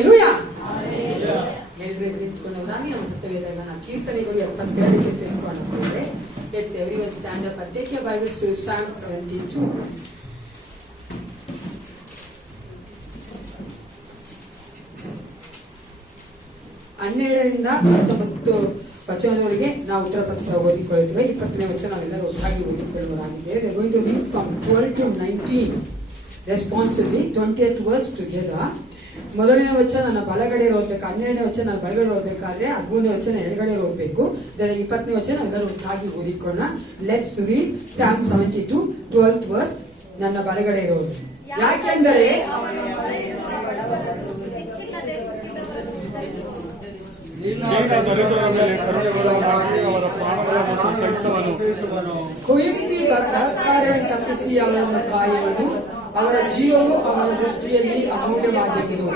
Hallelujah. ಎಲ್ಲರೂ ನಿಂತ್ಕೊಂಡವರಾಗಿ ನಮ್ಮ ಸತ್ಯವೇದಗಳನ್ನ ಕೀರ್ತನೆಗಳು 72ಕ್ಕೆ ತಿಳಿಸ್ಕೊಂಡಿದ್ದೇವೆ. Let's everyone stand up and take your Bibles to Psalm 72. ಹನ್ನೆರಡರಿಂದ 19 ವಚನಗಳಿಗೆ ನಾವು ಉತ್ತರ ಪತ್ರ ಓದಿಕೊಳ್ಳುತ್ತೇವೆ. 20ನೇ ವಚನ ನಾವೆಲ್ಲರೂ ಒಟ್ಟಾಗಿ ಓದಿಕೊಳ್ಳುವರಾಗಿದ್ದೇವೆ. We are going to read from 12 to 19 responsibly, 20th verse together. ಮೊದಲನೇ ವಚನ ನನ್ನ ಬಲಗಡೆ ಓದಬೇಕು, 12ನೇ ವಚನ ನನ್ನ ಬಲಗಡೆ ಓದಬೇಕಾದ್ರೆ 13ನೇ ವಚನ ಎಡಗಡೆ ಓದಬೇಕು. 20ನೇ ವಚನ ಎಲ್ಲರೂ ಒಟ್ಟಾಗಿ ಓದಿಕೊಳ್ಳೋಣ. Let's read Psalm 72 12th verse. ನನ್ನ ಬಲಗಡೆ ಇರೋದು ಯಾಕೆಂದರೆ ಕುಯುಕ್ತಿ ಬಲಾತ್ಕಾರವನ್ನು ತಪ್ಪಿಸಿ ಅವರನ್ನು ಕಾಯುವುದು, ಅವರ ಜೀವವು ಅವರ ದೃಷ್ಟಿಯಲ್ಲಿ ಅಮೂಲ್ಯವಾಗಿದ್ದು.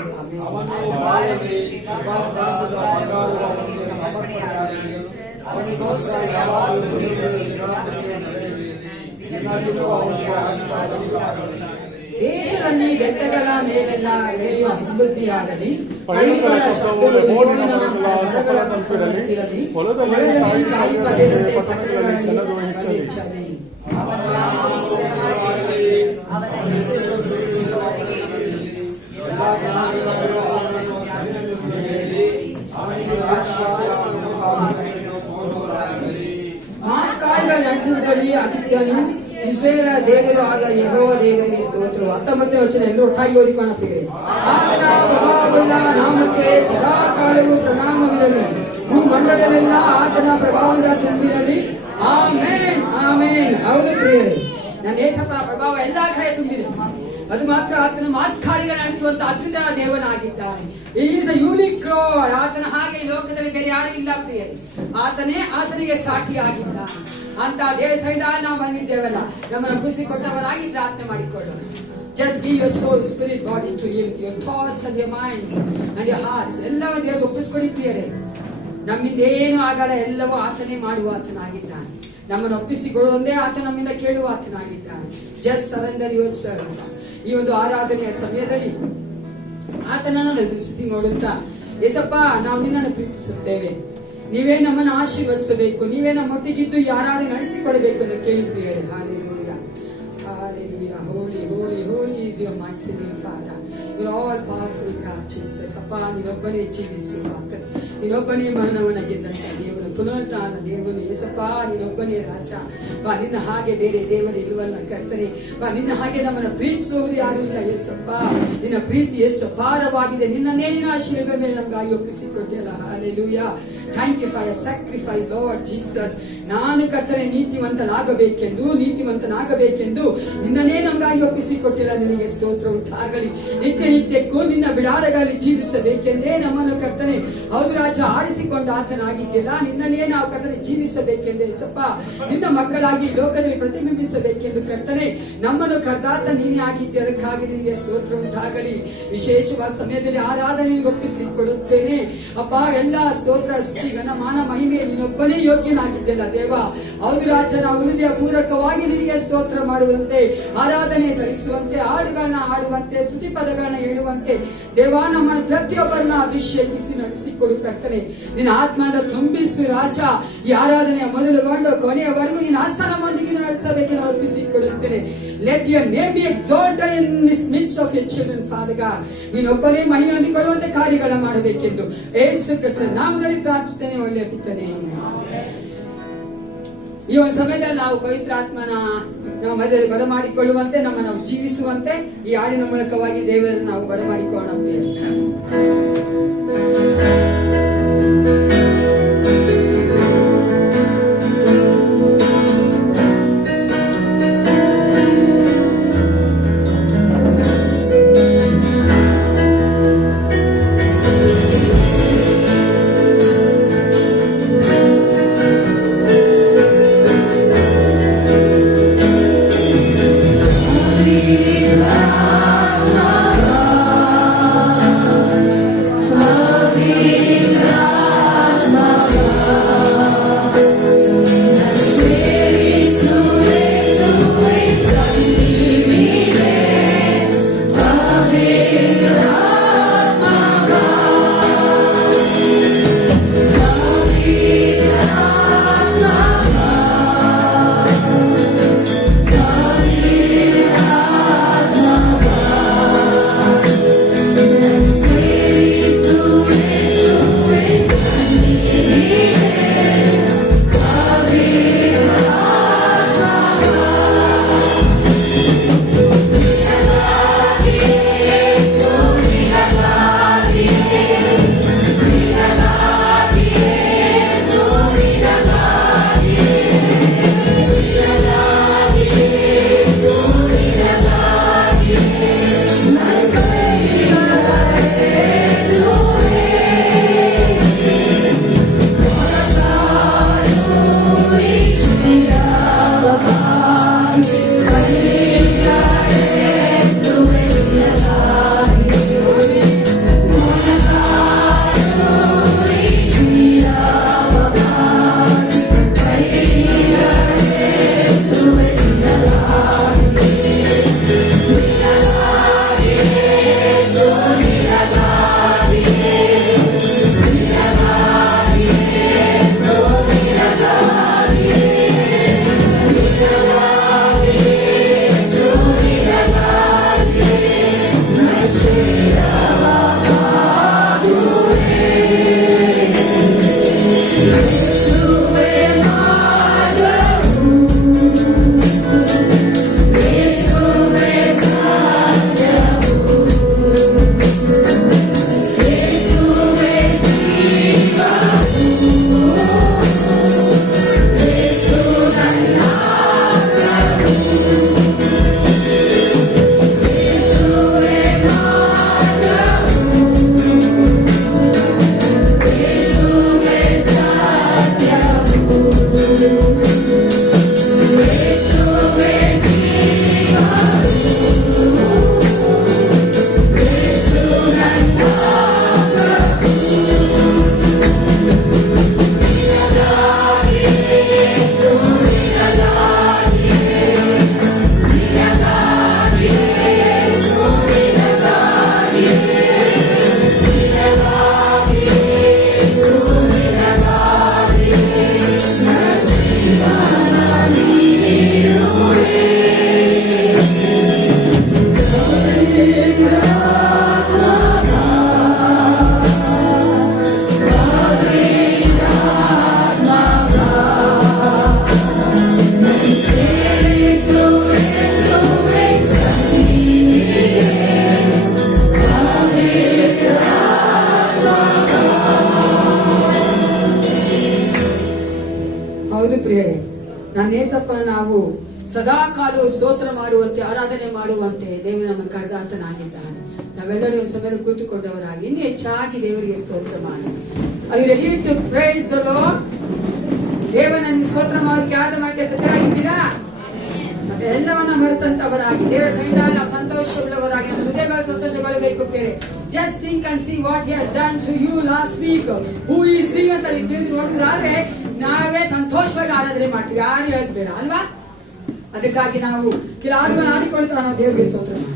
ದೇಶದಲ್ಲಿ ಬೆಟ್ಟಗಳ ಮೇಲೆಲ್ಲ ಬೆಳೆಯುವ ಸಮೃದ್ಧಿಯಾಗಲಿ, ಮಾಕಾಯಿಗಳ ನಂತರದಲ್ಲಿ ಆದಿತ್ಯನು ಇಸ್ರೇಲ ದೇವರು ಆದ ಯೆಹೋವ ದೇವರಿಗೆ ಸ್ತೋತ್ರ. 19ನೇ ವಚನ ಎಲ್ಲರೂ ಒಟ್ಟಾಗಿ ಓದಿಕೊಳ್ಳುತ್ತೇವೆ. ಆತನ ಪ್ರಭಾವವುಳ್ಳ ನಾಮಕ್ಕೆ ಸದಾ ಕಾಲವು ಪ್ರಣಾಮವಿರಲಿ, ಭೂಮಂಡಲವೆಲ್ಲ ಆತನ ಪ್ರಭಾವದ ತುಂಬಿರಲಿ. ಆಮೇನ್ ಆಮೇನ್. ಹೌದು ಪ್ರಿಯರೇ, ನನ್ನ ಏಸಪ್ಪ ಪ್ರಭಾವ ಎಲ್ಲಾ ಕಡೆ ತುಂಬಿದೆ. ಅದು ಮಾತ್ರ ಆತನ ಮಾತ್ಕಾರ್ಯಗಳು ನಡೆಸುವಂತ ಅದ್ಭುತ ದೇವನಾಗಿದ್ದಾನೆ. Is a unique Lord. ಆತನ ಹಾಗೆ ಈ ಲೋಕದಲ್ಲಿ ಬೇರೆ ಯಾರು ಇಲ್ಲ ಪ್ರಿಯರೇ. ಆತನಿಗೆ ಸಾಟಿಯಾಗಿದ್ದಾನೆ. ಅಂತ ದೇವ ಸಹಿತ ನಾವು ಬಂದಿದ್ದೇವಲ್ಲ, ನಮ್ಮನ್ನು ಖುಷಿ ಕೊಟ್ಟವರಾಗಿ ಪ್ರಾರ್ಥನೆ ಮಾಡಿಕೊಳ್ಳೋಣ. Just give your soul, spirit, body to Him, your thoughts and your mind and your hearts. ಎಲ್ಲವೂ ದೇವರಿಗೆ ಒಪ್ಪಿಸಿಕೊಡಿ ಪ್ರಿಯರೇ. ನಮ್ಮಿಂದ ಏನು ಆಗಲ್ಲ, ಎಲ್ಲವೂ ಆತನೇ ಮಾಡುವ ಆತನಾಗಿದ್ದಾನೆ. ನಮ್ಮನ್ನು ಒಪ್ಪಿಸಿಕೊಳ್ಳುವುದೇ ಆತ ನಮ್ಮಿಂದ ಕೇಳುವ ಆತನಾಗಿದ್ದಾನೆ. Just surrender your serve. ಈ ಒಂದು ಆರಾಧನೆಯ ಸಮಯದಲ್ಲಿ ಆತನನ್ನು ಸ್ತುತಿ ಮಾಡುತ್ತಾ, ಏಸಪ್ಪ ನಾವು ನಿನ್ನನ್ನು ಪ್ರೀತಿಸುತ್ತೇವೆ, ನೀವೇ ನಮ್ಮನ್ನು ಆಶೀರ್ವದಿಸಬೇಕು, ನೀವೇ ನಮ್ಮೊಟ್ಟಿಗಿದ್ದು ಯಾರು ನಡೆಸಿಕೊಡಬೇಕು ಅಂತ ಕೇಳಿದ್ದೀರಿ. Hallelujah. Hallelujah. Holy, holy, holy is your mighty name, Father. You're all powerful God, Jesus. ಅಪ್ಪ ನೀನೊಬ್ಬನೇ ಜೀವಿಸುವ, ನೀನೊಬ್ಬನೇ ಮರಣವನ್ನ ಗೆದ್ದಂತ ದೇವರು, ಪುನರುತ್ಥಾನ ದೇವನು. ಏಸಪ್ಪ ನೀನೊಬ್ಬನೇ ರಾಜ. ಬಾ, ನಿನ್ನ ಹಾಗೆ ಬೇರೆ ದೇವರು ಇಲ್ವಲ್ಲ ಕರ್ತನೆ. ಬಾ, ನಿನ್ನ ಹಾಗೆ ನಮ್ಮನ್ನ ಪ್ರೀತಿಸುವುದು ಯಾರು ಇಲ್ಲ ಏಸಪ್ಪ. ನಿನ್ನ ಪ್ರೀತಿ ಎಷ್ಟು ಅಪಾರವಾಗಿದೆ. ನಿನ್ನನ್ನೇ ನಿನ್ನ ಆಶೀರ್ವಾದ ಮೇಲೆ ನಮ್ಗಾಗಿ ಒಪ್ಪಿಸಿಕೊಟ್ಟಿಲ್ಲ. Hallelujah. Thank you for your sacrifice, Lord Jesus. ನಾನು ಕರ್ತನೆ ನೀತಿವಂತನಾಗಬೇಕೆಂದು ನಿನ್ನನ್ನೇ ನಮಗಾಗಿ ಒಪ್ಪಿಸಿಕೊಟ್ಟಿಲ್ಲ. ನಿನಗೆ ಸ್ತೋತ್ರ ಉಂಟಾಗಲಿ. ನಿತ್ಯಕ್ಕೂ ನಿನ್ನ ಬಿಡಾರಗಳಲ್ಲಿ ಜೀವಿಸಬೇಕೆಂದೇ ನಮ್ಮನ್ನು ಕರ್ತನೆ ಹೌದು ರಾಜ ಆರಿಸಿಕೊಂಡ ಆತನಾಗಿದ್ದಿಲ್ಲ. ನಿನ್ನನ್ನೇ ನಾವು ಕರ್ತನೆ ಜೀವಿಸಬೇಕೆಂದೇ ಸಪ್ಪ ನಿನ್ನ ಮಕ್ಕಳಾಗಿ ಲೋಕದಲ್ಲಿ ಪ್ರತಿಬಿಂಬಿಸಬೇಕೆಂದು ಕರ್ತನೆ ನಮ್ಮನ್ನು ಕರ್ದಾತ ನೀನೇ ಆಗಿದ್ದೆ. ಅದಕ್ಕಾಗಿ ನಿನಗೆ ಸ್ತೋತ್ರ ಉಂಟಾಗಲಿ. ವಿಶೇಷವಾದ ಸಮಯದಲ್ಲಿ ಆರಾಧನೆ ಒಪ್ಪಿಸಿಕೊಡುತ್ತೇನೆ ಅಪ್ಪ. ಎಲ್ಲ ಸ್ತೋತ್ರ ಘನ ಮಾನ ಮಹಿಮೆ ನೀನೊಬ್ಬನೇ ಯೋಗ್ಯನಾಗಿದ್ದೆಲ್ಲ ದೇವ. ಹೌದು ರಾಜ, ನಾವು ಹೃದಯ ಪೂರಕವಾಗಿ ನಿನಗೆ ಸ್ತೋತ್ರ ಮಾಡುವಂತೆ, ಆರಾಧನೆ ಸಲ್ಲಿಸುವಂತೆ, ಹಾಡುಗಳನ್ನ ಹಾಡುವಂತೆ, ಸ್ತುತಿ ಪದಗಳನ್ನ ಹೇಳುವಂತೆ ದೇವ ನಮ್ಮನ್ನು ಪ್ರತಿಯೊಬ್ಬರನ್ನ ಅಭಿಷೇಕಿಸಿ ನಡೆಸಿಕೊಡು ಕರ್ತನೆ. ನಿನ್ನ ಆತ್ಮನ ತುಂಬಿಸು ರಾಜ. ಈ ಆರಾಧನೆಯ ಮೊದಲುಗೊಂಡು ಕೊನೆಯವರೆಗೂ ನಿನ್ನ ಆಸ್ಥಾನದೊಂದಿಗೆ ನಡೆಸಬೇಕೆಂದು ಅರ್ಪಿಸಿಕೊಡುತ್ತೇನೆ. Let your name be exalted in this midst of your children father God. ನೀನೊಬ್ಬನೇ ಮಹಿಮೆ ಹೊಂದಿಕೊಳ್ಳುವಂತೆ ಕಾರ್ಯಗಳನ್ನ ಮಾಡಬೇಕೆಂದು ಯೇಸು ಕ್ರಿಸ್ತನ ನಾಮದಲ್ಲಿ ಪ್ರಾರ್ಥಿಸುತ್ತೇನೆ. ಒಳ್ಳೆಯ ಪಿತನೇ, ಈ ಒಂದು ಸಮಯದಲ್ಲಿ ನಾವು ಪವಿತ್ರ ಆತ್ಮನ ನಾವು ಮಧ್ಯದಲ್ಲಿ ಬರಮಾಡಿಕೊಳ್ಳುವಂತೆ, ನಮ್ಮನ್ನು ನಾವು ಜೀವಿಸುವಂತೆ ಈ ಹಾಡಿನ ಮೂಲಕವಾಗಿ ದೇವರನ್ನು ನಾವು ಬರಮಾಡಿಕೊಳ್ಳೋಣ. La la la ಪ್ರಿಯರೇ, ನನ್ನ ಏಸಪ್ಪ ನಾವು ಸದಾ ಕಾಲವು ಸ್ತೋತ್ರ ಮಾಡುವಂತೆ, ಆರಾಧನೆ ಮಾಡುವಂತೆ ದೇವರು ನಮ್ಮನ್ನು ಕರೆದಾತನಾಗಿದ್ದಾನೆ. ನಾವೆಲ್ಲರೂ ಸಮಯ ಕೂತುಕೊಂಡವರಾಗಿ ಇನ್ನು ಹೆಚ್ಚಾಗಿ ದೇವರಿಗೆ ಸ್ತೋತ್ರ ಮಾಡಿ. Are you ready to praise the Lord? ದೇವರನ್ನು ಸ್ತೋತ್ರ ಮಾಡೋಕೆ ಯಾರು ಮಾಡಕ್ಕೆ ತಯಾರಾಗಿದ್ದೀರಾ? ಮತ್ತೆ ಎಲ್ಲವನ್ನ ಮರೆತಂತವರಾಗಿ ದೇವರ ಸನ್ನಿಧಾನ ಸಂತೋಷವುಳ್ಳವರಾಗಿ ನಮ್ಮ ಹೃದಯಗಳ ಸಂತೋಷಗೊಳ್ಳಬೇಕು. Just think and see what he has done to you last week. Who is he ಅಂತ ನೋಡಿದ್ರೆ ನಾವೇ ಸಂತೋಷವಾಗಿ ಆರಾಧನೆ ಮಾಡ್ತೀವಿ, ಯಾರು ಹೇಳ್ತೀರ ಅಲ್ವಾ? ಅದಕ್ಕಾಗಿ ನಾವು ಕೆಲ ಹಾಡುಗಳನ್ನು ಆಡಿಕೊಳ್ತಾ ನಾವು ದೇವರಿಗೆ ಸ್ತೋತ್ರ ಮಾಡೋಣ.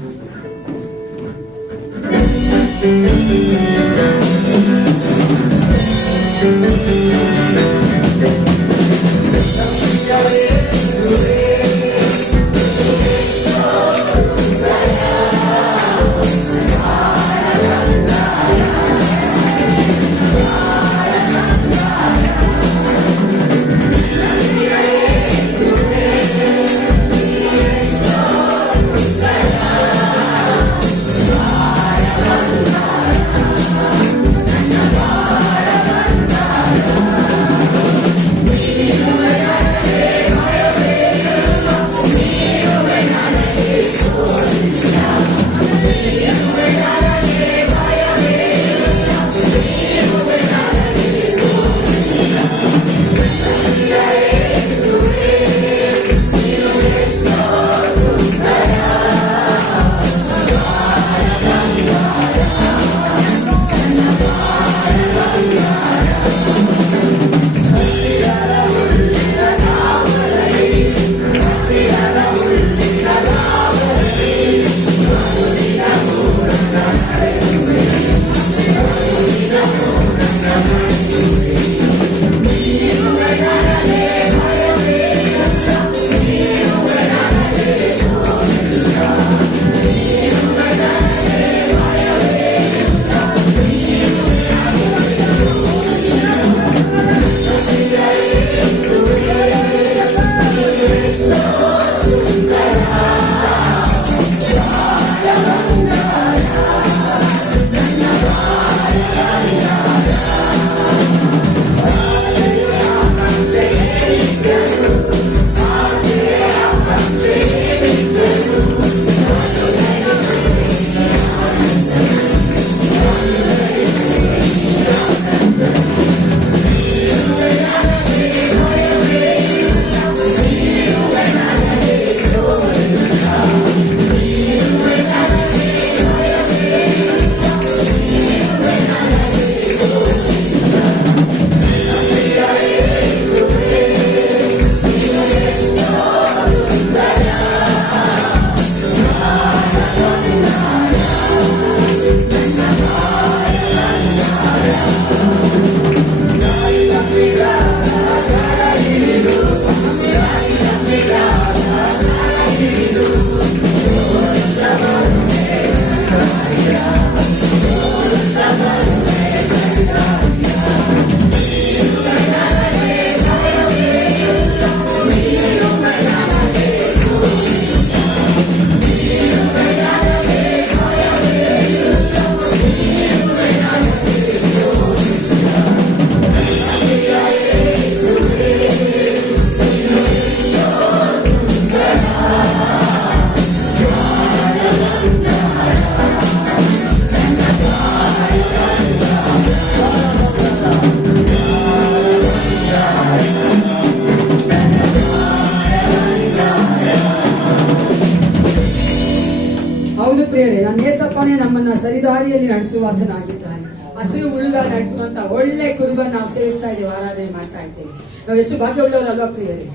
ನನ್ನ ಏಸಪ್ಪನೇ ನಮ್ಮನ್ನ ಸರಿದಾರಿಯಲ್ಲಿ ನಡೆಸುವಾತನಾಗಿದ್ದಾನೆ. ಹಸಿರು ಹುಳುಗ ನಡೆಸುವಂತ ಒಳ್ಳೆ ಕುರುಬನ್ನು ನಾವು ಸೇವಿಸ್ತಾ ಇದ್ದೇವೆ, ಆರಾಧನೆ ಮಾಡ್ತಾ ಇದ್ದೇವೆ. ನಾವು ಎಷ್ಟು ಭಾಗ್ಯವುಳ್ಳವರಲ್ವಾ ಪ್ರಿಯರೇ?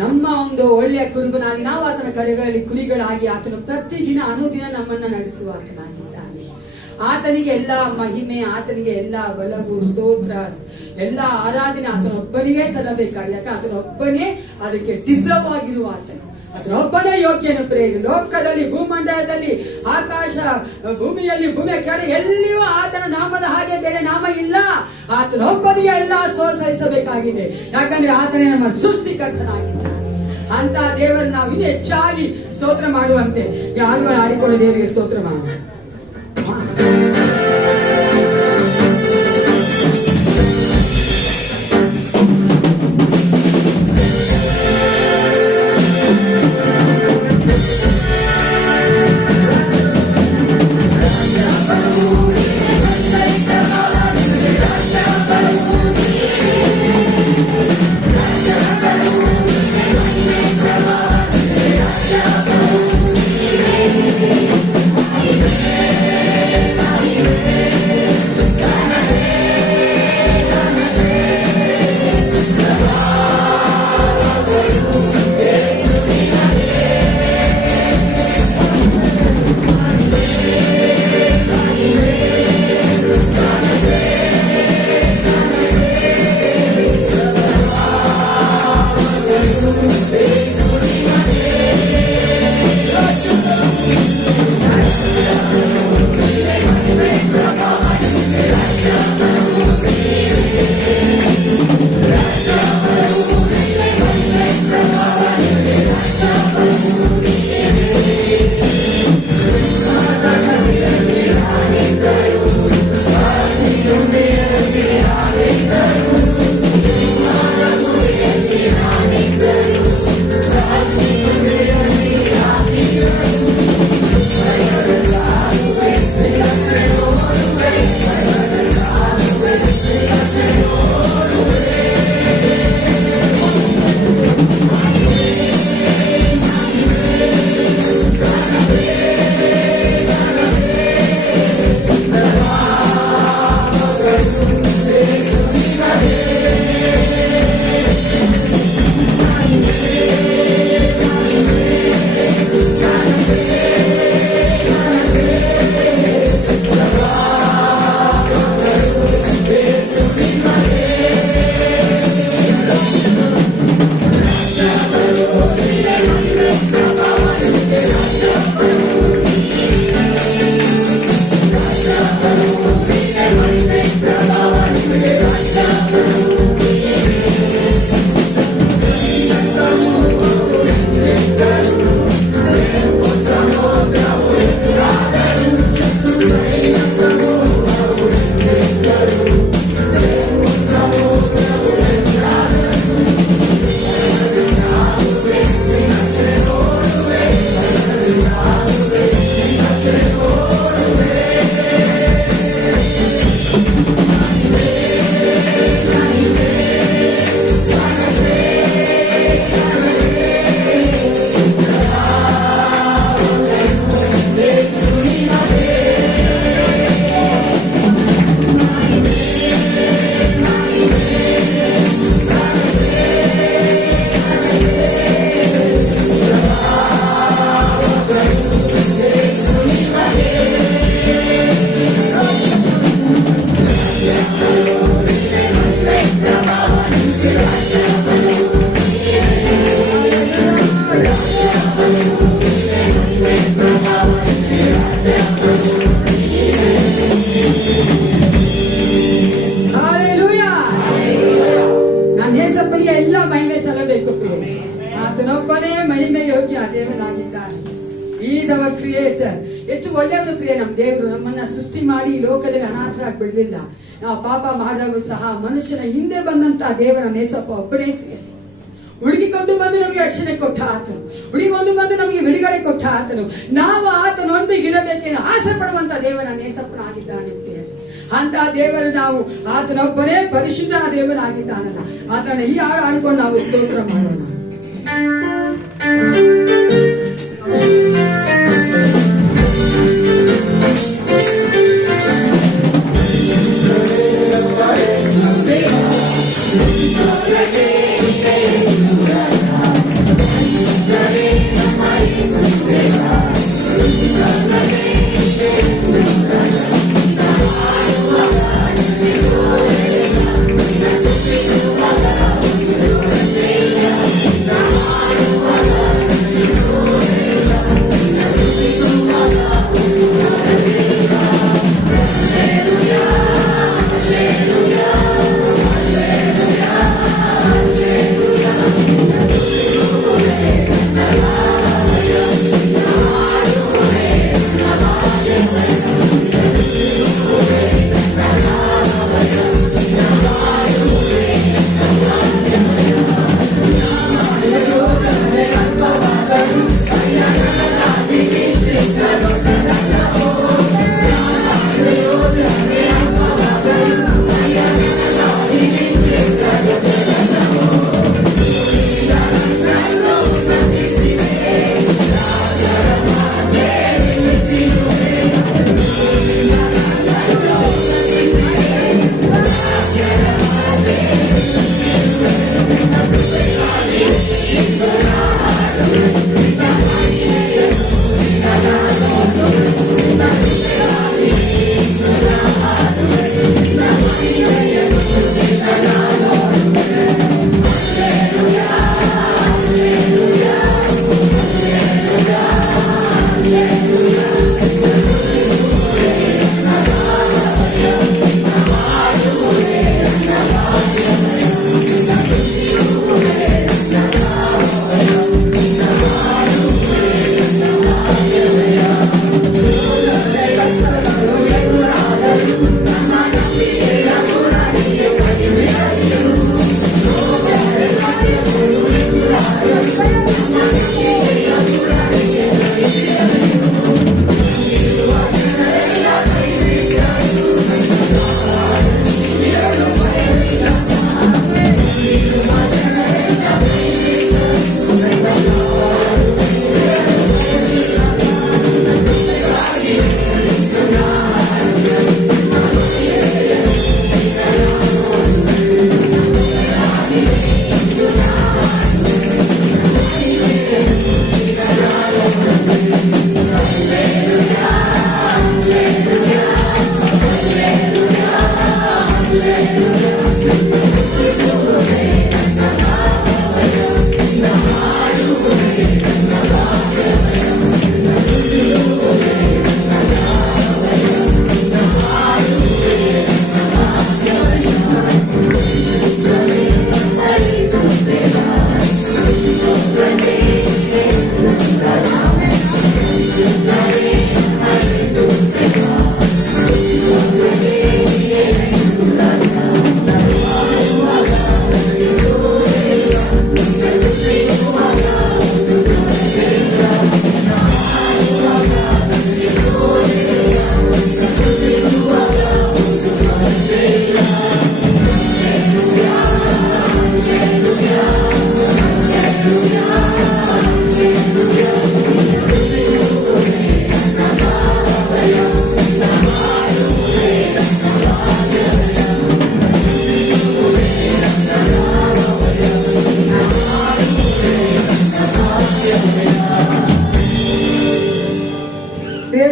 ನಮ್ಮ ಒಂದು ಒಳ್ಳೆಯ ಕುರುಬನಾಗಿ ನಾವು ಆತನ ಕಡೆಗಳಲ್ಲಿ ಕುರಿಗಳಾಗಿ ಆತನು ಪ್ರತಿದಿನ ಅನುದಿನ ನಮ್ಮನ್ನ ನಡೆಸುವಾತನಾಗಿದ್ದಾನೆ. ಆತನಿಗೆ ಎಲ್ಲಾ ಮಹಿಮೆ, ಆತನಿಗೆ ಎಲ್ಲಾ ಬಲವು, ಸ್ತೋತ್ರ, ಎಲ್ಲಾ ಆರಾಧನೆ ಆತನೊಬ್ಬನಿಗೆ ಸಲ್ಲಬೇಕಾಗಿದೆ. ಯಾಕೆ ಆತನೊಬ್ಬನೇ ಅದಕ್ಕೆ ಡಿಸರ್ವ್ ಆಗಿರುವ ಆತನು, ಅದರೊಬ್ಬನೇ ಯೋಗ್ಯನು ಪ್ರೇರಿ. ಲೋಕದಲ್ಲಿ, ಭೂಮಂಡಲದಲ್ಲಿ, ಆಕಾಶ, ಭೂಮಿಯಲ್ಲಿ, ಭೂಮಿಯ ಕೆಳ ಎಲ್ಲಿಯೂ ಆತನ ನಾಮದ ಹಾಗೆ ಬೇರೆ ನಾಮ ಇಲ್ಲ. ಆತನೊಬ್ಬನಿಗೆ ಎಲ್ಲ ಸಹಿಸಬೇಕಾಗಿದೆ. ಯಾಕಂದ್ರೆ ಆತನೇ ನಮ್ಮ ಸೃಷ್ಟಿಕರ್ತನಾಗಿದ್ದಾನೆ. ಅಂತ ದೇವರನ್ನು ನಾವು ಇನ್ನೂ ಹೆಚ್ಚಾಗಿ ಸ್ತೋತ್ರ ಮಾಡುವಂತೆ ಈ ಹಾಡುಗಳು ಆಡಿಕೊಂಡು ದೇವರಿಗೆ ಸ್ತೋತ್ರ ಮಾಡೋಣ. ಒಳ್ಳೆಯವರು ಪ್ರಿಯ. ನಮ್ಮ ದೇವರು ನಮ್ಮನ್ನ ಸೃಷ್ಟಿ ಮಾಡಿ ಈ ಲೋಕದಲ್ಲಿ ಅನಾಥರಾಗಿ ಬಿಡ್ಲಿಲ್ಲ. ನಾವು ಪಾಪ ಮಾಡಿದಾಗೂ ಸಹ ಮನುಷ್ಯನ ಹಿಂದೆ ಬಂದಂತ ದೇವರ ನೇಸಪ್ಪ ಒಬ್ಬನೇ. ಹುಡುಗಿಕೊಂಡು ಬಂದು ನಮಗೆ ರಕ್ಷಣೆ ಕೊಟ್ಟ ಆತನು, ಹುಡುಗಿಕೊಂಡು ಬಂದು ನಮಗೆ ಬಿಡುಗಡೆ ಕೊಟ್ಟ ಆತನು. ನಾವು ಆತನೊಂದಿಗೆ ಇರಬೇಕೇನು ಆಸೆ ಪಡುವಂತ ದೇವರ ನೇಸಪ್ಪನಾಗಿದ್ದಾನೆ. ಅಂತ ದೇವರು ನಾವು ಆತನೊಬ್ಬನೇ ಪರಿಶುದ್ಧ ದೇವರಾಗಿದ್ದಾನಲ್ಲ, ಆತನ ಈ ಹಾಡು ಆಡಿಕೊಂಡು ನಾವು ಸ್ತೋತ್ರ ಮಾಡೋಣ.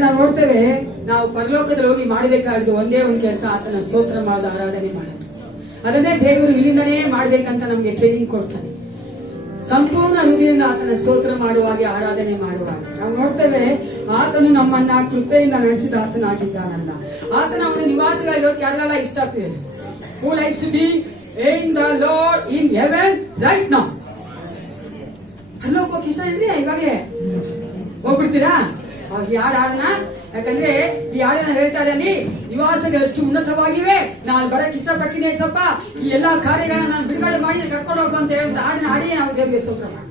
ನಾವು ನೋಡ್ತೇವೆ, ನಾವು ಪರಲೋಕದಲ್ಲಿ ಹೋಗಿ ಮಾಡಬೇಕಾಗಿದ್ದು ಒಂದೇ ಒಂದು ಕೆಲಸ, ಆತನ ಸ್ತೋತ್ರ ಮಾಡೋದು, ಆರಾಧನೆ ಮಾಡೋದು. ಅದನ್ನೇ ದೇವರು ಇಲ್ಲಿಂದನೇ ಮಾಡ್ಬೇಕಂತ ನಮ್ಗೆ ಟ್ರೈನಿಂಗ್ ಕೊಡ್ತಾನೆ. ಸಂಪೂರ್ಣ ಹೃದಯದಿಂದ ಆತನ ಸ್ತೋತ್ರ ಮಾಡುವಾಗ, ಆರಾಧನೆ ಮಾಡುವಾಗ ನಾವು ನೋಡ್ತೇವೆ, ಆತನು ನಮ್ಮನ್ನ ಕೃಪೆಯಿಂದ ನಡೆಸಿದ ಆತನಾಗಿದ್ದಾನಲ್ಲ. ಆತನ ಅವನ ನಿವಾಸಗಳಿರೋಕೆ ಯಾರೆಲ್ಲ ಇಷ್ಟಪಡ್ತಾರೆ? Who likes to be in the Lord in heaven right now? ಪರಲೋಕಕ್ಕೆ ಇಷ್ಟ ಏನ್ರಿ? ಇವಾಗಲೇ ಹೋಗ್ಬಿಡ್ತೀರಾ? ಯಾರನ್ನ ಯಾಕಂದ್ರೆ ಈ ಹಾಡನ್ನ ಹೇಳ್ತಾ ಇದ್ದಾನೆ, ನಿವಾಸಗಳು ಎಷ್ಟು ಉನ್ನತವಾಗಿವೆ, ನಾನು ಬರಕ್ ಇಷ್ಟಪಡ್ತೀನಿ ಸ್ವಲ್ಪ, ಈ ಎಲ್ಲಾ ಕಾರ್ಯಗಳನ್ನ ನಾನು ಬಿಡುಗಡೆ ಮಾಡಿ ಕರ್ಕೊಂಡು ಹೋಗು ಅಂತ ಹೇಳಿ ಹಾಡಿನ ಹಾಡಿ ನಾವು ದೇವರಿಗೆ ಸ್ತೋತ್ರ ಮಾಡೋಣ.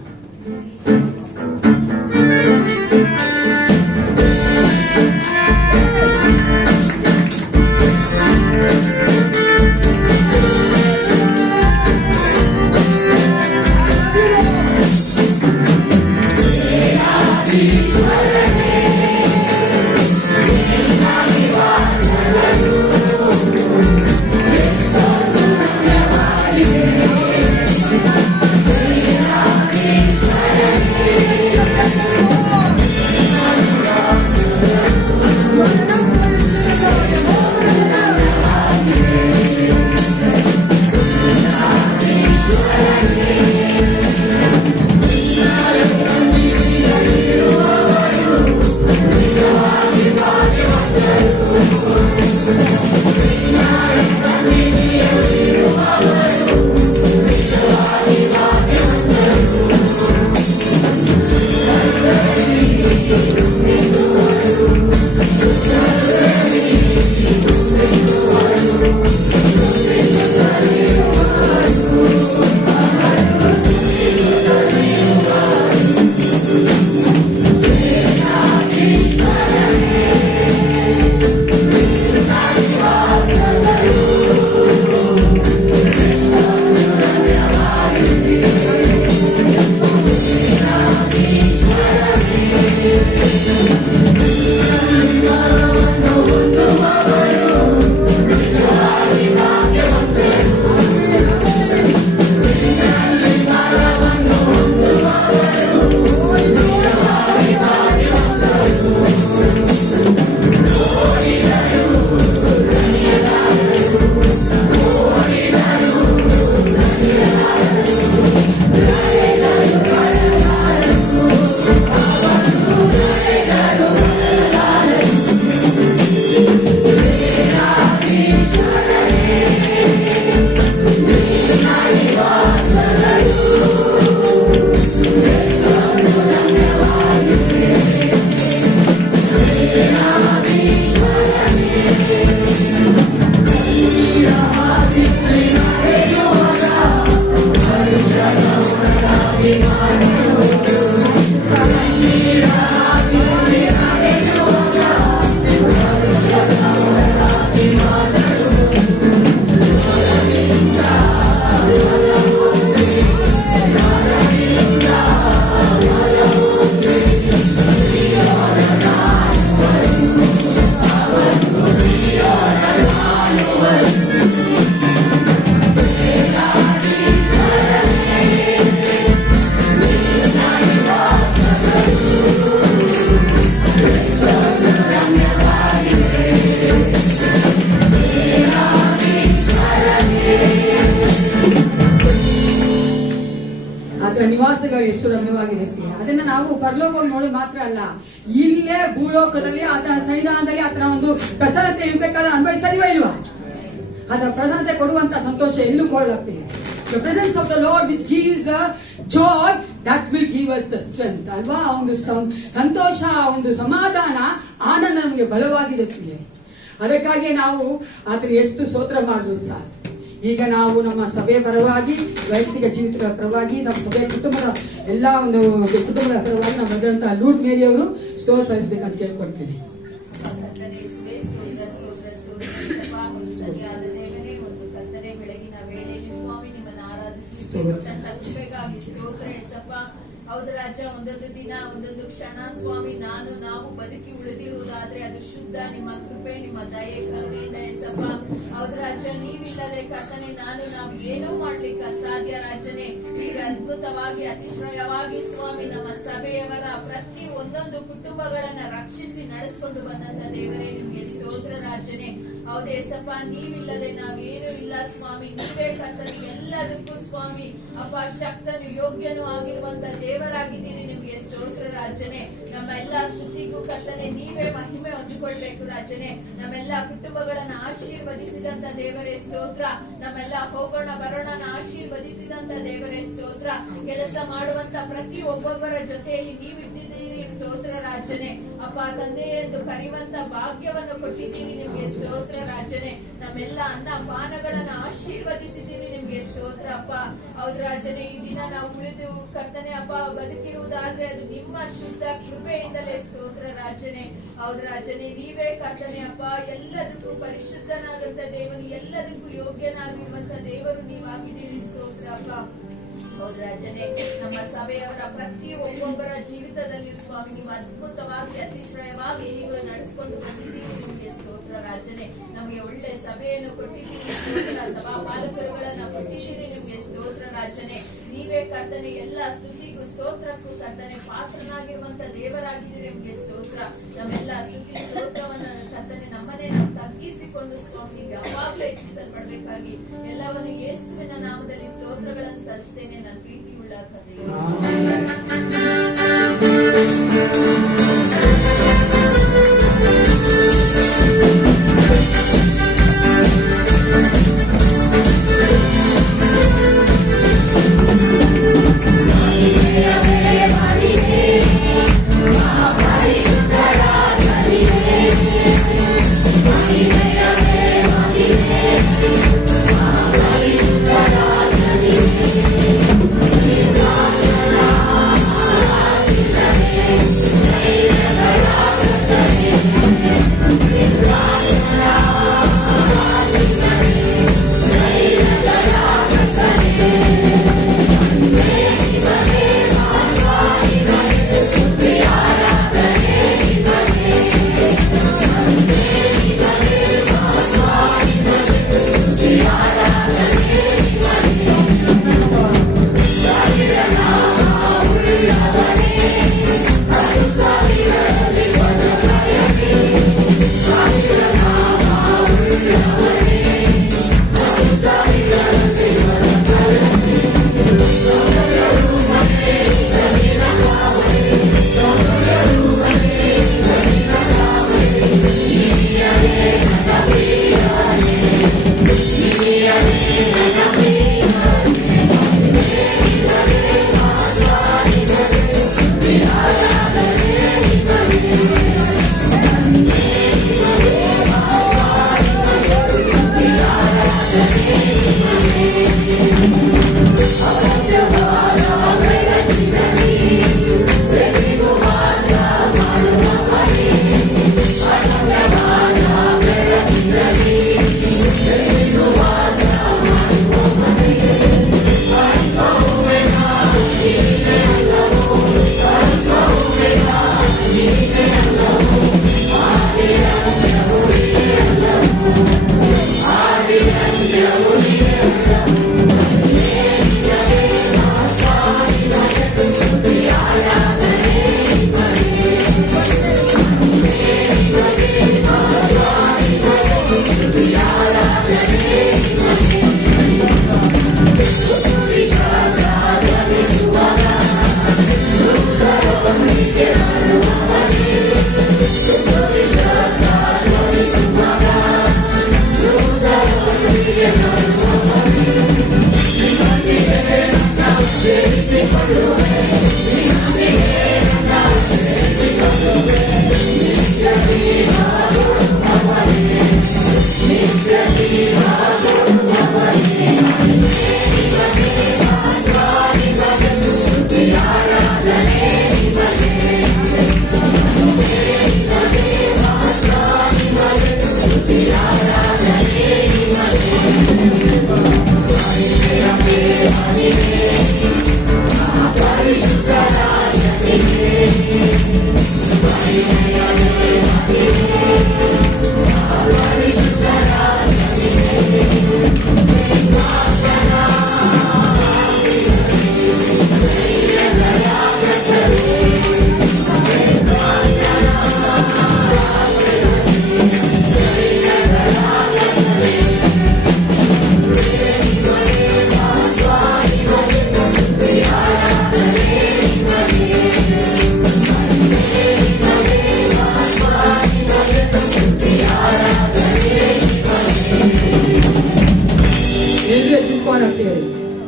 ಎಷ್ಟು ರಮ್ಯವಾಗಿದೆ. ಅದನ್ನ ನಾವು ಪರಲೋಕವಾಗಿ ನೋಡಿ ಮಾತ್ರ ಅಲ್ಲ, ಇಲ್ಲೇ ಭೂಲೋಕದಲ್ಲಿ ಆತನ ಸನ್ನಿಧಾನದಲ್ಲಿ ಆತನ ಒಂದು ಪ್ರಸನ್ನತೆ ಇರ್ಬೇಕಾದ್ರೆ ಅನುಭವಿಸಲಿವಾ ಇಲ್ವಾ? ಅದರ ಪ್ರಸನ್ನತೆ ಕೊಡುವಂತ ಸಂತೋಷ ಎಲ್ಲೂ ಕೊಳ್ಳಲಾಗ್ತಿದೆ. The presence of the Lord which gives joy, that will give us the strength. ಅಲ್ವಾ? ಒಂದು ಸಂತೋಷ, ಒಂದು ಸಮಾಧಾನ, ಆನಂದ ನಮಗೆ ಬಲವಾಗಿದೆ. ಅದಕ್ಕಾಗಿ ನಾವು ಆತನ ಎಷ್ಟು ಸ್ತೋತ್ರ ಮಾಡುವುದು ಸಾಧ್ಯ. ಈಗ ನಾವು ನಮ್ಮ ಸಭೆಯ ಪರವಾಗಿ, ವೈಯಕ್ತಿಕ ಜೀವಿತಗಳ ಪರವಾಗಿ, ನಮ್ಮ ಸಭೆಯ ಕುಟುಂಬದ ಎಲ್ಲಾ ಒಂದು ಕುಟುಂಬದ ಪರವಾಗಿ ನಮ್ಮ ಮದಂತ ಲೂಟ್ ಮೇರಿಯವರು ಸ್ತೋತ್ರ ಸಲ್ಲಿಸಬೇಕಂತ ಕೇಳ್ಕೊಡ್ತೀನಿ. ಹೌದು ರಾಜ, ಒಂದೊಂದು ದಿನ ಒಂದೊಂದು ಕ್ಷಣ ಸ್ವಾಮಿ ನಾವು ಬದುಕಿ ಉಳಿದಿರುವುದಾದ್ರೆ ಅದು ಶುದ್ಧ ನಿಮ್ಮ ಕೃಪೆ, ನಿಮ್ಮ ದಯೆ, ಕರುಣೆಯಿಂದ ಎಸಪ್ಪ. ಹೌದು ರಾಜ, ನೀವಿಲ್ಲದೆ ಕರ್ತನೆ ನಾವು ಏನೂ ಮಾಡ್ಲಿಕ್ಕೆ ಅಸಾಧ್ಯ ರಾಜನೇ. ನೀವೇ ಅದ್ಭುತವಾಗಿ ಅತಿಶ್ರಯವಾಗಿ ಸ್ವಾಮಿ ನಮ್ಮ ಸಭೆಯವರ ಪ್ರತಿ ಒಂದೊಂದು ಕುಟುಂಬಗಳನ್ನ ರಕ್ಷಿಸಿ ನಡೆಸ್ಕೊಂಡು ಬಂದಂತ ದೇವರೇ ನಿಮ್ಗೆ ಸ್ತೋತ್ರ ರಾಜನೇ. ಹೌದೇ ಎಸಪ್ಪ, ನೀವಿಲ್ಲದೆ ನಾವೇನು ಇಲ್ಲ ಸ್ವಾಮಿ. ನೀವೇ ಕರ್ತನೆ ಎಲ್ಲದಕ್ಕೂ ಸ್ವಾಮಿ ಅಪ್ಪ ಶಕ್ತನು ಯೋಗ್ಯನು ಆಗಿರುವಂತ ದೇವರಾಗಿದ್ದೀರಿ. ನಿಮ್ಗೆ ಸ್ತೋತ್ರ ರಾಜನೇ. ನಮ್ಮ ಎಲ್ಲಾ ಸ್ತುತಿಗೂ ಕರ್ತನೆ ನೀವೇ ಮಹಿಮೆ ಹೊಂದಿಕೊಳ್ಬೇಕು ರಾಜನೇ. ನಮ್ಮೆಲ್ಲ ಕುಟುಂಬಗಳನ್ನ ಆಶೀರ್ವದಿಸಿದಂತ ದೇವರೇ ಸ್ತೋತ್ರ. ನಮ್ಮೆಲ್ಲ ಹೋಗೋಣ ಬರೋಣ ಆಶೀರ್ವದಿಸಿದಂತ ದೇವರೇ ಸ್ತೋತ್ರ. ಕೆಲಸ ಮಾಡುವಂತ ಪ್ರತಿ ಒಬ್ಬೊಬ್ಬರ ಜೊತೆಯಲ್ಲಿ ನೀವಿದ್ದೀರಿ ಸ್ತೋತ್ರ ಸ್ತೋತ್ರ ರಾಜನೇ. ಅಪ್ಪ ತಂದೆ ಎಂದು ಕರೆಯುವಂತ ಭಾಗ್ಯವನ್ನು ಕೊಟ್ಟಿದ್ದೀನಿ ನಿಮ್ಗೆ ಸ್ತೋತ್ರ ರಾಜನೇ. ನಮ್ಮೆಲ್ಲ ಅನ್ನ ಪಾನಗಳನ್ನ ಆಶೀರ್ವದಿಸಿದ್ದೀನಿ ನಿಮ್ಗೆ ಸ್ತೋತ್ರ ಅಪ್ಪ. ಹೌದು ರಾಜನೇ, ಈ ದಿನ ನಾವು ಉಳಿದು ಕರ್ತನೆ ಅಪ್ಪ ಬದುಕಿರುವುದಾದ್ರೆ ಅದು ನಿಮ್ಮ ಶುದ್ಧ ಕೃಪೆಯಿಂದಲೇ ಸ್ತೋತ್ರ ರಾಜನೇ. ಹೌದು ರಾಜನೇ, ನೀವೇ ಕರ್ತನೆ ಅಪ್ಪ ಎಲ್ಲದಕ್ಕೂ ಪರಿಶುದ್ಧನಾದಂತ ದೇವರು, ಎಲ್ಲದಕ್ಕೂ ಯೋಗ್ಯನಾಗಿರುವಂತ ದೇವರು ನೀವಾಗಿದ್ದೀರಿ ಸ್ತೋತ್ರ ಅಪ್ಪ. ಹೌದು ರಾಜನೇ, ನಮ್ಮ ಸಭೆಯವರ ಪ್ರತಿ ಒಬ್ಬೊಬ್ಬರ ಜೀವಿತದಲ್ಲಿಯೂ ಸ್ವಾಮಿ ನೀವು ಅದ್ಭುತವಾಗಿ ಅತಿಶ್ರಯವಾಗಿ ಹೀಗೆ ನಡೆಸಿಕೊಂಡು ಬಂದಿದ್ದೀರಿ ನಿಮ್ಗೆ ಸ್ತೋತ್ರ ರಾಜನೇ. ನಮಗೆ ಒಳ್ಳೆ ಸಭೆಯನ್ನು ಕೊಟ್ಟಿದ್ದೀರಿ ಸ್ತೋತ್ರ, ಸಭಾ ಪಾಲಕರುಗಳನ್ನ ಕೊಟ್ಟಿದ್ದೀರಿ ನಿಮ್ಗೆ ಸ್ತೋತ್ರ ರಾಜನೇ. ನೀವೇ ಕರ್ತನೆ ಎಲ್ಲ ಸ್ತುತಿಗೂ ಸ್ತೋತ್ರಕ್ಕೂ ಕರ್ತನೆ ಪಾತ್ರನಾಗಿರುವಂತ ದೇವರಾಗಿದ್ದೀರಿ ನಿಮ್ಗೆ ಸ್ತೋತ್ರ. ನಮ್ಮೆಲ್ಲ ಸ್ತುತಿ ಸ್ತೋತ್ರವನ್ನ ಕರ್ತನೆ ನಮ್ಮನ್ನೇ ನಾವು ತಗ್ಗಿಸಿಕೊಂಡು ಸ್ವಾಮಿ ಯಾವಾಗಲೂ ಹೆಚ್ಚಿಸಲ್ಪಡ್ಬೇಕಾಗಿ ಎಲ್ಲವನ್ನು ಯೇಸುವಿನ ನಾಮದಲ್ಲಿ ಸ್ತೋತ್ರಗಳನ್ನು ಸಲ್ಲಿಸ್ತೇನೆ ನನ್ನ ಪ್ರೀತಿ ಉಳ್ಳ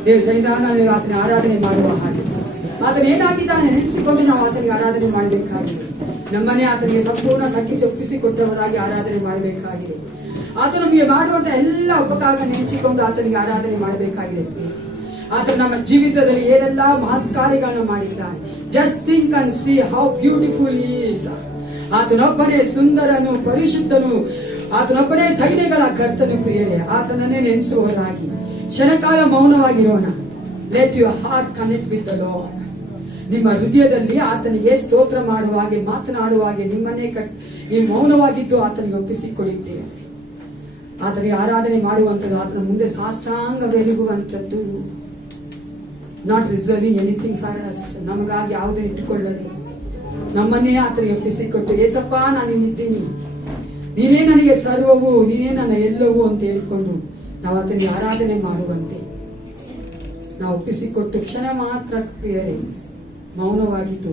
ದೇವ ಸನ್ನಿಧಾನ ಆರಾಧನೆ ಮಾಡುವ ಹಾಗೆ ಆತನ ಏನಾಗಿದ್ದಾನೆ ನೆನೆಸಿಕೊಂಡು ನಾವು ಆತನಿಗೆ ಆರಾಧನೆ ಮಾಡಬೇಕಾಗಿದೆ. ನಮ್ಮನೆ ಆತನಿಗೆ ಸಂಪೂರ್ಣ ತಗ್ಗಿಸಿ ಒಪ್ಪಿಸಿಕೊಟ್ಟವರಾಗಿ ಆರಾಧನೆ ಮಾಡಬೇಕಾಗಿದೆ. ಆತ ನಮಗೆ ಮಾಡುವಂತ ಎಲ್ಲ ಉಪಕಾರ ನೆನೆಸಿಕೊಂಡು ಆತನಿಗೆ ಆರಾಧನೆ ಮಾಡಬೇಕಾಗಿದೆ. ಆತ ನಮ್ಮ ಜೀವಿತದಲ್ಲಿ ಏನೆಲ್ಲ ಮಹತ್ ಕಾರ್ಯಗಳನ್ನು ಮಾಡಿದ್ದಾನೆ. Just think and see how beautiful is. ಆತನೊಬ್ಬನೇ ಸುಂದರನು, ಪರಿಶುದ್ಧನು, ಆತನೊಬ್ಬನೇ ಸೈನ್ಯಗಳ ಕರ್ತನು. ಪ್ರಿಯರೇ, ಆತನನ್ನೇ ನೆನೆಸುವವರಾಗಿ ಕ್ಷಣಕಾಲ ಮೌನವಾಗಿರೋಣ. Let your heart connect with the Lord. ನಿಮ್ಮ ಹೃದಯದಲ್ಲಿ ಆತನಿಗೆ ಸ್ತೋತ್ರ ಮಾಡುವ ಹಾಗೆ, ಮಾತನಾಡುವ ಹಾಗೆ ನಿಮ್ಮನ್ನೇ ನೀವು ಮೌನವಾಗಿದ್ದು ಆತನಿಗೆ ಒಪ್ಪಿಸಿಕೊಡುತ್ತೇವೆ. ಆತನಿಗೆ ಆರಾಧನೆ ಮಾಡುವಂಥದ್ದು, ಆತನ ಮುಂದೆ ಸಾಷ್ಟಾಂಗ ಬೆಳಗುವಂಥದ್ದು. Not reserving anything for us. ನಮಗಾಗಿ ಯಾವುದೇ ಇಟ್ಟುಕೊಳ್ಳದೆ ನಮ್ಮನ್ನೇ ಆತನಿಗೆ ಒಪ್ಪಿಸಿಕೊಟ್ಟು, ಏಸಪ್ಪ ನಾನು ಇಲ್ಲಿದ್ದೀನಿ, ನೀನೇ ನನಗೆ ಸರ್ವವು, ನೀನೇ ನನ್ನ ಎಲ್ಲವೂ ಅಂತ ಹೇಳಿಕೊಂಡು ನಾವು ಆತನಿಗೆ ಆರಾಧನೆ ಮಾಡುವಂತೆ ನಾವು ಒಪ್ಪಿಸಿಕೊಟ್ಟು ಕ್ಷಣ ಮಾತ್ರ ಪ್ರಿಯರೇ ಮೌನವಾಗಿದ್ದು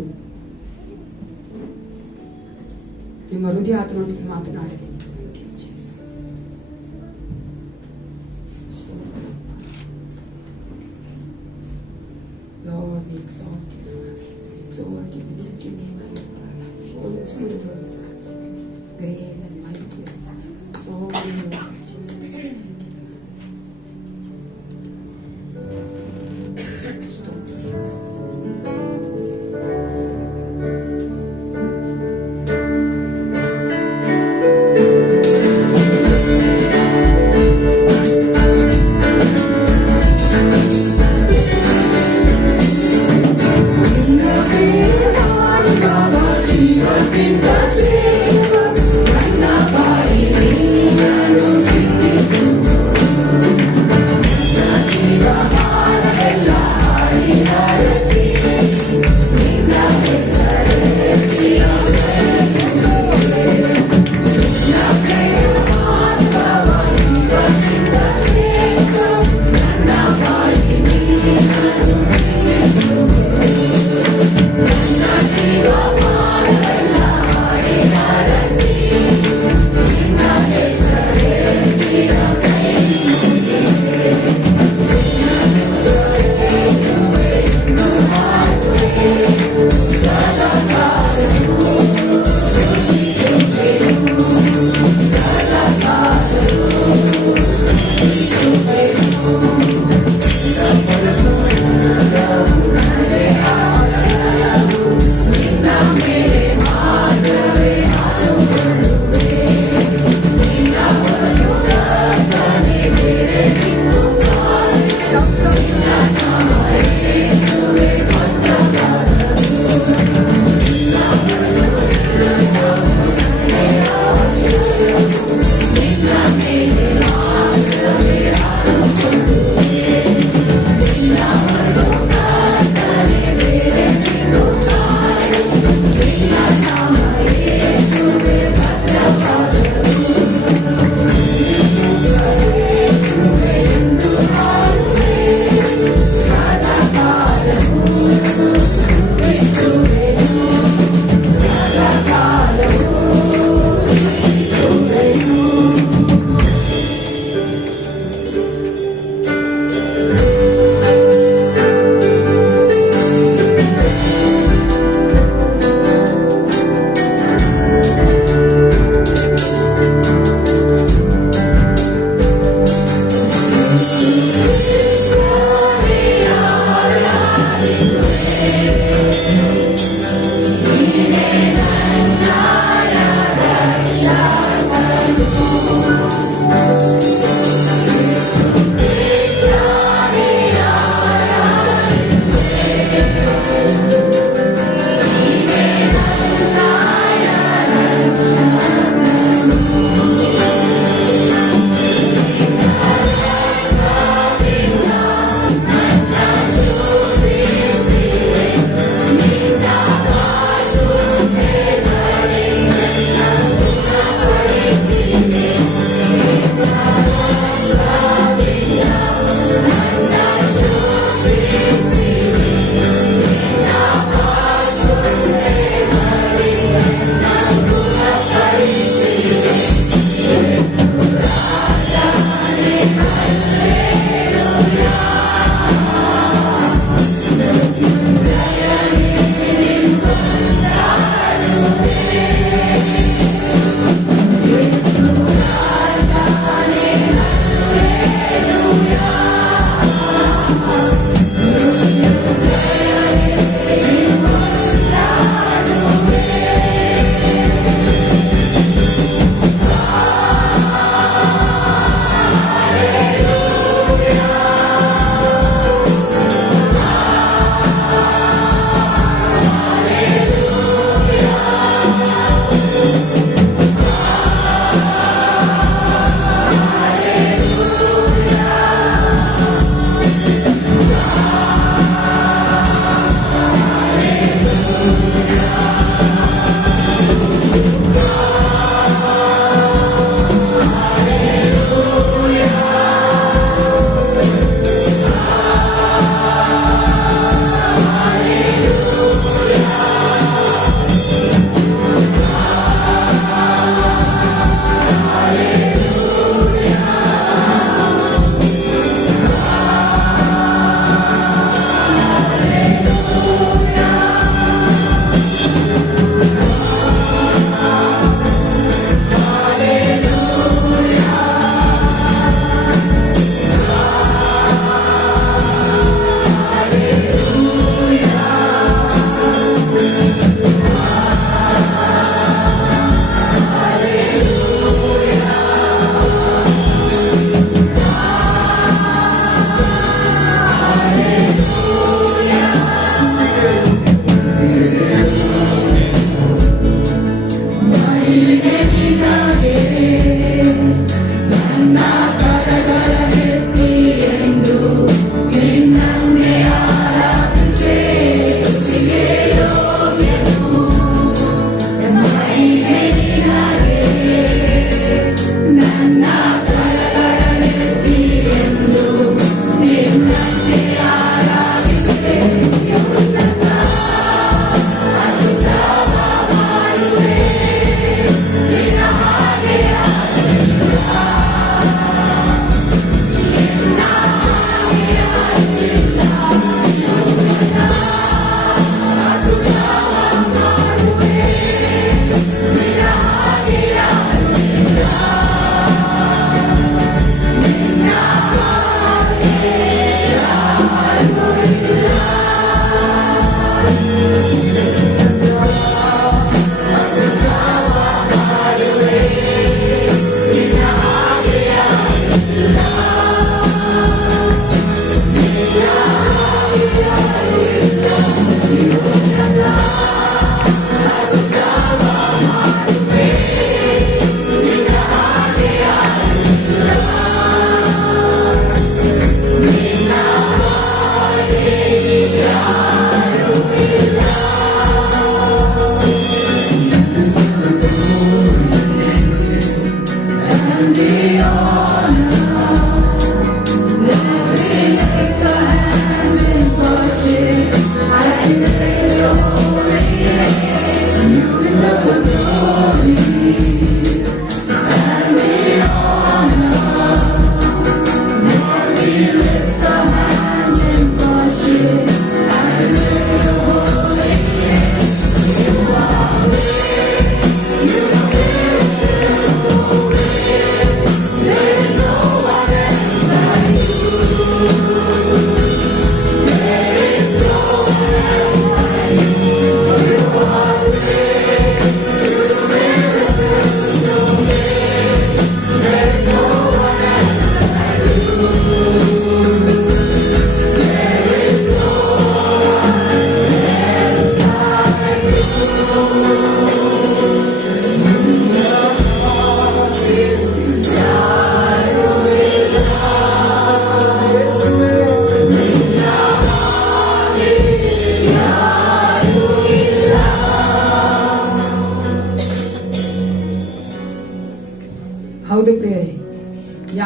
ನಿಮ್ಮ ಹೃದಯ ಆತನೊಂದಿಗೆ ಮಾತನಾಡಲಿ. Lord, we exalt you. Exalt you, we lift your name high. Holy Spirit, great and mighty, so great. In the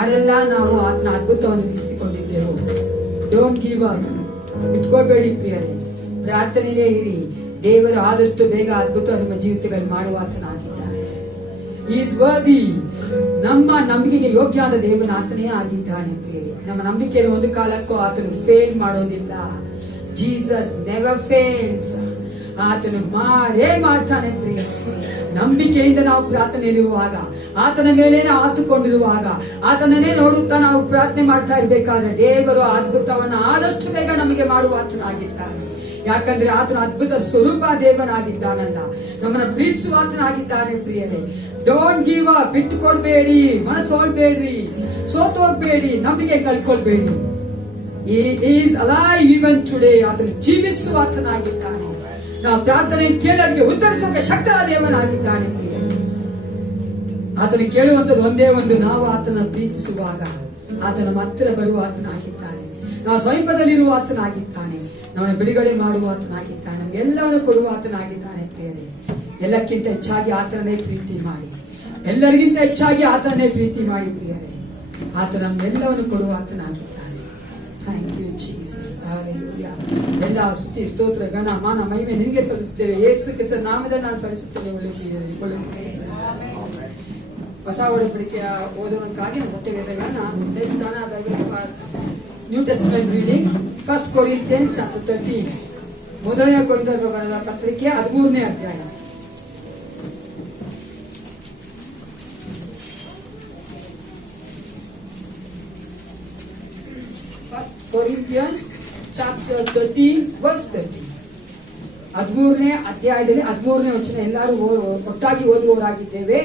ಯಾರೆಲ್ಲ ನಾವು ಆತನ ಅದ್ಭುತವನ್ನು ನಿರೀಕ್ಷಿಸಿಕೊಂಡಿದ್ದೆವು, ಡೋಂಟ್ ಗಿವ್ ಅಪ್, ಬಿಟ್ಕೋಬೇಡಿ ಪ್ರಿಯರೇ, ಪ್ರಾರ್ಥನೆಯೇ ಇರಿ. ದೇವರು ಆದಷ್ಟು ಬೇಗ ಅದ್ಭುತ ನಿಮ್ಮ ಜೀವಿತಗಳಲ್ಲಿ ಮಾಡುವ ಆತನಾಗಿದ್ದಾನೆ. Is worthy. ನಮ್ಮ ನಂಬಿಕೆಗೆ ಯೋಗ್ಯವಾದ ದೇವನ ಆತನೇ ಆಗಿದ್ದಾನೆ ಪ್ರಿಯರೇ. ನಮ್ಮ ನಂಬಿಕೆಯಲ್ಲಿ ಒಂದು ಕಾಲಕ್ಕೂ ಆತನು ಫೇಲ್ ಮಾಡೋದಿಲ್ಲ. Jesus never fails. ಆತನು ಮಾಡೇ ಮಾಡ್ತಾನೆ ಪ್ರಿಯ. ನಂಬಿಕೆಯಿಂದ ನಾವು ಪ್ರಾರ್ಥನೆಯಲ್ಲಿರುವಾಗ, ಆತನ ಮೇಲೆ ನಾವು ಆತುಕೊಂಡಿರುವಾಗ, ಆತನನ್ನೇ ನೋಡುತ್ತಾ ನಾವು ಪ್ರಾರ್ಥನೆ ಮಾಡ್ತಾ ಇರ್ಬೇಕಾದ್ರೆ ದೇವರು ಅದ್ಭುತವನ್ನ ಆದಷ್ಟು ಬೇಗ ನಮಗೆ ಮಾಡುವ ಆತನಾಗಿದ್ದಾನೆ. ಯಾಕಂದ್ರೆ ಆತನ ಅದ್ಭುತ ಸ್ವರೂಪ ದೇವನಾಗಿದ್ದಾನಲ್ಲ, ನಮ್ಮನ್ನ ಪ್ರೀತಿಸುವ ಆತನಾಗಿದ್ದಾನೆ ಪ್ರಿಯರೇ. Don't give up. ಬಿಟ್ಟುಕೊಡ್ಬೇಡಿ, ಮನಸ್ಸೋಲ್ಬೇಡ್ರಿ, ಸೋತೋಗ್ಬೇಡಿ, ನಂಬಿಕೆ ಕಳ್ಕೊಳ್ಬೇಡಿ. He is alive even today. ಆತನು ಜೀವಿಸುವ ಆತನಾಗಿದ್ದಾನೆ. ನಾವು ಪ್ರಾರ್ಥನೆ ಕೇಳೋದಕ್ಕೆ ಉತ್ತರಿಸೋಕೆ ಶಕ್ತ ದೇವನಾಗಿದ್ದಾನೆ. ಆತನು ಕೇಳುವಂತದ್ದು ಒಂದೇ ಒಂದು, ನಾವು ಆತನ ಪ್ರೀತಿಸುವಾಗ ಆತನ ಹತ್ತಿರ ಬರುವ ಆತನಾಗಿದ್ದಾನೆ. ನಾವು ಸಮೀಪದಲ್ಲಿರುವ ಆತನಾಗಿದ್ದಾನೆ. ನಮ್ಮನ್ನು ಬಿಡುಗಡೆ ಮಾಡುವ ಆತನಾಗಿದ್ದಾನೆ. ನಮಗೆಲ್ಲವನ್ನು ಕೊಡುವ ಆತನಾಗಿದ್ದಾನೆ ಪ್ರಿಯರೇ. ಎಲ್ಲಕ್ಕಿಂತ ಹೆಚ್ಚಾಗಿ ಆತನೇ ಪ್ರೀತಿ ಮಾಡಿ, ಎಲ್ಲರಿಗಿಂತ ಹೆಚ್ಚಾಗಿ ಆತನೇ ಪ್ರೀತಿ ಮಾಡಿ ಪ್ರಿಯರೇ. ಆತ ನಮ್ಗೆಲ್ಲವನ್ನು ಕೊಡುವ ಆತನಾಗಿದ್ದಾನೆ. Thank you Jesus. ಹಲ್ಲೆಲೂಯಾ. ಎಲ್ಲ ಸ್ತುತಿ ಸ್ತೋತ್ರ ಘನ ಮಾನ ಮಹಿಮೆ ನಿನಗೆ ಸಲ್ಲಿಸುತ್ತೇವೆ. ಯೇಸು ಕ್ರಿಸ್ತನ ನಾಮದಲ್ಲಿ ನಾನು ಸಲ್ಲಿಸುತ್ತೇನೆ. ಹೊಸ ಒಡಂಬಡಿಕೆಯ ಓದುವುದಕ್ಕಾಗಿ ಸತ್ಯವೇದಗಳನ್ನ New Testament reading 1 Corinthians chapter 13. ಮೊದಲನೇ ಕೊರಿಂಥರಿಗೆ ಬರೆದ ಪತ್ರಿಕೆ 13ನೇ ಅಧ್ಯಾಯ. 1 Corinthians chapter 13 verse 13. 13ನೇ ಅಧ್ಯಾಯದಲ್ಲಿ 13ನೇ ವಚನ ಎಲ್ಲರೂ ಒಟ್ಟಾಗಿ ಓದುವವರಾಗಿದ್ದೇವೆ.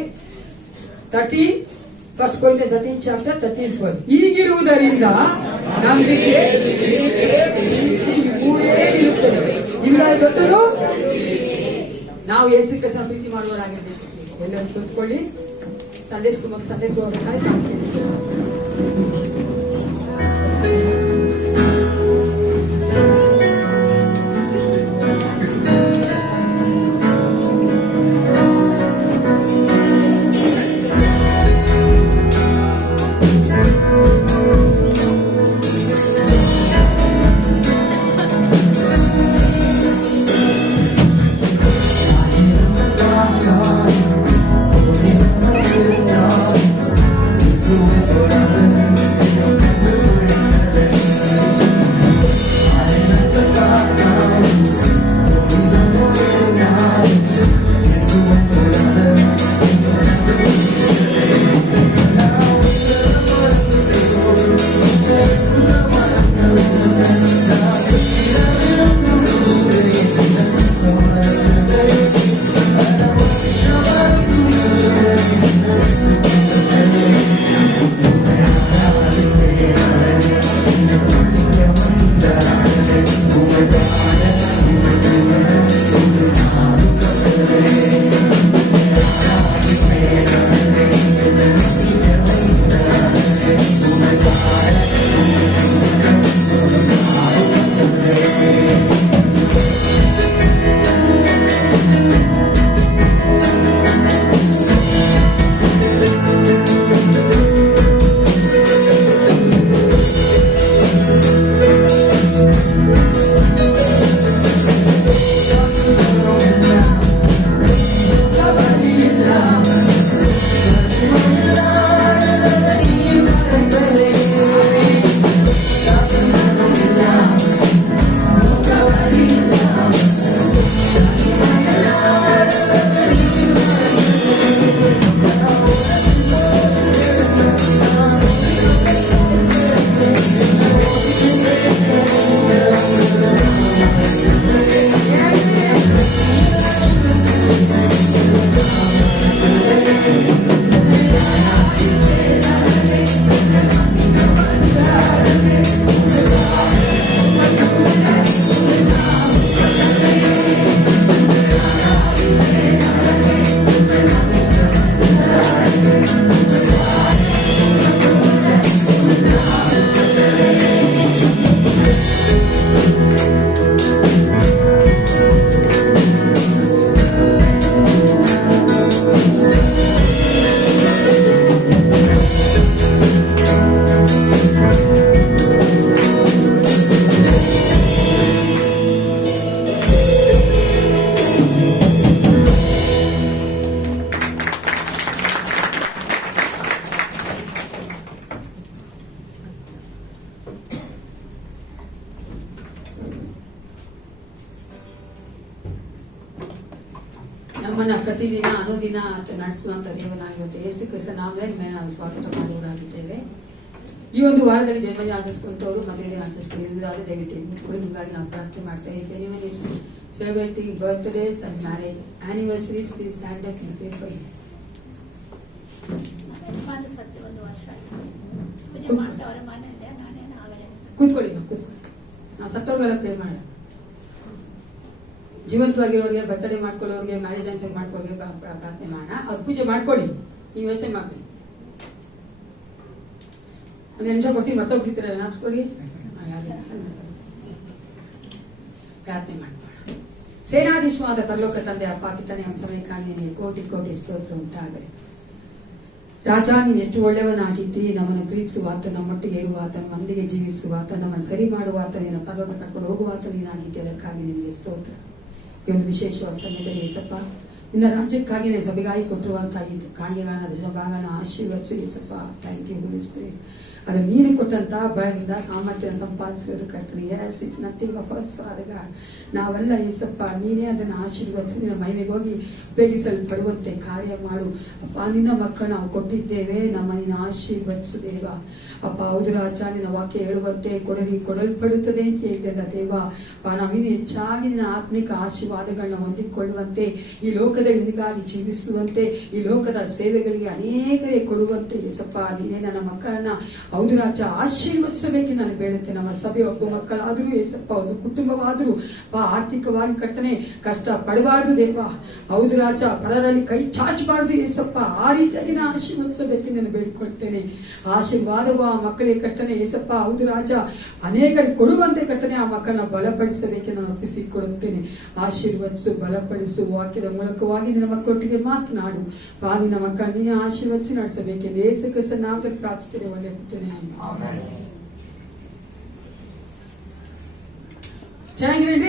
1 Corinthians 13 chapter 13 verse. ಹೀಗಿರುವುದರಿಂದ ನಂಬಿಕೆ, ಇವುಗಳ ದೊಡ್ಡದು ನಾವು ಯೇಸು ಕ್ರಿಸ್ತನ ಪ್ರೀತಿ ಮಾಡುವವರಾಗಿರ್ಬೇಕು. ಎಲ್ಲರೂ ಕೂತ್ಕೊಳ್ಳಿ. ಸಂದೇಶ ಹೋಗಬೇಕಾದ್ರೆ God, ನಮ್ಮನ್ನ ಪ್ರತಿದಿನ ಅನುದಿನ ನಡೆಸುವಂತ ದೇವನಾಗಿರುತ್ತೆ. ಯೇಸು ಕ್ರಿಸ್ತ ನಾಮದಲ್ಲಿ ಮೇಲೆ ನಾವು ಸ್ವಾಗತ ಮಾಡುವವರಾಗಿದ್ದೇವೆ. ಈ ಒಂದು ವಾರದಲ್ಲಿ ಜನ್ಮದಿನ ಆಚರಿಸುವಂತವರು ಮದುವೆ ದಿನ ಆಚರಿಸಿದ್ದಾರೆ. ದಯವಿಟ್ಟು ನಿಮಗಾಗಿ ನಾವು ಪ್ರಾರ್ಥನೆ ಮಾಡ್ತಾ ಇದ್ದೇವೆ. Anyone is celebrating birthdays and marriage anniversaries, please stand up and pray for you. ಸತ್ಯ 1 ವರ್ಷ ಪೂಜೆ ಮಾಡ್ತಾವ್ರೆ ಮನೆಯಲ್ಲೇ, ನಾನೇನು ಆಗಲ್ಲ. ಕೂತ್ಕೊಳ್ಳಿ. ನಾವು ಸತ್ತವ್ರಿಗೆಲ್ಲ ಪ್ರೇ ಮಾಡೋಣ. ಜೀವಂತವಾಗಿರೋರಿಗೆ, ಬರ್ತಡೇ ಮಾಡ್ಕೊಳ್ಳೋರಿಗೆ, ಮ್ಯಾರೇಜ್ ಆನ್ಸರ್ ಮಾಡ್ಕೊಳ್ಳೋರಿಗೆ ಪ್ರಾರ್ಥನೆ ಮಾಡೋಣ. ಅವ್ರು ಪೂಜೆ ಮಾಡ್ಕೊಳ್ಳಿ, ನೀವು ಯೋಚನೆ ಮಾಡಿ. ಒಂದು ನಿಮಿಷ ಕೊಡ್ತೀನಿ, ಮರ್ತೋಗ್ತಿರ್ತೀರ, ನೆನಪಿಸ್ಕೊಳ್ಳಿ. ಪ್ರಾರ್ಥನೆ ಮಾಡ್ಕೊಳ್ಳೋಣ. ಸೇನಾಧೀಶವಾದ ಪರಲೋಕ ತಂದೆ ಅಪ್ಪ, ಕಿತ್ತನೆ ಒಂದು ಸಮಯಕ್ಕಾಗಿ ನಿನಗೆ ಕೋಟಿ ಕೋಟಿ ಸ್ತೋತ್ರ ಉಂಟಾಗಲಿ. ರಾಜ, ನೀನು ಎಷ್ಟು ಒಳ್ಳೆಯವನಾಗಿದ್ದಿ. ನಮ್ಮನ್ನು ಪ್ರೀತಿಸುವಾತ, ನಮ್ಮೊಟ್ಟಿಗೆ ಇರುವಾತ, ನಮ್ಮೊಂದಿಗೆ ಜೀವಿಸುವಾತ, ನಮ್ಮನ್ನು ಸರಿ ಮಾಡುವಾತ, ನಿನ್ನ ಪರಲೋಕ ಕರ್ಕೊಂಡು ಹೋಗುವಾತ ನೀನಾಗಿದ್ದೆ. ಅದಕ್ಕಾಗಿ ನಿನಗೆ ಸ್ತೋತ್ರ. ಈ ಒಂದು ವಿಶೇಷವಾದ ಸಮಯದಲ್ಲಿ ಏಸಪ್ಪ, ನಿನ್ನ ರಾಜ್ಯಕ್ಕಾಗಿ ನಾನು ಸಭೆಗಾಗಿ ಕೊಟ್ಟಿರುವಂತಹ ಈ ಕಾರ್ಯಗಳನ್ನ ಭಾಗನ ಆಶೀರ್ವದಿಸಿ ಏಸಪ್ಪ. Thank you Holy Spirit. ಅದು ನೀನು ಕೊಟ್ಟಂತ ಬಲದಿಂದ ಸಾಮರ್ಥ್ಯ ಸಂಪಾದಿಸೋದು ಕರ್ತನೆ. Yes, it's nothing of us father God. ನಾವೆಲ್ಲ ಏಸಪ್ಪ, ನೀನೇ ಅದನ್ನು ಆಶೀರ್ವದಿಸಿ ನಿನ್ನ ಮಹಿಮೆಗೆ ಹೋಗಿ ಉಪಯೋಗಿಸಲ್ಪಡುವಂತೆ ಕಾರ್ಯ ಮಾಡು ಅಪ್ಪ. ನಿನ್ನ ಮಕ್ಕಳು ನಾವು ಕೊಟ್ಟಿದ್ದೇವೆ, ನಮ್ಮ ನಿನ್ನ ಆಶೀರ್ವದಿಸು ದೇವ ಅಪ್ಪ. ಹೌದು ರಾಜ, ನಿನ್ನ ವಾಕ್ಯ ಹೇಳುವಂತೆ ಕೊಡಲ್ಪಡುತ್ತದೆ ಅಂತ ಹೇಳಿದೆಲ್ಲ ದೇವ. ನಾವಿನ್ನು ಹೆಚ್ಚಾಗಿ ನಿನ್ನ ಆತ್ಮಿಕ ಆಶೀರ್ವಾದಗಳನ್ನ ಹೊಂದಿಕೊಳ್ಳುವಂತೆ, ಈ ಲೋಕದಲ್ಲಿ ನಿನಗಾಗಿ ಜೀವಿಸುವಂತೆ, ಈ ಲೋಕದ ಸೇವೆಗಳಿಗೆ ಅನೇಕರೇ ಕೊಡುವಂತೆ ಏಸಪ್ಪ, ನೀನೇ ನನ್ನ ಮಕ್ಕಳನ್ನ ಹೌದು ರಾಜ ಆಶೀರ್ವದಿಸಬೇಕು ನಾನು ಬೇಡುತ್ತೇನೆ. ನಮ್ಮ ಸಭೆ ಒಬ್ಬ ಮಕ್ಕಳಾದರೂ ಏಸಪ್ಪ, ಒಂದು ಕುಟುಂಬವಾದರೂ ಆರ್ಥಿಕವಾಗಿ ಕಟ್ಟನೆ ಕಷ್ಟ ಪಡಬಾರ್ದು ದೇವ. ಹೌದು ರಾಜ, ಪರರಲ್ಲಿ ಕೈ ಚಾಚಬಾರ್ದು ಏಸಪ್ಪ. ಆ ರೀತಿಯಾಗಿ ನಾನು ಆಶೀರ್ವದಿಸಬೇಕು ನಾನು ಬೇಡಿಕೊಳ್ತೇನೆ. ಆಶೀರ್ವಾದವ ಮಕ್ಕಳಿಗೆ ಕಟ್ಟನೆ ಏಸಪ್ಪ, ಹೌದು ರಾಜ, ಅನೇಕರಿಗೆ ಕೊಡುವಂತೆ ಕಟ್ಟನೆ ಆ ಮಕ್ಕಳನ್ನ ಬಲಪಡಿಸಬೇಕು ನಾನು ಒಪ್ಪಿಸಿಕೊಡುತ್ತೇನೆ. ಆಶೀರ್ವದಿಸು, ಬಲಪಡಿಸು, ವಾಕ್ಯದ ಮೂಲಕವಾಗಿ ನಿನ್ನ ಮಕ್ಕಳೊಟ್ಟಿಗೆ ಮಾತನಾಡು. ನಿನ್ನ ಮಕ್ಕಳ ನೀನೇ ಆಶೀರ್ವದಿಸಿ ನಡೆಸಬೇಕೆಂದು ಯೇಸು ಕ್ರಿಸ್ತನ ನಾಮದಲ್ಲಿ ಪ್ರಾರ್ಥಿಸ್ತೇನೆ. ಒಳ್ಳೆ ಚೆನ್ನಾಗಿರಿ.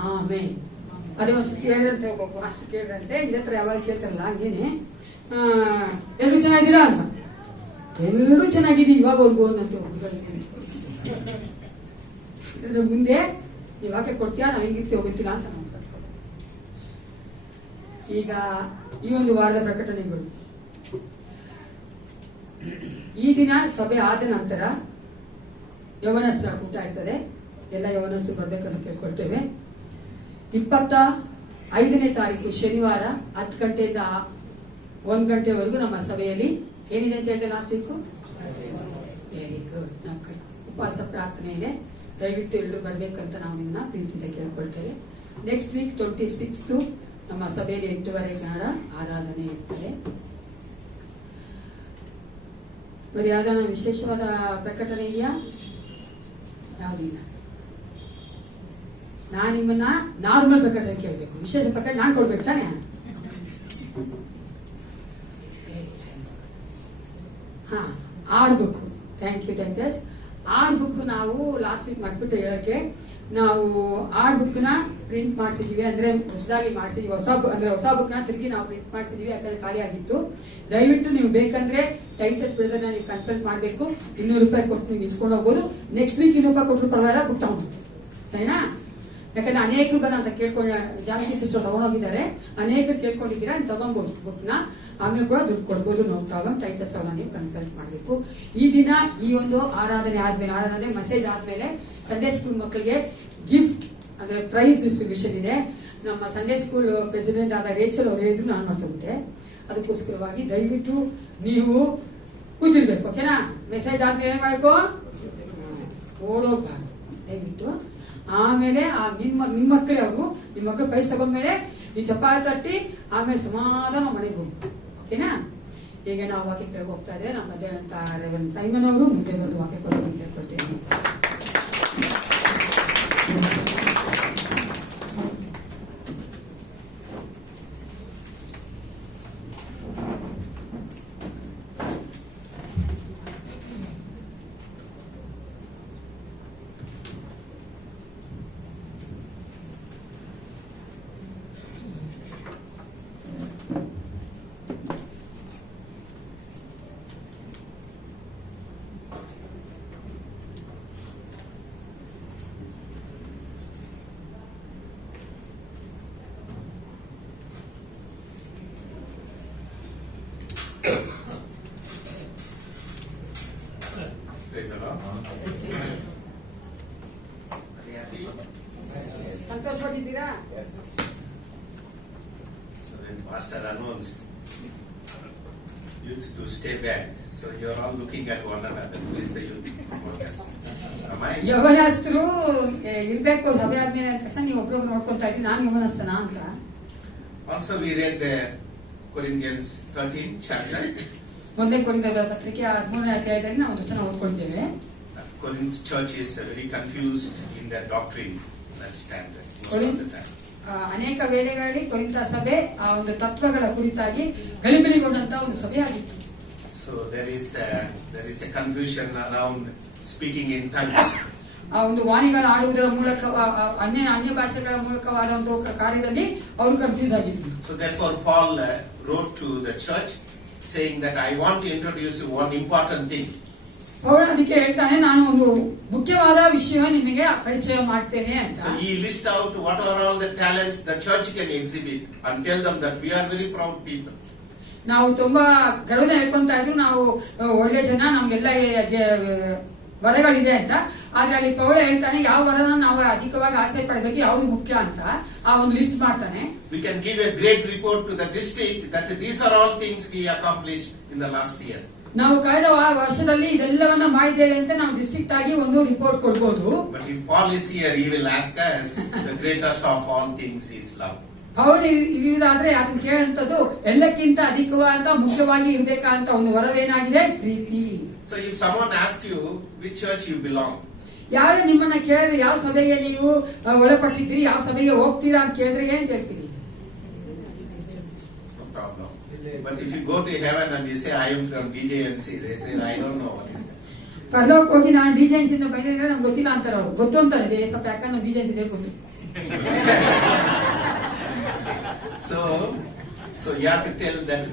ಆಮೇಲೆ ಅದೇ ಒಂದು ಕೇಳಿದಂತೆ ಒಬ್ಬ ಅಷ್ಟು ಕೇಳಿದಂತೆ ಇದೇ ಹತ್ರ ಯಾವಾಗ ಕೇಳ್ತಾರಲ್ಲ ಹಂಗೇನೆ ಎಲ್ಲರೂ ಚೆನ್ನಾಗಿದ್ದೀರಾ ಅಂತ. ಎಲ್ಲರೂ ಚೆನ್ನಾಗಿದ್ದೀವಿ ಇವಾಗವರೆಗೂ ಅನ್ನಂತೆ ಮುಂದೆ ಇವಾಗ ಕೊಡ್ತೀಯಾ, ನಾವು ಹಿಂಗಿರ್ತಿ ಹೋಗುತ್ತಿಲ್ಲ ಅಂತ ನಾವು. ಈಗ ಈ ಒಂದು ವಾರದ ಪ್ರಕಟಣೆಗಳು, ಈ ದಿನ ಸಭೆ ಆದ ನಂತರ ಯವನಸ್ರ ಕೂಟ ಇರ್ತದೆ. ಎಲ್ಲ ಯವನಸ್ರು ಬರ್ಬೇಕಂತ ಕೇಳ್ಕೊಳ್ತೇವೆ. 25ನೇ ತಾರೀಕು ಶನಿವಾರ 10 ಗಂಟೆಯಿಂದ 1 ಗಂಟೆವರೆಗೂ ನಮ್ಮ ಸಭೆಯಲ್ಲಿ ಏನಿದೆ ಅಂತ ಹೇಳಿದ್ರೆ ಲಾಸ್ಟ್ ವೀಕು ವೆರಿ ಗುಡ್, ನಮ್ಮ ಉಪವಾಸ ಪ್ರಾರ್ಥನೆ ಇದೆ. ದಯವಿಟ್ಟು ಎಲ್ಲರೂ ಬರ್ಬೇಕಂತ ನಾವು ನಿಮ್ಮನ್ನ ಪ್ರೀತಿಯಿಂದ ಕೇಳ್ಕೊಳ್ತೇವೆ. ನೆಕ್ಸ್ಟ್ ವೀಕ್ 26 ನಮ್ಮ ಸಭೆಯಲ್ಲಿ 8:30 ಕನ್ನಡ ಆರಾಧನೆ ಇರ್ತದೆ. ಬರೀ ಯಾವ್ದಾನ ವಿಶೇಷವಾದ ಪ್ರಕಟಣೆ ಇದೆಯಾ? ಯಾವುದಿಲ್ಲ. ನಾನು ನಿಮ್ಮನ್ನ ನಾರ್ಮಲ್ ಪ್ರಕಟಣೆ ಕೇಳಬೇಕು, ವಿಶೇಷ ಪ್ರಕಟಣೆ ನಾನು ಕೊಡ್ಬೇಕು ತಾನೆ. Art book, thank you tenders. Art book ನಾವು ಲಾಸ್ಟ್ ವೀಕ್ ಮಾಡ್ಬಿಟ್ಟು ಹೇಳಕ್ಕೆ, ನಾವು ಆರ್ಟ್ ಬುಕ್ ನ ಪ್ರಿಂಟ್ ಮಾಡಿಸಿದೀವಿ. ಅಂದ್ರೆ ಹೊಸದಾಗಿ ಮಾಡಿಸಿದೀವಿ, ಹೊಸ ಬುಕ್ ನ ತಿರುಗಿ ನಾವು ಪ್ರಿಂಟ್ ಮಾಡಿಸಿದೀವಿ. ಯಾಕಂದ್ರೆ ಖಾಲಿ ಆಗಿತ್ತು. ದಯವಿಟ್ಟು ನೀವು ಬೇಕಂದ್ರೆ ಟೈಟಲ್ಸ್ ಬಿಡೋದನ್ನ ನೀವು ಕನ್ಸಲ್ಟ್ ಮಾಡಬೇಕು. 200 ರೂಪಾಯಿ ಕೊಟ್ಟು ನೀವು ಇಸ್ಕೊಂಡು ಹೋಗ್ಬೋದು. ನೆಕ್ಸ್ಟ್ ವೀಕ್ 200 ರೂಪಾಯಿ ಕೊಟ್ಟರು ಪರವಾಗಿಲ್ಲ, ಬುಕ್ ತಗೊಂಡು ಸರಿನಾ? ಯಾಕಂದ್ರೆ ಅನೇಕರು ಬಂದ ಅಂತ ಕೇಳ್ಕೊಂಡು ಜಾನಕಿ ಸಿಸ್ಟರ್ ತಗೊಂಡೋಗಿದ್ದಾರೆ. ಅನೇಕರು ಕೇಳ್ಕೊಂಡಿದ್ದೀರಾ, ನೀವು ತಗೊಂಡ್ಬೋದು ಬುಕ್ ನ. ಆಮೇಲೆ ಕೂಡ ದುಡ್ಡು ಕೊಡ್ಬೋದು, ನೋ ಪ್ರಾಬ್ಲಮ್. ಟೈಟಲ್ಸ್ ಅವನ್ನ ನೀವು ಕನ್ಸಲ್ಟ್ ಮಾಡಬೇಕು. ಈ ದಿನ ಈ ಒಂದು ಆರಾಧನೆ ಆದ್ಮೇಲೆ, ಆರಾಧನೆ ಮೆಸೇಜ್ ಆದ್ಮೇಲೆ ಸಂಡೇ ಸ್ಕೂಲ್ ಮಕ್ಕಳಿಗೆ ಗಿಫ್ಟ್ ಅಂದ್ರೆ ಪ್ರೈಸ್ ಡಿಸ್ಟ್ರಿಬ್ಯೂಷನ್ ಇದೆ. ನಮ್ಮ ಸಂಡೇ ಸ್ಕೂಲ್ ಪ್ರೆಸಿಡೆಂಟ್ ಆದ ರೇಚಲ್ ಅವರು ಹೇಳಿದ್ರು, ನಾನು ಮಾಡ್ತಂತೆ. ಅದಕ್ಕೋಸ್ಕರವಾಗಿ ದಯವಿಟ್ಟು ನೀವು ಕೂತಿರ್ಬೇಕು, ಓಕೆನಾ? ಮೆಸೇಜ್ ಆದ್ಮೇಲೆ ಏನ್ ಮಾಡಬೇಕು? ಓಡೋಗ್ಬಾರ್ದು ದಯವಿಟ್ಟು. ಆಮೇಲೆ ನಿಮ್ಮ ಮಕ್ಕಳೇ ಅವರು, ನಿಮ್ಮ ಮಕ್ಕಳು ಪ್ರೈಸ್ ತಗೊಂಡ್ಮೇಲೆ ನೀವು ಚಪ್ಪಾಳೆ ತಟ್ಟಿ ಆಮೇಲೆ ಸಮಾಧಾನ ಮನೆಗೆ ಹೋಗ್ಬೇಕು, ಓಕೆನಾ? ಈಗ ನಾವು ವಾಕ್ಯ ಕೆಳಗೆ ಹೋಗ್ತಾ ಇದ್ದೇವೆ. ನಮ್ಮ ಮಧ್ಯೆ ಅಂತ ರೆವರೆಂಡ್ ಸೈಮನ್ ಅವರು ಮುಂದೆ ಬಂದು ವಾಕ್ಯ ಕೊಟ್ಟು ಕೇಳ್ಕೊಳ್ತೇನೆ. Praise the Lord. Are you happy? ಸಂತೋಷವಾಗಿದ್ದೀರಾ? So when Pastor announced youth to stay back, so you're all looking at one another. Who is the youth among us? Am I? ಯೌವನಸ್ಥರು ಇರ್ಬೇಕು ಸಭೆ ಆದ್ಮೇಲೆ ಅಂದ ತಕ್ಷಣ ನೀವು ಒಬ್ರೊಬ್ರು ನೋಡ್ಕೊಂತಾ ಇದ್ದೀನಿ, ನಾನು ಯೌವನಸ್ಥನ ಅಂತ. Also we read Corinthians 13 chapter. ಒಂದೇ ಕೊರಿಂಥದವರ ಪತ್ರಿಕೆ 13ನೇ ಅಧ್ಯಾಯದಲ್ಲಿ ನಾವು ವಚನ ಓದ್ಕೊಳ್ತೇವೆ. Corinth church is very confused in their doctrine. Understand that most of the time. ಅನೇಕ ವೇಳೆಗಳಲ್ಲಿ ಕೊರಿಂಥ ಸಭೆ ಆ ಒಂದು ತತ್ವಗಳ ಕುರಿತಾಗಿ ಗಲಿಬಿಲಿಗೊಂಡಂತ ಒಂದು ಸಭೆ ಆಗಿತ್ತು. So there is a confusion around speaking in tongues. ಆ ಒಂದು ವಾಣಿಗಳ ಆಡುವುದರ ಮೂಲಕ ಅನ್ಯ ಭಾಷೆಗಳ ಮೂಲಕವಾದ ಒಂದು ಕಾರ್ಯದಲ್ಲಿ ಅವರು ಕನ್ಫ್ಯೂಸ್ ಆಗಿದ್ರು. So therefore Paul wrote to the church saying that I want to introduce you one important thing. ಪೌಲ ಅದಕ್ಕೆ ಹೇಳ್ತಾನೆ, ನಾನು ಒಂದು ಮುಖ್ಯವಾದ ವಿಷಯ ನಿಮಗೆ ಪರಿಚಯ ಮಾಡ್ತೇನೆ ಅಂತ. So he lists out what are all the talents the church can exhibit and tell them that we are very proud people. ನಾವು ತುಂಬಾ ಗರ್ವದಿಂದ ಹೇಳ್ಕೊಂತ ಇದ್ರು, ನಾವು ಒಳ್ಳೆ ಜನ, ನಮ್ಗೆಲ್ಲ ವರಗಳಿದೆ ಅಂತ. ಆದ್ರೆ ಅಲ್ಲಿ ಪೌಲ ಹೇಳ್ತಾನೆ ಯಾವ ವರನ ನಾವು ಅಧಿಕವಾಗಿ ಆಸೆ ಪಡಬೇಕು, ಯಾವ್ದು ಮುಖ್ಯ ಅಂತ ಆ ಒಂದು ಲಿಸ್ಟ್ ಮಾಡ್ತಾನೆ. We can give a great report to the district that these are all things we accomplished in the last year. ನಾವು ಕಳೆದ ವರ್ಷದಲ್ಲಿ ಇದೆಲ್ಲವನ್ನ ಮಾಡಿದ್ದೇವೆ ಅಂತ ನಾವು ಡಿಸ್ಟ್ರಿಕ್ಟ್ ಆಗಿ ಒಂದು ರಿಪೋರ್ಟ್ ಕೊಡ್ಬೋದು. But if Paul is here, he will ask us, the greatest of all things is love. ಪೌಲ ಇರುವುದಾದ್ರೆ ಅದನ್ನ ಕೇಳುವಂತದ್ದು ಎಲ್ಲಕ್ಕಿಂತ ಅಧಿಕವಾದ ಮುಖ್ಯವಾಗಿ ಇರ್ಬೇಕಂತ ಒಂದು ವರವೇನಾಗಿದೆ, ಪ್ರೀತಿ. So if someone asks you which church you belong, ಯಾರು ನಿಮ್ಮನ್ನ ಕೇಳಿದ್ರೆ ಯಾವ ಸಭೆಗೆ ನೀವು ಒಳಪಟ್ಟಿದ್ದೀರಿ, ಯಾವ ಸಭೆಗೆ ಹೋಗ್ತೀರಾ ಅಂತ ಕೇಳಿದ್ರೆ ಏನ್ ಹೇಳ್ತೀರಿ? no problem. But if you go to heaven and you say I am from DJNC, they say I don't know what is that. ಪರಲೋಕ ಹೋಗಿ ನಾನು ಡಿಜೆನ್ಸ್ ಇಂದ ಬಂದಿದ್ರೆ ನಮ್ಗೆ ಗೊತ್ತಿಲ್ಲ ಅಂತಾರೆ ಅವ್ರು. ಗೊತ್ತು ಅಂತಾರೆ ಸ್ವಲ್ಪ, ಯಾಕಂದ್ರೆ ಡಿಜೆನ್ಸ್ ಇದೆ ಗೊತ್ತು. So you have to tell that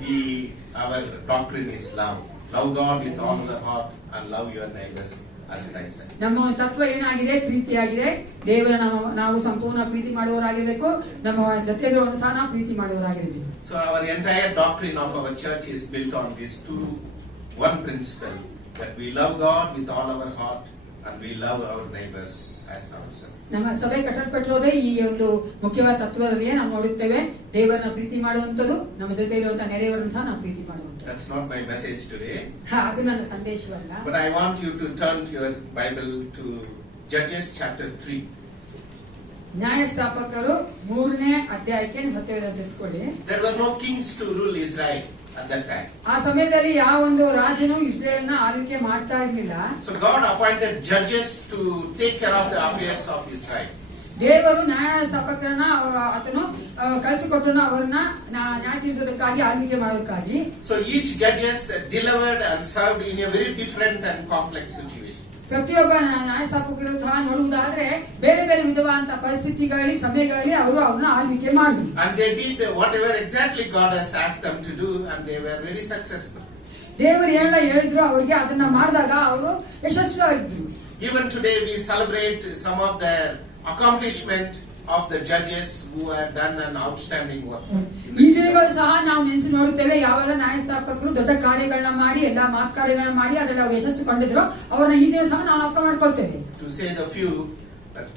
our doctrine is love. Love God with all the heart and love your neighbors as thyself. ನಮ್ಮ ತತ್ವ ಏನಾಗಿದೆ, ಪ್ರೀತಿಯಾಗಿದೆ. ದೇವರ ನಾವು ಸಂಪೂರ್ಣ ಪ್ರೀತಿ ಮಾಡುವವರಾಗಿರ್ಬೇಕು, ನಮ್ಮ ಜೊತೆಲಿರುವಂತ ಸಹ ನಾವು ಪ್ರೀತಿ ಮಾಡುವವರಾಗಿರ್ಬೇಕು. So our entire doctrine of our church is built on these one principle, that we love God with all our heart and we love our neighbors as ourselves. ನಮ್ಮ ಸಭೆ ಕಟ್ಟಲ್ಪಟ್ಟಿರೋದೇ ಈ ಒಂದು ಮುಖ್ಯವಾದ ತತ್ವದಲ್ಲಿಯೇ ನಾವು ನೋಡುತ್ತೇವೆ. ದೇವರನ್ನ ಪ್ರೀತಿ ಮಾಡುವಂತದ್ದು, ನಮ್ಮ ಜೊತೆ ಇರುವಂತಹ ನೆರೆಯವರನ್ನು ಸಹ ನಾವು ಪ್ರೀತಿ ಮಾಡುವಂತದ್ದು. That's not my message today. ಅದು ನನ್ನ ಸಂದೇಶವಲ್ಲ. But I want you to turn your Bible to Judges chapter 3. ನ್ಯಾಯಸ್ಥಾಪಕರು 3ನೇ ಅಧ್ಯಾಯಕ್ಕೆ ಸತ್ಯವೇದ ತಿಳ್ಕೊಳ್ಳಿ. There were no kings to rule Israel at that time. ಆ ಸಮಯದಲ್ಲಿ ಯಾವ ಒಂದು ರಾಜನು ಇಸ್ರೇಲ್ನ ಆಳ್ವಿಕೆ ಮಾಡ್ತಾ ಇರಲಿಲ್ಲ. So God appointed judges to take care of the affairs of Israel. ದೇವರು ನ್ಯಾಯಸ್ಥಾಪಕರನ್ನ ಆತನು ಕಳಿಸಿಕೊಟ್ಟನು, ಅವರನ್ನ ನ್ಯಾಯ ತೀರಿಸೋದಕ್ಕಾಗಿ, ಆಳ್ವಿಕೆ ಮಾಡೋದಕ್ಕಾಗಿ. So each judges delivered and served in a very different and complex situation. ಪ್ರತಿಯೊಬ್ಬ ನ್ಯಾಯಸ್ಥಾಪಕರು ಸಹ ನೋಡುವುದಾದ್ರೆ ಬೇರೆ ಬೇರೆ ವಿಧವಾದಂತಹ ಪರಿಸ್ಥಿತಿಗಳಲ್ಲಿ, ಸಮಯಗಳಲ್ಲಿ ಅವರು ಅವ್ರನ್ನ ಆಳ್ವಿಕೆ ಮಾಡಿದ್ರು. And they did whatever exactly God has asked them to do, and they were very successful. ದೇವರು ಏನೆಲ್ಲ ಹೇಳಿದ್ರು ಅವರಿಗೆ ಅದನ್ನ ಮಾಡಿದಾಗ ಅವರು ಯಶಸ್ವಿಯಾಗಿದ್ರು. Even today we celebrate some of the accomplishment of the judges who have done an outstanding work. ಈ ದಿನಗಳು ಸಹ ನಾವು ನೆನೆಸಿ ನೋಡುತ್ತೇವೆ, ಯಾವೆಲ್ಲ ನ್ಯಾಯಸ್ಥಾಪಕರು ದೊಡ್ಡ ಕಾರ್ಯಗಳನ್ನ ಮಾಡಿ, ಎಲ್ಲಾ ಮಾತು ಕಾರ್ಯಗಳನ್ನ ಮಾಡಿ ಅದರಲ್ಲಿ ಅವರು ಯಶಸ್ಸು ಕಂಡಿದ್ರು, ಅವರನ್ನ ಈ ದಿನ ಸಹ ನಾವು ಅರ್ಥ ಮಾಡ್ಕೊಳ್ತೇವೆ. To say the few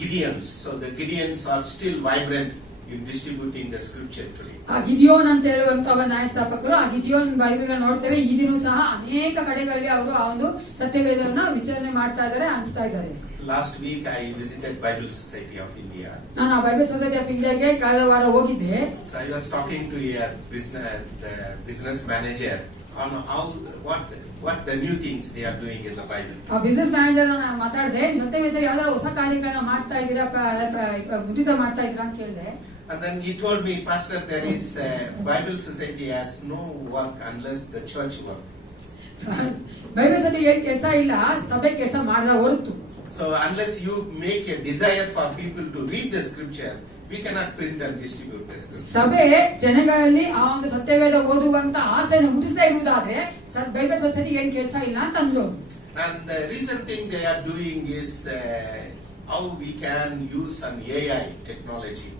Gideons, so the Gideons are still vibrant in distributing the scripture today. ಆ ಗಿದಿಯೋನ್ ಅಂತ ಹೇಳುವಂತಹ ನ್ಯಾಯಸ್ಥಾಪಕರು, ಆ ಗಿದಿಯೋನ್ ಬೈಬಲ್ ನೋಡ್ತೇವೆ, ಈ ದಿನ ಸಹ ಅನೇಕ ಕಡೆಗಳಲ್ಲಿ ಅವರು ಆ ಒಂದು ಸತ್ಯವೇದವನ್ನ ವಿಚಾರಣೆ ಮಾಡ್ತಾ ಇದ್ದಾರೆ, ಹಂಚ್ತಾ ಇದ್ದಾರೆ. Last week I visited Bible Society of India. ನಾನು ಆ ಬೈಬಲ್ ಸೊಸೈಟಿ ಆಫ್ ಇಂಡಿಯಾಗೆ ಕಳೆದ ವಾರ ಹೋಗಿದ್ದೆ. So I was talking to the business manager on what the new things they are doing in the Bible. ಆ ಬಿಸಿನೆಸ್ ಮ್ಯಾನೇಜರ್ ಮಾತಾಡಿದೆ, ಸತ್ಯವೇದ ಯಾವ್ದಾದ್ರು ಹೊಸ ಕಾರ್ಯಗಳನ್ನ ಮಾಡ್ತಾ ಇದ್ದೀರಾ, ಉಚಿತ ಮಾಡ್ತಾ ಇದ್ದೀರಾ ಅಂತ ಕೇಳಿದೆ. And then he told me, Pastor, there is Bible Society has no work unless the church work. Bible society ಏನ್ ಕೆಲಸ ಇಲ್ಲ, ಸಭೆ ಕೆಲಸ ಮಾಡಿದ ಹೊರತು. So unless you make a desire for people to read the scripture, we cannot print and distribute the scripture. ಸಭೆ ಜನಗಳಲ್ಲಿ ಆ ಒಂದು ಸತ್ಯವೇದ ಓದುವಂತ ಆಸೆಯನ್ನು ಹುಟ್ಟಿಸ್ತಾ ಇರುವುದಾದ್ರೆ ಬೈಬಲ್ ಸೊಸೈಟಿ ಏನ್ ಕೆಲಸ ಇಲ್ಲ ಅಂತ ಅಂದ್ರು. And the recent thing they are doing is how we can use some AI technology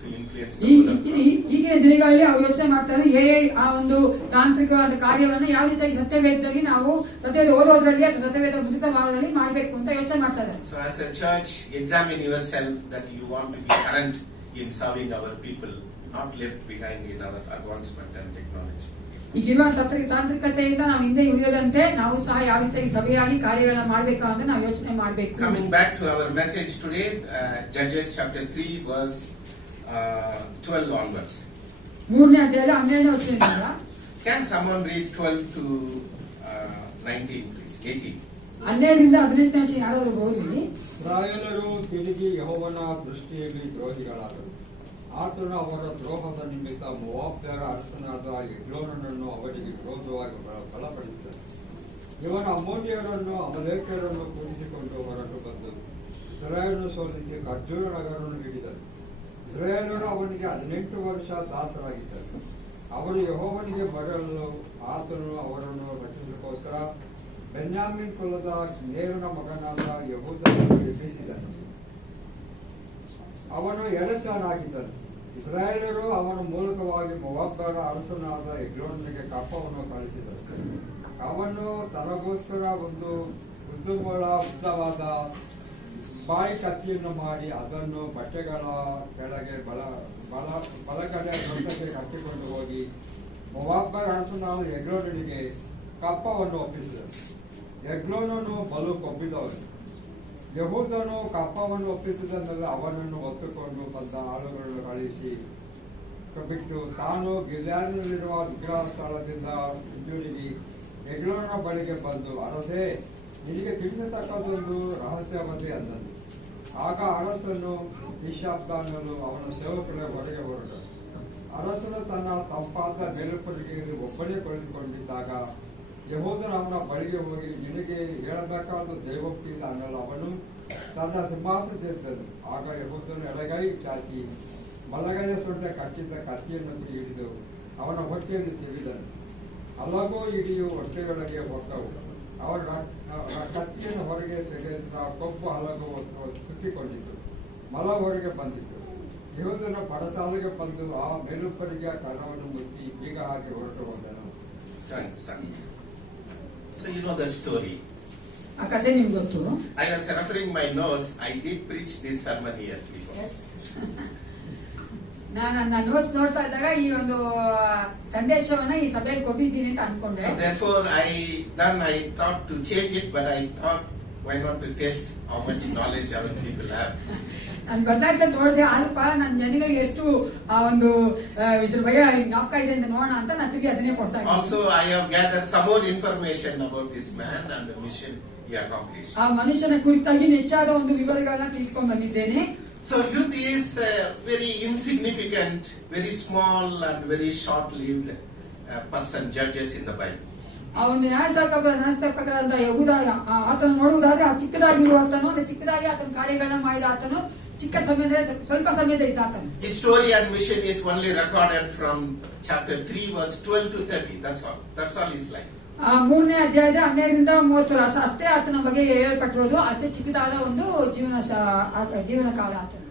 to to influence the word of God. ಈಗಿನ ದಿನಗಳಲ್ಲಿ ಅವ್ರು ಯೋಚನೆ ಮಾಡ್ತಾರೆ ಆ ಒಂದು ತಾಂತ್ರಿಕವಾದ ಕಾರ್ಯವನ್ನು ಯಾವ ರೀತಿಯಾಗಿ ಸತ್ಯವೇದದಲ್ಲಿ ನಾವು ಸತ್ಯವೇದ ಓದೋದ್ರಲ್ಲಿ ಅಥವಾ ಸತ್ಯವೇದ ಮುದ್ರಿತವಾದದಲ್ಲಿ ಮಾಡಬೇಕು ಅಂತ ಯೋಚನೆ ಮಾಡ್ತಾರೆ. So as a church, examine yourself that you want to be current in serving our people, not left behind in our advancement and technology. ಈಗಿರುವ ತಾಂತ್ರಿಕತೆಯಿಂದ ನಾವು ಹಿಂದೆ ಉಳಿಯದಂತೆ ನಾವು ಸಹ ಯಾವ ರೀತಿಯಾಗಿ ಸಭೆಯಾಗಿ ಕಾರ್ಯಗಳನ್ನ ಮಾಡಬೇಕು ಅಂತ ನಾವು ಯೋಚನೆ ಮಾಡಬೇಕು. Coming back to our message today, Judges chapter 3 verse 12 onwards. 3ನೇ ಅಧ್ಯಾಯದ 12ನೇ ವಚನದಿಂದ. Can someone read 12 to 19 please? 18. 12ರಿಂದ 18ನೇ ವಚನ ಯಾರಾದರೂ ಓದಿ. ಇಸ್ರಾಯೇಲರು ತಿರುಗಿ ಯೆಹೋವನ ದೃಷ್ಟಿಯಲ್ಲಿ ದ್ರೋಹಿಗಳಾದರು. ಆತನು ಅವರ ದ್ರೋಹದ ನಿಮಿತ್ತ ಮೋವಾಬ್ಯರ ಅರಸನಾದ ಎಗ್ಲೋನನನ್ನು ಅವರಿಗೆ ವಿರೋಧವಾಗಿ ಬಲಪಡಿಸಿದನು. ಇವನ ಅಮ್ಮೋನಿಯರನ್ನು ಅಮಲೇಕ್ಯರನ್ನು ಕೂಡಿಸಿಕೊಂಡು ಹೊರಟು ಬಂದರು. ಇಸ್ರಾಯೇಲನ್ನು ಸೋಲಿಸಿ ಖರ್ಜೂರ ನಗರವನ್ನು ಹಿಡಿದರು. ಇಸ್ರಾಯೇಲರು ಅವನಿಗೆ 18 ವರ್ಷ ದಾಸರಾಗಿದ್ದರು. ಅವರು ಯೆಹೋವನಿಗೆ ಮರಳಲು ಆತನು ಅವರನ್ನು ರಕ್ಷಿಸಲಿಕ್ಕೋಸ್ಕರ ಬೆನ್ಯಾಮೀನ್ ಕುಲದ ನೇರನ ಮಗನಾದ ಯೆಹೂದನನ್ನು ಎಬ್ಬಿಸಿದನು. ಅವನು ಎಡಚಾನಾಗಿದ್ದನು. ಇಸ್ರಾಯೇಲರು ಅವನ ಮೂಲಕವಾಗಿ ಮೋವಾಬ್ಯರ ಅರಸನಾದ ಎಗ್ಲೋನನಿಗೆ ಕಪ್ಪವನ್ನು ಕಳಿಸಿದರು. ಅವನು ತನಗೋಸ್ಕರ ಒಂದು ಉದ್ದವಾದ ಬಾಯಿ ಕತ್ತಿಯನ್ನು ಮಾಡಿ ಅದನ್ನು ಬಟ್ಟೆಗಳ ಕೆಳಗೆ ಬಲಗಡೆ ದೊಡ್ಡಕ್ಕೆ ಕಟ್ಟಿಕೊಂಡು ಹೋಗಿ ಮೋವಾಬ್ಯರ ಅರಸನಾದ ಎಗ್ಲೋನನಿಗೆ ಕಪ್ಪವನ್ನು ಒಪ್ಪಿಸಿದನು. ಎಗ್ಲೋನನು ಬಲು ಕೊಬ್ಬಿದವನು. ಯೆಹೂದನು ಕಪ್ಪವನ್ನು ಒಪ್ಪಿಸಿದನೆಲ್ಲ ಅವನನ್ನು ಹೊತ್ತುಕೊಂಡು ಬಂದ ಆಳುಗಳನ್ನು ಕಳುಹಿಸಿ ಬಿಟ್ಟು ತಾನು ಗಿಲ್ಯಾದಿನಲ್ಲಿರುವ ವಿಗ್ರಹ ಸ್ಥಳದಿಂದ ಹಿಂದಿರುಗಿ ಎಗ್ಲೋನನ ಬಳಿಗೆ ಬಂದು, ಅರಸೇ, ನಿನಗೆ ತಿಳಿಸತಕ್ಕದೊಂದು ರಹಸ್ಯವನ್ನೇ ಅಂದನು. ಆಗ ಅರಸನು ನಿಶ್ಶಬ್ದಾನಲು ಅವನ ಸೇವಕರೇ ಹೊರಗೆ ಹೊರಟರು. ಅರಸನು ತನ್ನ ತಂಪಾದ ಮೇಲುಪಡಿಗೆಯಲ್ಲಿ ಒಬ್ಬನೇ ಕುಳಿತುಕೊಂಡಿದ್ದಾಗ ಯೆಹೂದನು ಅವನ ಬಳಿಗೆ ಹೋಗಿ, ನಿನಗೆ ಹೇಳಬೇಕಾದ ದೈವೋಕ್ತಿ ಅನ್ನಲು ಅವನು ತನ್ನ ಸಿಂಹಾಸನದಲ್ಲಿದ್ದನು. ಆಗ ಯೆಹೂದನು ಎಡಗೈ ಚಾಚಿ ಬಲಗೈಯ ಸೊಂಟ ಕಟ್ಟಿದ್ದ ಕತ್ತಿಯನ್ನು ಹಿಡಿದು ಅವನ ಹೊಟ್ಟೆಯಲ್ಲಿ ತಿವಿದನು. ಹಲವು ಇಡಿಯು ಹೊಟ್ಟೆಯೊಳಗೆ ಹೊಕ್ಕವು. ಅವರ ಕತ್ತಿಯನ್ನು ಹೊರಗೆ ತೆಗೆದ ಕೊಬ್ಬು ಹಲವು ಸುತ್ತಿಕೊಂಡಿತು. ಮಲ ಹೊರಗೆ ಬಂದಿತ್ತು. ಯೆಹೂದನು ಪಡಸಾಲೆಗೆ ಬಂದು ಆ ಮೇಲುಪ್ಪರಿಗೆಯ ಕಣವನ್ನು ಮುಚ್ಚಿ ಬೀಗ ಹಾಕಿ ಹೊರಟು ಹೋದನು. So you know the story. ಆ ಕಥೆ ನಿಮ್ಗೆ ಗೊತ್ತು. I was referring my notes. I did preach this sermon here before. ನಾನು ನನ್ನ ನೋಟ್ಸ್ ನೋಡ್ತಾ ಇದ್ದಾಗ ಈ ಒಂದು ಸಂದೇಶವನ್ನ ಈ ಸಭೆಯಲ್ಲಿ ಕೊಟ್ಟಿದ್ದೀನಿ ಅಂತ ಅನ್ಕೊಂಡೆ. So therefore I thought to change it, but I thought why not to test how much knowledge our people have. ನಾನು ಬದಲಾಯಿಸ ನೋಡಿದೆ, ಅಲ್ಪ ನನ್ನ ಜನಗಳಿಗೆ ಎಷ್ಟು ಆ ಒಂದು ಇದ್ರ ಭಯ ಜ್ಞಾಪಕ ಇದೆ ಅಂತ ನೋಡೋಣ ಅಂತ ನಾನು ತಿರುಗಿ ಅದನ್ನೇ ಕೊಡ್ತಾ ಇದ್ದೀನಿ. Also I have gathered some more information about this man and the mission he accomplished. ಆ ಮನುಷ್ಯನ ಕುರಿತಾಗಿ ಹೆಚ್ಚಾದ ಒಂದು ವಿವರಗಳನ್ನ ತಿಳ್ಕೊಂಡು ಬಂದಿದ್ದೇನೆ. So youth is very insignificant, very small and very short-lived person, judges in the Bible. ಆ ಒಂದು ನ್ಯಾಯಸ್ಥಾಪಕರಾದ ಯೆಹೂದ ಆತನು ನೋಡುವುದಾದ್ರೆ ಆ ಚಿಕ್ಕದಾಗಿರುವ ಆತನು, ಚಿಕ್ಕದಾಗಿ ಆತನ ಕಾರ್ಯಗಳನ್ನ ಮಾಡಿದ ಆತನು, ಚಿಕ್ಕ ಸಮಯದ ಸ್ವಲ್ಪ ಸಮಯದ ಇದ್ದ ಆತನು. His story and mission is only recorded from chapter 3 verse 12 to 30. That's all his life. ಆ 3ನೇ ಅಧ್ಯಾಯದ 12ರಿಂದ 30 ಅಷ್ಟೇ ಆತನ ಬಗ್ಗೆ ಹೇಳಲ್ಪಟ್ಟಿರೋದು. ಅಷ್ಟೇ ಚಿಕ್ಕದಾದ ಒಂದು ಜೀವನ ಕಾಲ ಆತನು.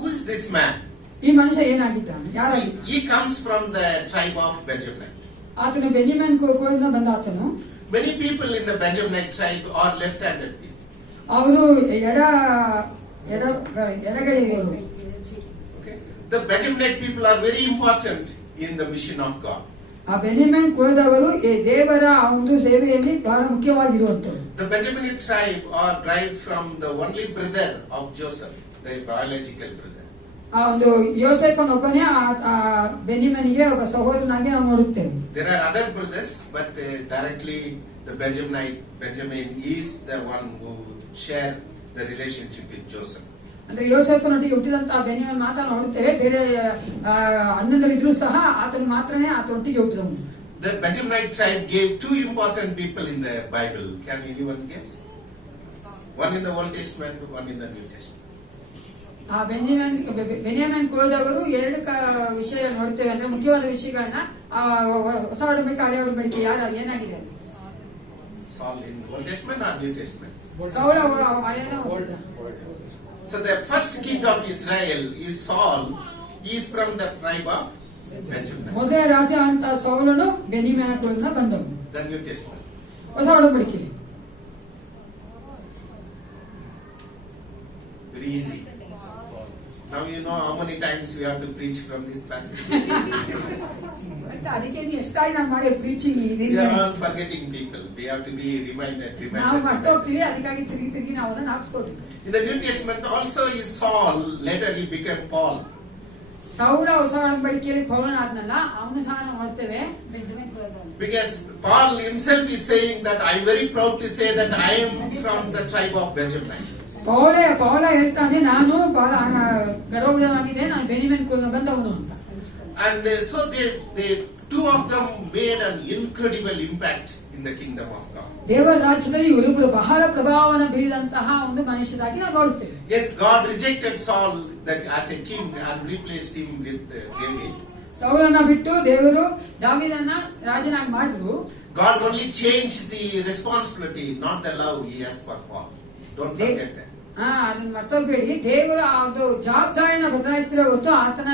Who is this man? ಈ ಮನುಷ್ಯ ಏನಾಗಿದ್ದಾನೆ? ಯಾರಾಗಿದ್ದ? He comes from the tribe of Benjamin. ಆತನು ಬೆನ್ಯಾಮೀನ್ ಕುಲದಿಂದ ಬಂದ ಆತನು. Many people in the Benjaminite tribe are left-handed people. ಅವರು ಎಡಗೈಯವರು. Okay, the Benjaminite people are very important in the mission of God. ಆ ಬೆನ್ಯಾಮೀನ್ ಕುಲದವರು ದೇವರ ಒಂದು ಸೇವೆಯಲ್ಲಿ ಬಹಳ ಮುಖ್ಯವಾಗಿರುವಂತರು. The Benjaminite tribe are derived from the only brother of Joseph, the biological brother. ಆ ಒಂದು ಯೋಸೇಫನೊಬ್ಬನೇ ಬೆನ್ಯಾಮೀನಿಗೆ ಒಬ್ಬ ಸಹೋದರನಾಗಿ ನಾವು ನೋಡುತ್ತೇವೆ. There are other brothers, but directly the Benjamin is the one who share the relationship with Joseph. ಅಂದ್ರೆ ಯೋಸೇಫನೊಟ್ಟಿಗೆ ಹುಟ್ಟಿದಂತಹ ಬೆನ್ಯಾಮೀನ್ ಮಾತ್ರ ನೋಡುತ್ತೇವೆ. ಬೇರೆ ಅಣ್ಣಂದರಿದ್ರು ಸಹ ಆತನ ಮಾತ್ರನೇ ಆತನೊಟ್ಟಿಗೆ ಹುಟ್ಟಿದವನು. The Benjaminite tribe gave two important people in the Bible. Can anyone guess? One in the Old Testament, one in the New Testament. ಆ ಬೆನ್ಯಾಮೀನ್ ಕುಲದವರು ಎರಡು ವಿಷಯ ನೋಡ್ತೇವೆ. ಅಂದ್ರೆ ಮುಖ್ಯವಾದ ವಿಷಯಗಳನ್ನ ಹೊಸ ಒಡಂಬಡಿಕೆ ಹಳೆ ಒಡಂಬಡಿಕೆ ಏನಾಗಿದೆ? Saul in Old Testament or New Testament? ಸೌಲ ಹಳೆಯ. So the first king of Israel is Saul, He is from the tribe of Benjamin. ಮೊದಲೇ ರಾಜ ಅಂತ ಸೌಲನು ಬೆನ್ಯಾಮೀನ ಕುಲದಿಂದ ಬಂದವನು. The New Testament. ಹೊಸ ಒಡಂಬಡಿಕೆಯಲ್ಲಿ Very easy. Now you know how many times we have to preach from this passage. ಮತ್ತೆ ಅದಕ್ಕೆ ನೀವು ಎಷ್ಟಾಗಿ ನಾನು ಮಾಡಿ preaching We are all forgetting people. We have to be reminded. ನಾವು ಮಾಡ್ತಾ ಹೋಗ್ತೀವಿ, ಅದಕ್ಕಾಗಿ ತಿರುಗಿ ನಾವು ಅದನ್ನ ಹಾಕ್ಸ್ಕೊಳ್ತೀವಿ. In the New Testament also is Saul. Later he became Paul. ಸೌಲ ಹೊಸ ಒಡಂಬಡಿಕೆಯಲ್ಲಿ ಪೌಲನ ಆದ್ನಲ್ಲ, ಅವನು ಸಹ ನಾವು ನೋಡ್ತೇವೆ Benjamin ಕುಲದವನು. Because Paul himself is saying that I am very proud to say that I am from the tribe of Benjamin. ಪೌಲ ಹೇಳ್ತಾನೆ, ನಾನು ಬಹಳ ಗರ್ವವಾಗಿದ್ದೆ, ನಾನು ಬೆನ್ಯಾಮೀನ ಕುಲದಿಂದ ಬಂದವನು ಅಂತ. And so they two of them made an incredible impact in the kingdom of God. ದೇವರ ರಾಜ್ಯದಲ್ಲಿ ಇವರಿಬ್ಬರು ಬಹಳ ಪ್ರಭಾವವನ್ನು ಬೀರಿದಂತಹ ಒಂದು ಮನುಷ್ಯರಾಗಿ ನಾವು ನೋಡ್ತೇವೆ. Yes, God rejected Saul as a king and replaced him with David. ಸೌಲನ್ನ ಬಿಟ್ಟು ದೇವರು ದಾವೀದನ್ನ ರಾಜನಾಗಿ ಮಾಡಿದ್ರು. God only changed the responsibility, not the love he has for Paul. Don't forget that. ಅದನ್ನ ಮರ್ತೋಗ್ಬೇಡಿ, ದೇವರು ಅದು ಜವಾಬ್ದಾರಿನ ಬದಲಾಯಿಸಿರೋ ಹೊರತು ಆತನ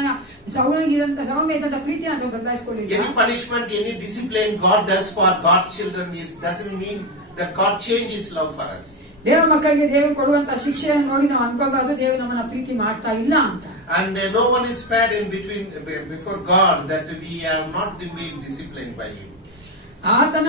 ಸೌಲನಿಗಿದಂತ ಸೌಮ್ಯದಂತ ಪ್ರೀತಿನ ಅಥವಾ ಬದಲಾಯಿಸಿಕೊಳ್ಳಿಲ್ಲ. Any punishment, any discipline God does for God's children doesn't mean that God changes his love for us. ದೇವ ಮಕ್ಕಳಿಗೆ ದೇವರು ಕೊಡುವಂತ ಶಿಕ್ಷೆಯನ್ನು ನೋಡಿ ನಾವು ಅನ್ಕೋಬಾರ್ದು ದೇವರು ನಮ್ಮನ್ನ ಪ್ರೀತಿ ಮಾಡ್ತಾ ಇಲ್ಲ ಅಂತ. And no one is spared in between before God that we have not been disciplined by him. ಆತನ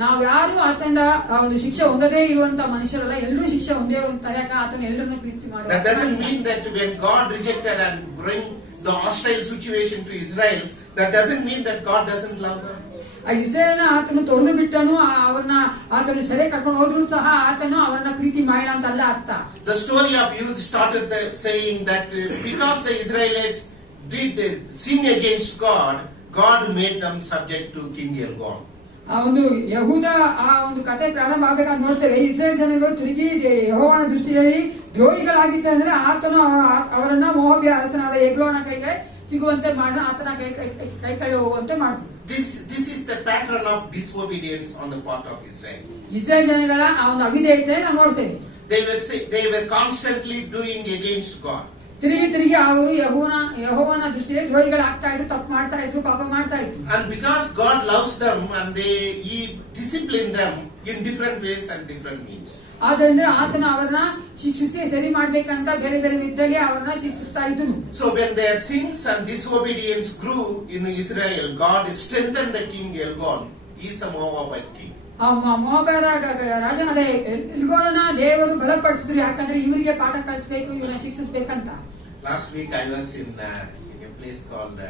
ನಾವ್ಯಾರು ಆತನ ಒಂದು ಶಿಕ್ಷೆ ಹೊಂದದೇ ಇರುವಂತ ಮನುಷ್ಯರಲ್ಲ, ಎಲ್ಲರೂ ಶಿಕ್ಷೆ ಹೊಂದೇ ಅಂತಾರೆ. ಆತನ ಎಲ್ಲರನ್ನು ಪ್ರೀತಿ ಮಾಡುವ. That doesn't mean that when God rejected and bring the hostile situation to Israel, that doesn't mean that God doesn't love them. ಇಸ್ರೇಲ್ನ ಆತನು ತೊರೆದು ಬಿಟ್ಟನು, ಅವ್ರನ್ನ ಆತನು ಸೆರೆ ಕರ್ಕೊಂಡು ಹೋದ್ರು ಸಹ ಆತನು ಅವರನ್ನ ಪ್ರೀತಿ ಮಾಡಿಲ್ಲ ಅಂತ ಅಲ್ಲ ಅರ್ಥ. The story of youth started saying that because the Israelites did sin against God, God made them subject to King Elgon. ಆ ಒಂದು ಯಹೂದ ಆ ಒಂದು ಕತೆ ಪ್ರಾರಂಭ ಆಗ್ಬೇಕಾದ್ರೆ ನೋಡ್ತೇವೆ, ಇಸ್ರೇಲ್ ಜನರು ತಿರುಗಿ ಯೆಹೋವನ ದೃಷ್ಟಿಯಲ್ಲಿ ದ್ರೋಹಿಗಳಾಗಿದ್ದಾರೆ ಅಂದ್ರೆ ಆತನು ಅವರನ್ನ ಮೋವಾಬ್ಯ ಅರಸನಾದ ಎಗ್ಲೋನ ಕೈಗೆ ಸಿಗುವಂತೆ ಮಾಡ, ಆತನ ಕೈ ಹೋಗುವಂತೆ ಮಾಡಿದ್ರು. This is the pattern of disobedience on the part of Israel. Israel ಜನಗಳ ಆ ಒಂದು ಅವಿಧೇಯತೆ ನಾವು ನೋಡ್ತೇವೆ. They were constantly doing against God. ತಿರುಗಿ ಅವರು ಯೆಹೋವನ ದೃಷ್ಟಿಯಲ್ಲಿ ದ್ರೋಹಿಗಳಾಗ್ತಾ ಇದ್ರು, ತಪ್ಪು ಮಾಡ್ತಾ ಇದ್ರು, ಪಾಪ ಮಾಡ್ತಾ ಇದ್ರು. And because God loves them and he disciplined them in different ways and different means. ಆದ್ರಿಂದ ಆತನ ಅವರನ್ನ ಶಿಕ್ಷಿಸಿ ಸರಿ ಮಾಡ್ಬೇಕಂತ ಬೇರೆ ಬೇರೆ ವಿಧದಲ್ಲಿ ಅವರನ್ನ ಶಿಕ್ಷಿಸ್ತಾ ಇದ್ದನು. So when their sins and disobedience grew in Israel, God strengthened the king Elgon. He is a Moabite king. ಆ ಮೋವಾಬ್ಯರ ರಾಜನಾದ ಎಲ್ಗೋನನ ದೇವರು ಬಲಪಡಿಸಿದ್ರು, ಯಾಕಂದ್ರೆ ಇವರಿಗೆ ಪಾಠ ಕಲಿಸಬೇಕು, ಇವರನ್ನ ಶಿಕ್ಷಿಸಬೇಕಂತ. Last week I was in a place called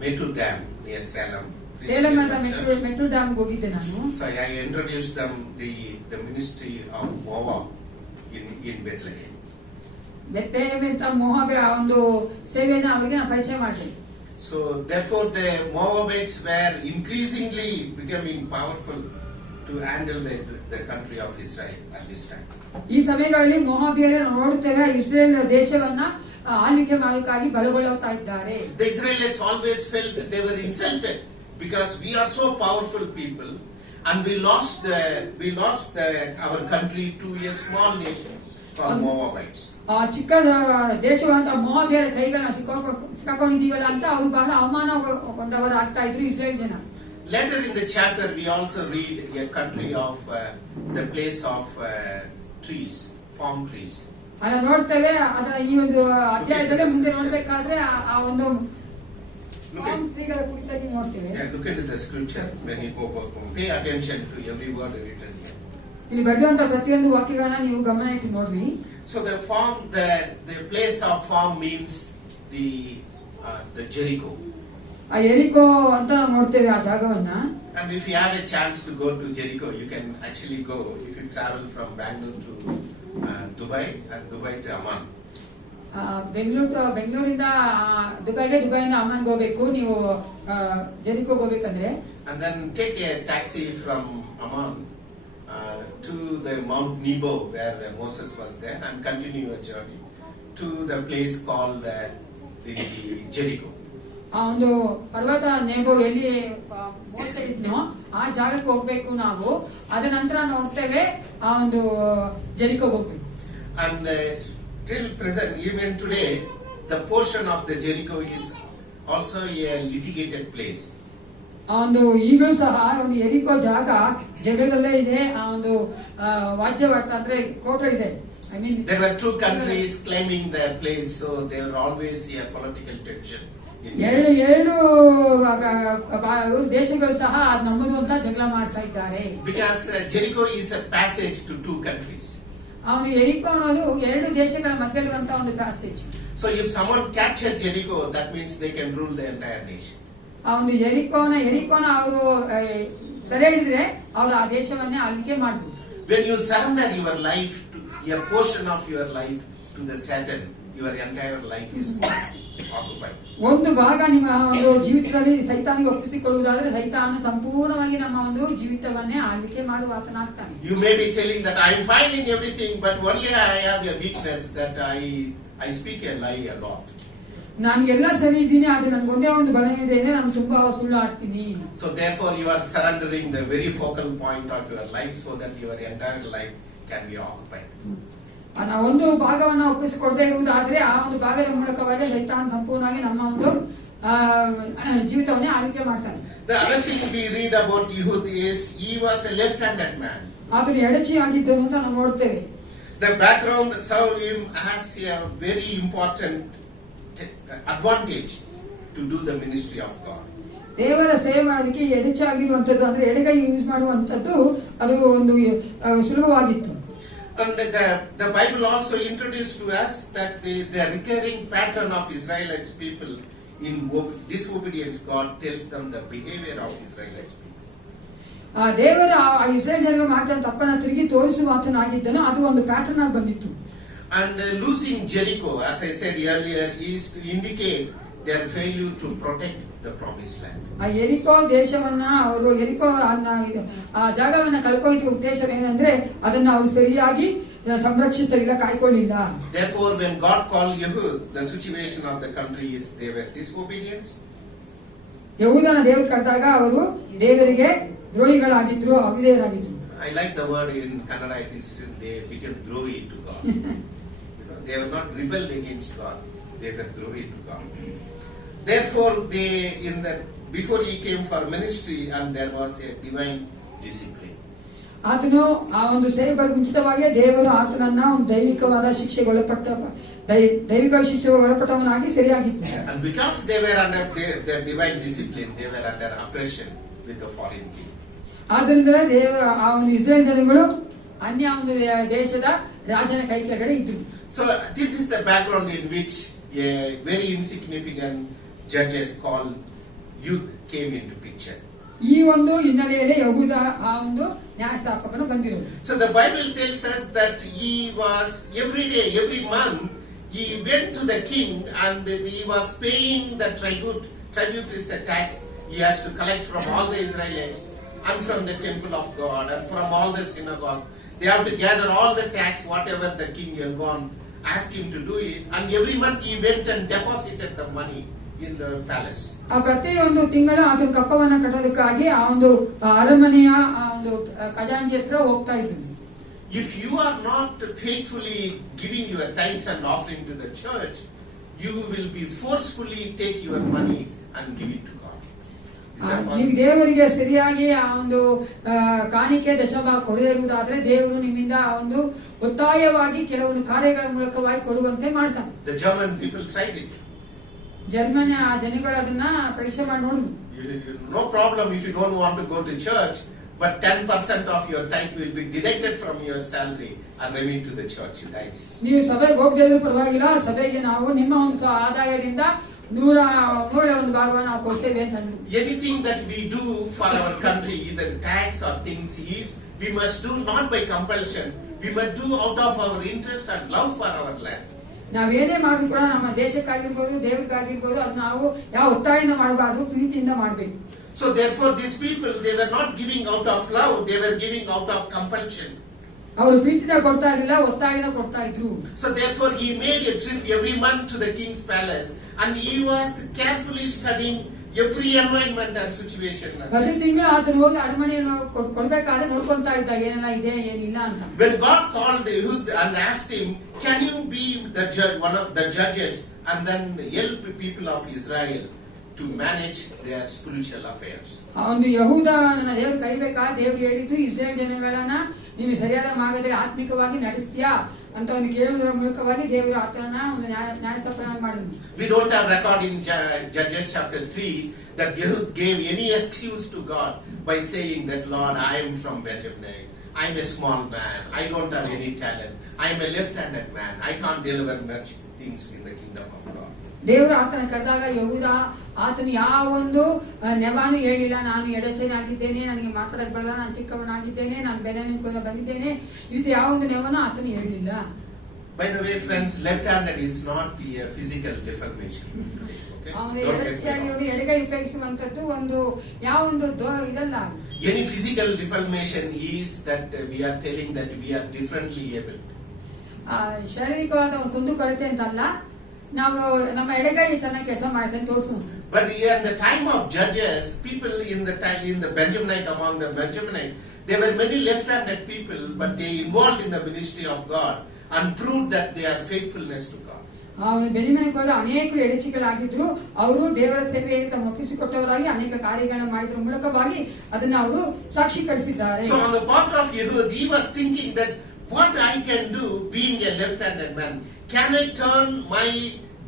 Metu Dam near Salem. Salem ಅಂತ ಮೆಟ್ರೋ ಡ್ಯಾಮ್ ಹೋಗಿದ್ದೆ ನಾನು. So I introduced them the ministry of Moab in Bethlehem. Bethlehem ಅಂತ ಮೋವಾಬ್ಯ ಒಂದು ಸೇವೆಯನ್ನ ಅವರಿಗೆ ನಾನು ಪರಿಚಯ ಮಾಡಿದೆ. So therefore the Moabites were increasingly becoming powerful to handle the country of Israel at this time. ಈ ಸಮಯಗಳಲ್ಲಿ ಮೋವಾಬ್ಯರನ್ನು ನೋಡುತ್ತೇವೆ, ಇಸ್ರೇಲ್ ದೇಶವನ್ನ ಆಳ್ವಿಕೆ ಮಾಡೋಕ್ಕಾಗಿ ಬಲಗೊಳ್ಳುತ್ತಾ ಇದ್ದಾರೆ. The Israelites always felt they were insulted because we are so powerful people and we lost our country to a small nation called Moabites. ಆ ಚಿಕ್ಕ ದೇಶವಂತ ಮೋವಾಬ್ಯರ ಕೈಗಳನ್ನ ಸಿಕ್ಕಾಕೊಂಡಿದೀವಲ್ಲ ಅಂತ ಅವ್ರು ಬಹಳ ಅವಮಾನ ಹೊಂದವರಾಗ್ತಾ ಇದ್ರು ಇಸ್ರೇಲ್ ಜನ. Later in the chapter we also read a country of the place of trees, palm trees. ಅಲ್ಲ ನೋಡ್ತೇವೆ ಅದರ ಈ ಒಂದು ಅಧ್ಯಾಯದಲ್ಲಿ ಮುಂದೆ ನೋಡ್ಬೇಕಾದ್ರೆ ಆ ಒಂದು ಶ್ರೀಗಳ ಕುರಿತಾಗಿ ನೋಡ್ತೇವೆ. Look into the scripture when you go back home. Pay attention to every word written here. ಇಲ್ಲಿ ಬರೆದಂತ ಪ್ರತಿಯೊಂದು ವಾಕ್ಯಗಳನ್ನ ನೀವು ಗಮನ ಇಟ್ಟು ನೋಡ್ರಿ. So the place of farm means the Jericho. ಆ ಎರಿಕೋ ಅಂತ ನಾವು ನೋಡ್ತೇವೆ ಆ ಜಾಗವನ್ನ. And if you have a chance to go to Jericho, you can actually go if you travel from Bangalore to Dubai and Dubai to Amman. ಬೆಂಗಳೂರಿಂದ ದುಬೈಗೆ, ದುಬೈಯಿಂದ ಅಮ್ಮನ್ಗೆ ಹೋಗ್ಬೇಕು ನೀವು ಜೆರಿಕೋಗೆ ಹೋಗ್ಬೇಕಂದ್ರೆ. And then take a taxi from Amman to the Mount Nebo where Moses was there and continue your journey to the place called the Jericho. ಆ ಒಂದು ಪರ್ವತ ನೇಬೋ ಎಲ್ಲಿ ಮೋಸ ಇದ್ನೋ ಆ ಜಾಗಕ್ಕೆ ಹೋಗ್ಬೇಕು ನಾವು. ಅದ ನಂತರ ನೋಡ್ತೇವೆ ಆ ಒಂದು ಜೆರಿಕೋಗೆ ಹೋಗ್ಬೇಕು. And till present, even today, the portion of the Jericho is also a litigated place. ಆ ಒಂದು ಈಗಲೂ ಸಹ ಒಂದು ಎರಿಕೋ ಜಾಗ ಜಗಳದಲ್ಲೇ ಇದೆ. ಆ ಒಂದು ವಾದ್ಯವಾಟ ಅಂದ್ರೆ ಕೋಟ ಇದೆ. I mean There were two countries claiming the place, so there were always a political tension. in Jericho. ಎರಡು ದೇಶಗಳು ಸಹ ಅದು ನಮ್ಮದು ಅಂತ ಜಗಳ ಮಾಡ್ತಾ ಇದ್ದಾರೆ. Because Jericho is a passage to two countries. ಅವನು ಎರಿಕೋ ಅನ್ನೋದು ಎರಡು ದೇಶಗಳ ಮಧ್ಯೆ ಇರುವಂತ ಒಂದು passage. So if someone captured Jericho, that means they can rule the entire nation. ಆ ಒಂದು ಎರಿಕೋನ ಅವರು ಸೆರೆ ಹಿಡಿದ್ರೆ ಅವರು ಆ ದೇಶವನ್ನೇ ಆಳ್ವಿಕೆ ಮಾಡ್ಬೋದು. When you surrender your life, a portion of your life to the Satan, your entire life is occupied. ಒಂದು ಭಾಗ ನಿಮ್ಮ ಒಂದು ಜೀವಿತದಲ್ಲಿ ಸೈತಾನಿಗೆ ಒಪ್ಪಿಸಿಕೊಳ್ಳುವುದಾದ್ರೆ ಸೈತಾನ ಸಂಪೂರ್ಣವಾಗಿ ನಮ್ಮ ಒಂದು ಜೀವಿತವನ್ನೇ ಆಳ್ವಿಕೆ ಮಾಡುವ ಆತನಾಗ್ತಾನೆ. You may be telling that I am fine in everything, but only I have a weakness that I speak a lie a lot. ನಾನಿಗೆಲ್ಲ ಸರಿ ಇದ್ದೀನಿ, ಆದ್ರೆ ನನ್ಗೊಂದೇ ಒಂದು ಬಲ ಇದೆ, ನಾನು ತುಂಬಾ ಸುಳ್ಳು ಆಡ್ತೀನಿ. So therefore you are surrendering the very focal point of your life so that your entire life can be occupied. ನಾವು ಒಂದು ಭಾಗವನ್ನ ಒಪ್ಪಿಸಿಕೊಡದೇ ಇರುವುದಾದ್ರೆ ಆ ಒಂದು ಭಾಗದ ಮೂಲಕವಾಗಿ ಸೈತಾನ ಸಂಪೂರ್ಣವಾಗಿ ನಮ್ಮ ಒಂದು ಜೀವಿತವನ್ನೇ ಆಳ್ವಿಕೆ ಮಾಡ್ತಾನೆ. The other thing we read about Ehud is he was a left-handed man. ಆತನು ಎಡಚಿ ಆಗಿದ್ದನು ಅಂತ ನಾವು ನೋಡ್ತೇವೆ. The background served him as a very important advantage to do the ministry of God. ದೇವರ ಸೇವೆ ಮಾಡೋದಕ್ಕೆ ಎಡಚಾಗಿರುವಂತದ್ದು ಅಂದ್ರೆ ಎಡಗೈ ಯೂಸ್ ಮಾಡುವಂತದ್ದು ಅದು ಒಂದು ಸುಲಭವಾಗಿತ್ತು. And the Bible also introduced to us that the recurring pattern of Israelites people in disobedience, God tells them the behavior of Israelites people. ದೇವರು ಆ ಇಸ್ರೇಲ್ ಜನರು ಮಾಡ್ತಾ ತಪ್ಪನ್ನ ತಿರುಗಿ ತೋರಿಸುವ ಆತನಾಗಿದ್ದನು, ಅದು ಒಂದು ಪ್ಯಾಟರ್ನ್ ಆಗಿ ಬಂದಿತ್ತು. And losing Jericho, as I said earlier, is to indicate their failure to protect the promised land. ಆ ಎರಿಕೋ ದೇಶವನ್ನ ಅವರು ಎರಿಕೋ ಆ ಜಾಗವನ್ನ ಕಳ್ಕೊಂಡಿದ್ದ ಉದ್ದೇಶವೇನೆಂದ್ರೆ ಅದನ್ನ ಅವರು ಸರಿಯಾಗಿ ಸಂರಕ್ಷಿಸಲಿಲ್ಲ, ಕಾಯ್ಕೊಳ್ಳಿಲ್ಲ. Therefore, when God called Ehud, the situation of the country is they were disobedient. ಯೆಹೂದನ ದೇವರು ಕರೆದಾಗ ಅವರು ದೇವರಿಗೆ ದ್ರೋಹಿಗಳಾಗಿದ್ರು, ಅವಿಧೇಯರಾಗಿದ್ರು. I like the word in Kannada, it is they became drohi to God. They were not rebelled against God, they were drohi to God. Therefore, before he came for ministry, and there was a divine discipline. ಆತನು ಆ ಒಂದು ಸೇವೆ ಮುಂಚಿತವಾಗಿ ದೇವರು ಆತನನ್ನ ಒಂದು ದೈವಿಕ ಶಿಕ್ಷೆಗೆ ಒಳಪಟ್ಟವನಾಗಿ ಸರಿಯಾಗಿದ್ದ. And because they were under their divine discipline, they were under oppression with the foreign king. ಆದ್ರಿಂದ ಆ ಒಂದು ಇಸ್ರೇಲ್ ಜನಗಳು ಅನ್ಯ ಒಂದು ದೇಶದ ರಾಜನ ಕೈ ಕೆಳಗಡೆ ಇದ್ರು. So this is the background in which a very insignificant judges called youth came into picture. ಈ ಒಂದು ಹಿನ್ನೆಲೆಯಲ್ಲಿ ಯೆಹೂದ ಆ ಒಂದು ನ್ಯಾಯಸ್ಥಾಪಕನು ಬಂದಿರೋದು. So the Bible tells us that he was every day, every month, he went to the king and he was paying the tribute. Tribute is the tax he has to collect from all the Israelites and from the temple of God and from all the synagogues. They have to gather all the tax, whatever the king Elgon asked him to do it, and every month he went and deposited the money in the palace. ಆ ಪ್ರತಿಯೊಂದು ತಿಂಗಳು ಆತನ ಕಪ್ಪವನ್ನ ಕಟ್ಟೋದಕ್ಕಾಗಿ ಆ ಒಂದು ಅರಮನೆಯ ಆ ಒಂದು ಖಜಾಂಚಿ ಹತ್ರ ಹೋಗ್ತಾ ಇದ್ರು. If you are not faithfully giving your tithes and offering to the church, you will be forcefully take your money and give it to God. Is that ನೀವು possible? ದೇವರಿಗೆ ಸರಿಯಾಗಿ ಆ ಒಂದು ಕಾಣಿಕೆ ದಶಭಾಗ ಕೊಡದೇ ಇರುವುದಾದ್ರೆ ದೇವರು ನಿಮ್ಮಿಂದ ಆ ಒಂದು ಒತ್ತಾಯವಾಗಿ ಕೆಲವೊಂದು ಕಾರ್ಯಗಳ ಮೂಲಕವಾಗಿ ಕೊಡುವಂತೆ ಮಾಡ್ತಾನೆ. The German people tried it. ಜರ್ಮನಿಯ ಆ ಜನಗಳು ಅದನ್ನ ಪರೀಕ್ಷೆ ಮಾಡಿ ನೋಡಿದ್ರು. No problem if you don't want to go to church, but 10% of your tithe will be deducted from your salary and remit to the church diocese. ನೀವು ಸಭೆಗೆ ಹೋಗದೇ ಇದ್ರೂ ಪರವಾಗಿಲ್ಲ, ಸಭೆಗೆ ನಾವು ನಿಮ್ಮ ಒಂದು ಆದಾಯದಿಂದ 100 ಭಾಗವನ್ನು ನಾವು ಕೊಡ್ತೇವೆ ಅಂತಂದ್ರು. Anything that we do for our country, either tax or things, is we must do not by compulsion. We must do out of our interest and love for our land. ನಾವೇನೇ ಮಾಡಿದ್ರು ಕೂಡ ನಮ್ಮ ದೇಶಕ್ಕಾಗಿರ್ಬೋದು ದೇವರಿಗಾಗಿರ್ಬೋದು ಅದು ನಾವು ಯಾವ ಒತ್ತಾಯದಿಂದ ಮಾಡಬಾರ್ದು, ಪ್ರೀತಿಯಿಂದ ಮಾಡಬೇಕು. So therefore these people, they were not giving out of love, they were giving out of compulsion. ಅವರು ಪ್ರೀತಿಯಿಂದ ಕೊಡ್ತಾ ಇರಲಿಲ್ಲ, ಒತ್ತಾಯದಿಂದ ಕೊಡ್ತಾ ಇದ್ರು. So therefore he made a trip every month to the king's palace and he was carefully studying every environment and situation. ಪ್ರತಿ ತಿಂಗಳು ಆತನು ಹೋಗಿ ಅರಮನೆಯನ್ನು ಕೊಡ್ಬೇಕಾದ್ರೆ ನೋಡ್ಕೊಂತಾ ಇದ್ದ ಏನೆಲ್ಲ ಇದೆ ಏನಿಲ್ಲ ಅಂತ. When God called Ehud and asked him, can you be the judge, one of the judges and then help people of Israel to manage their spiritual affairs. ಆ ಒಂದು ಯಹೂದ ನನ್ನ ದೇವ್ರು ಕೈಬೇಕಾ, ದೇವ್ರು ಹೇಳಿದ್ದು ಇಸ್ರೇಲ್ ಜನಗಳನ್ನ ನೀನು ಸರಿಯಾದ ಮಾರ್ಗದಲ್ಲಿ ಆತ್ಮಿಕವಾಗಿ ನಡೆಸ್ತೀಯಾ ಅಂತ ಒಂದು ಕೇಳುವುದರ ಮೂಲಕವಾಗಿ ದೇವರು ಆತನ ಒಂದು ನ್ಯಾಯಸ್ಥಾಪನ ಮಾಡಿದ್ರು. We don't have record in Judges chapter 3 that Ehud gave any excuse to God by saying that, Lord, I am from Benjamin, I am a small man, I don't have any talent, I am a left-handed man, I can't deliver much things in the kingdom of God. ದೇವರು ಆತನ ಕರೆದಾಗ ಯಹೂದ ಆತನು ಯಾವ ಒಂದು ನೆವಾನು ಹೇಳಿಲ್ಲ, ನಾನು ಎಡಚನಾಗಿದ್ದೇನೆ, ನನಗೆ ಮಾತಾಡಕ್ ಬರಲ್ಲ, ನಾನು ಚಿಕ್ಕವನಾಗಿದ್ದೇನೆ, ನಾನು ಬೆನ್ಯಾಮೀನ್ ಬಂದಿದ್ದೇನೆ, ಇದು ಯಾವ ಒಂದು ನೆವನು ಆತನು ಹೇಳಿಲ್ಲ. By the way, friends, left-handed is not a physical deformation. Okay? ಅವನು Don't get me ಎಡಚೆಯಾಗಿ wrong. ಎಡಗೈ ಉಪಯೋಗಿಸುವಂತದ್ದು ಒಂದು ಯಾವ ಒಂದು ಇದಲ್ಲ. Any physical deformation is that we are telling that we are differently able. ಶಾರೀರಿಕವಾದ ಒಂದು ಕುಂದುಕೊರತೆ ಅಂತಲ್ಲ, ನಾವು ನಮ್ಮ ಎಡಗೈ ಚೆನ್ನಾಗಿ ಕೆಲಸ ಮಾಡ್ತೇನೆ ತೋರಿಸುವಂತ. But here in the time of Judges, people in the Benjaminite, among the Benjaminite, there were many left-handed people, but they involved in the ministry of God and proved that they are faithfulness to God. ಬೆನ್ಯಾಮೀನ್ ಕೂಡ ಅನೇಕರು ಎಡಚಿಗಳಾಗಿದ್ರು, ಅವರು ದೇವರ ಸೇವೆಯಲ್ಲಿ ತಮ್ಮ ಒಪ್ಪಿಸಿಕೊಟ್ಟವರಾಗಿ ಅನೇಕ ಕಾರ್ಯಗಳನ್ನು ಮಾಡಿದ್ರ ಮೂಲಕವಾಗಿ ಅದನ್ನ ಅವರು ಸಾಕ್ಷೀಕರಿಸಿದ್ದಾರೆ. So on the part of Ehud, he was thinking that what I can do being a left-handed man, can I turn my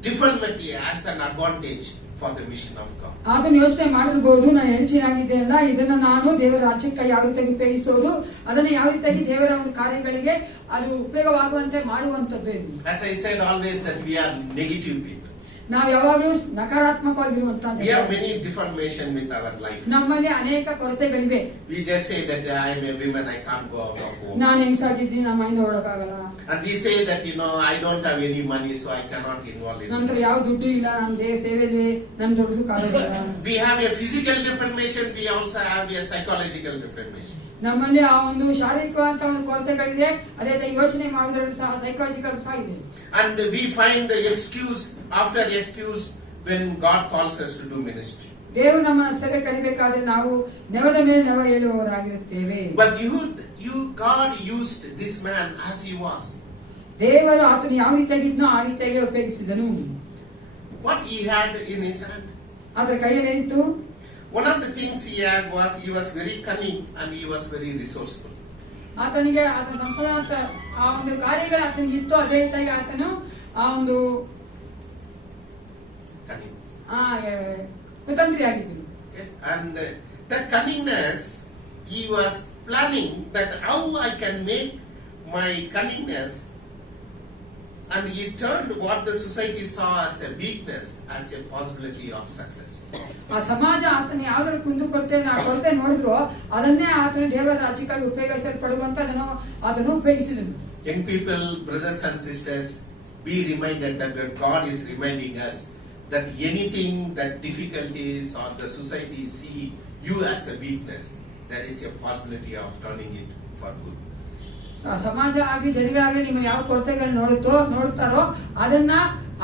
deformity as an advantage for the mission of God? ಅದನ್ನು ಯೋಚನೆ ಮಾಡಿರ್ಬೋದು, ನಾನು ಎಡಚಿನಾಗಿದ್ದೆ ಅಲ್ಲ, ಇದನ್ನ ನಾನು ದೇವರ ರಾಜ್ಯಕ್ಕೆ ಯಾವ ರೀತಿಯಾಗಿ ಉಪಯೋಗಿಸೋದು, ಅದನ್ನ ಯಾವ ರೀತಿಯಾಗಿ ದೇವರ ಒಂದು ಕಾರ್ಯಗಳಿಗೆ ಅದು ಉಪಯೋಗವಾಗುವಂತೆ ಮಾಡುವಂತದ್ದು. As I said always that we are negative people. ನಾವು ಯಾವಾಗಲೂ ನಕಾರಾತ್ಮಕವಾಗಿರುವಂತ, We have many deformation with our life. ನಮ್ಮಲ್ಲಿ ಅನೇಕ ಕೊರತೆಗಳಿವೆ. We just say that I am a woman, I can't go out of home. ನಾನು ಹೆಂಗಸಾಗಿದ್ದೀನಿ, ನಮ್ಮ ಮೈಂದ ಹೊರಡಕ್ಕಾಗಲ್ಲ. And we say that, I don't have any money, so I cannot involve in ನಂತರ this. ಯಾವ ದುಡ್ಡು ಇಲ್ಲ, ನಮ್ಮ ದೇವ ಸೇವೆಯಲ್ಲಿ ನನ್ನ ತೊಡಗಿಸಕ್ಕಾಗಲ್ಲ. We have a physical deformation, we also have a psychological deformation. ನಮ್ಮಲ್ಲಿ ಆ ಒಂದು ಶಾರೀರಿಕವಾದ ಒಂದು ಕೊರತೆಗಳಿದೆ, ಅದೇ ಯೋಚನೆ ಮಾಡೋದ್ರಲ್ಲಿ ಸಹ ಸೈಕಾಲಜಿಕಲ್ ಸಹ ಇದೆ. And we find excuse after excuse when God calls us to do ministry. ದೇವರು ನಮ್ಮ ಸೇವೆ ಕಲಿಬೇಕಾದ್ರೆ ನಾವು ನೆವದ ಮೇಲೆ ನೆವ ಹೇಳುವವರಾಗಿರುತ್ತೇವೆ. But God used this man as he was. ದೇವರು ಆತನು ಯಾವ ರೀತಿಯಾಗಿದ್ನೋ ಆ ರೀತಿಯಾಗಿ ಉಪಯೋಗಿಸಿದನು. What he had in his hand. ಆತನ ಕೈಯಲ್ಲಿ ಏನಿತ್ತು? One of the things he had was he was very cunning and he was very resourceful. ಆತನಿಗೆ ಆತನ ಸಂಪೂರ್ಣ ಆ ಒಂದು ಕಾರ್ಯಗಳು ಆತನಿಗಿತ್ತು, ಅದೇ ರೀತಿಯಾಗಿ ಆತನು ಆ ಒಂದು Cunning. ಕುತಂತ್ರಿಯಾಗಿದ್ದನು. Okay? And that cunningness, he was planning that how I can make my cunningness, and he turned what the society saw as a weakness as a possibility of success. ಆ ಸಮಾಜ ಆತನ ಯಾವ್ದಾದ್ರು ಕುಂದುಕೊರತೆ ಕೊರತೆ ನೋಡಿದ್ರು ಅದನ್ನೇ ಆತನು ದೇವರ ರಾಜ್ಯಕ್ಕಾಗಿ ಉಪಯೋಗಿಸಲ್ಪಡುವಂತ ಅದನ್ನು ಉಪಯೋಗಿಸಿದನು. Young people, brothers and sisters, be reminded that God is reminding us that anything that difficulties or the society see you as a weakness, there is a possibility of turning it for good. ಸಮಾಜ ಆಗಲಿ ಜನಗಳಾಗಲಿ ನಿಮ್ಮ ಯಾವ ಕೊರತೆಗಳು ನೋಡ್ತಾರೋ ಅದನ್ನ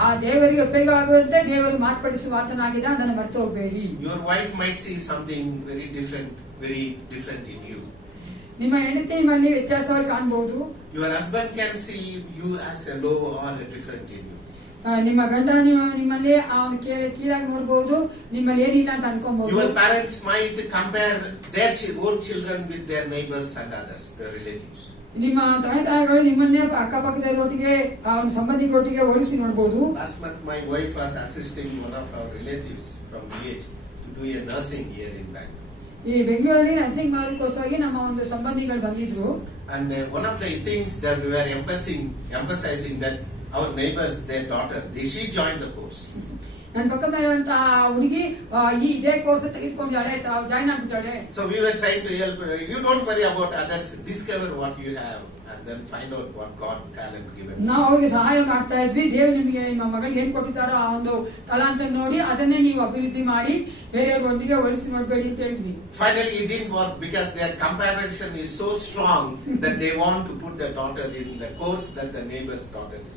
ಆ ದೇವರಿಗೆ ಉಪಯೋಗ ಆಗುವಂತೆ ದೇವರು ಮಾರ್ಪಡಿಸುವ ಆತನಾಗಿದ್ದ, ಅದನ್ನು ಮರೆತು ಹೋಗಬೇಡಿ. Your wife might see something very different in you. ನಿಮ್ಮ ಹೆಂಡತಿ ನಿಮ್ಮಲ್ಲಿ ವ್ಯತ್ಯಾಸವಾಗಿ ಕಾಣಬಹುದು. Your husband can see you as a low or a different in you. ನಿಮ್ಮ ಗಂಡ ನಿಮ್ಮಲ್ಲಿ ಅವನು ಕೀಳಾಗಿ ನೋಡಬಹುದು, ನಿಮ್ಮಲ್ಲಿ ಏನಿಲ್ಲ ಅಂತ ಅನ್ಕೊಬಹುದು. Your parents might compare their own children with their neighbors and others, their relatives. ನಿಮ್ಮ ತಾಯಿಗಳು ನಿಮ್ಮನ್ನೇ ಅಕ್ಕಪಕ್ಕದವರೊಟ್ಟಿಗೆ ಒಂದು ಸಂಬಂಧಿಕರೊಟ್ಟಿಗೆ ಹೋಲಿಸಿ ನೋಡಬಹುದು. Last month my wife was assisting one of our relatives from village to do a nursing here in Bangalore. ಈ ಬೆಂಗಳೂರಲ್ಲಿ nursing ಮಾಡೋದಕ್ಕೋಸ್ಕರವಾಗಿ ನಮ್ಮ ಒಂದು ಸಂಬಂಧಿಗಳು ಬಂದಿದ್ರು. And one of the things that we were emphasizing that our neighbors, their daughter, she joined the course. ನನ್ನ ಪಕ್ಕ ಮೇಲಿರುವಂತ ಹುಡುಗಿ ಇದೇ ಕೋರ್ಸ್ ತೆಗೆದುಕೊಂಡಾಳೆ, ಜಾಯ್ನ್ ಆಗಿದ್ದಾಳೆ. So we were trying to help her. You don't worry about others, discover what you have and then find out what God talent given. ನಾವು ಅವ್ರಿಗೆ ಸಹಾಯ ಮಾಡ್ತಾ ಇದ್ವಿ. ದೇವ್ರು ನಿಮಗೆ ನಿಮ್ಮ ಮಗಳಿಗೆ ಏನ್ ಕೊಟ್ಟಿದ್ದಾರೋ ಆ ಒಂದು ತಲಾಂತ ನೋಡಿ ಅದನ್ನೇ ನೀವು ಅಭಿವೃದ್ಧಿ ಮಾಡಿ ಬೇರೆಯವರೊಂದಿಗೆ ಹೋಲಿಸಿ ನೋಡ್ಬೇಡಿ ಅಂತ ಹೇಳಿದ್ವಿ. Finally it didn't work because their comparison is so strong that they want to put their daughter in the course that the neighbor's daughter is.